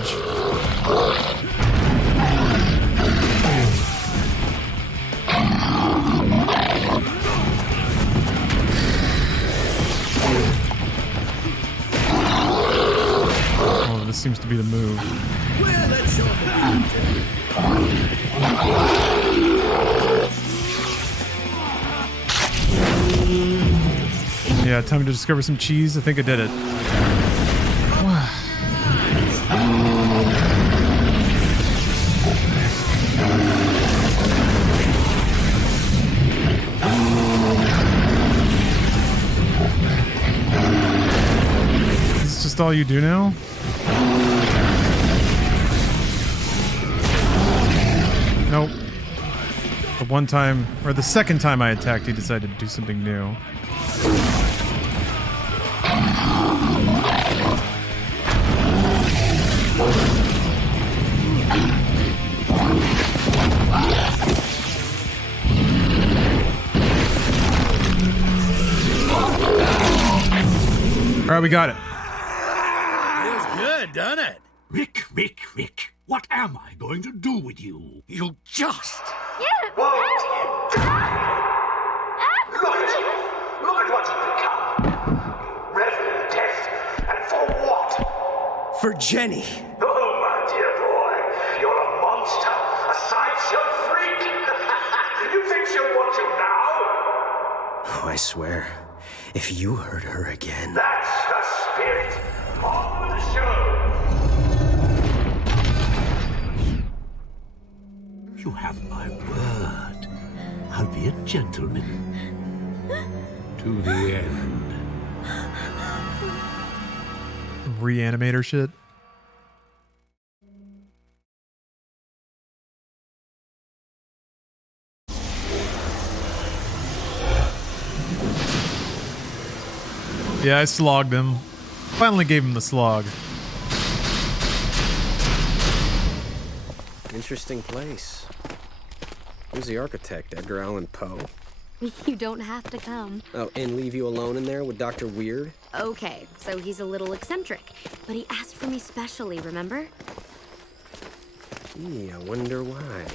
Oh, this seems to be the move. Well, let's show them. Yeah, time to discover some cheese. I think I did it. Is this just all you do now? Nope. The one time, or the second time I attacked, he decided to do something new. All right, we got it. Feels good, doesn't it? Rick, what am I going to do with you? You just... Won't you die? Look at you. Look at what you've become. Reveling in death. And for what? For Jenny. Oh, my dear boy. You're a monster. A sideshow freak. You think she'll want you now? Oh, I swear, if you hurt her again... That's the spirit. On with the show. You have my word. I'll be a gentleman. To the end. Reanimator shit. Yeah, I slogged him. Finally gave him the slog. Interesting place. Who's the architect? Edgar Allan Poe? You don't have to come. Oh, and leave you alone in there with Dr. Weird? Okay, so he's a little eccentric, but he asked for me specially, remember? Gee, I wonder why.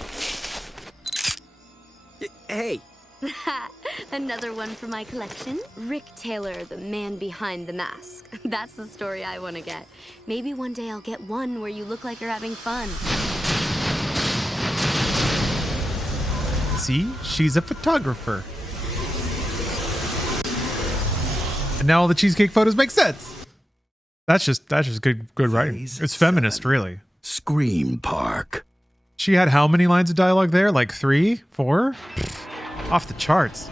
Hey! Another one for my collection. Rick Taylor, the man behind the mask. That's the story I want to get. Maybe one day I'll get one where you look like you're having fun. See? She's a photographer. And now all the cheesecake photos make sense. That's just good writing. It's feminist, really. Scream Park. She had how many lines of dialogue there? Like 3? 4? Off the charts.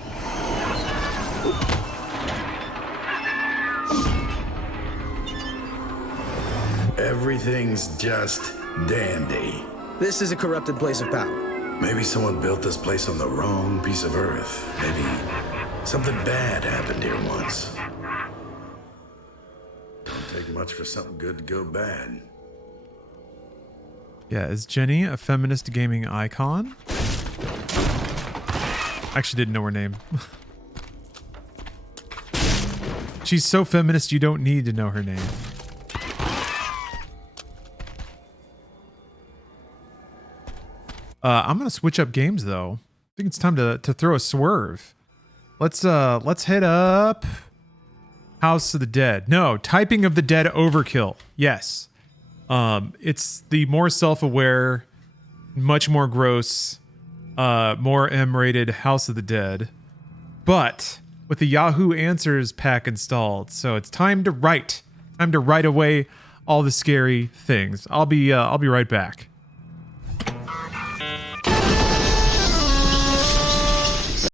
Everything's just dandy. This is a corrupted place of power. Maybe someone built this place on the wrong piece of earth. Maybe something bad happened here once. Don't take much for something good to go bad. Yeah, is Jenny a feminist gaming icon? I actually didn't know her name. She's so feminist you don't need to know her name. I'm gonna switch up games though. I think it's time to throw a swerve. Let's hit up House of the Dead. No, Typing of the Dead Overkill. Yes. It's the more self-aware, much more gross, more M-rated House of the Dead, but with the Yahoo Answers pack installed. So it's time to write. Time to write away all the scary things. I'll be right back.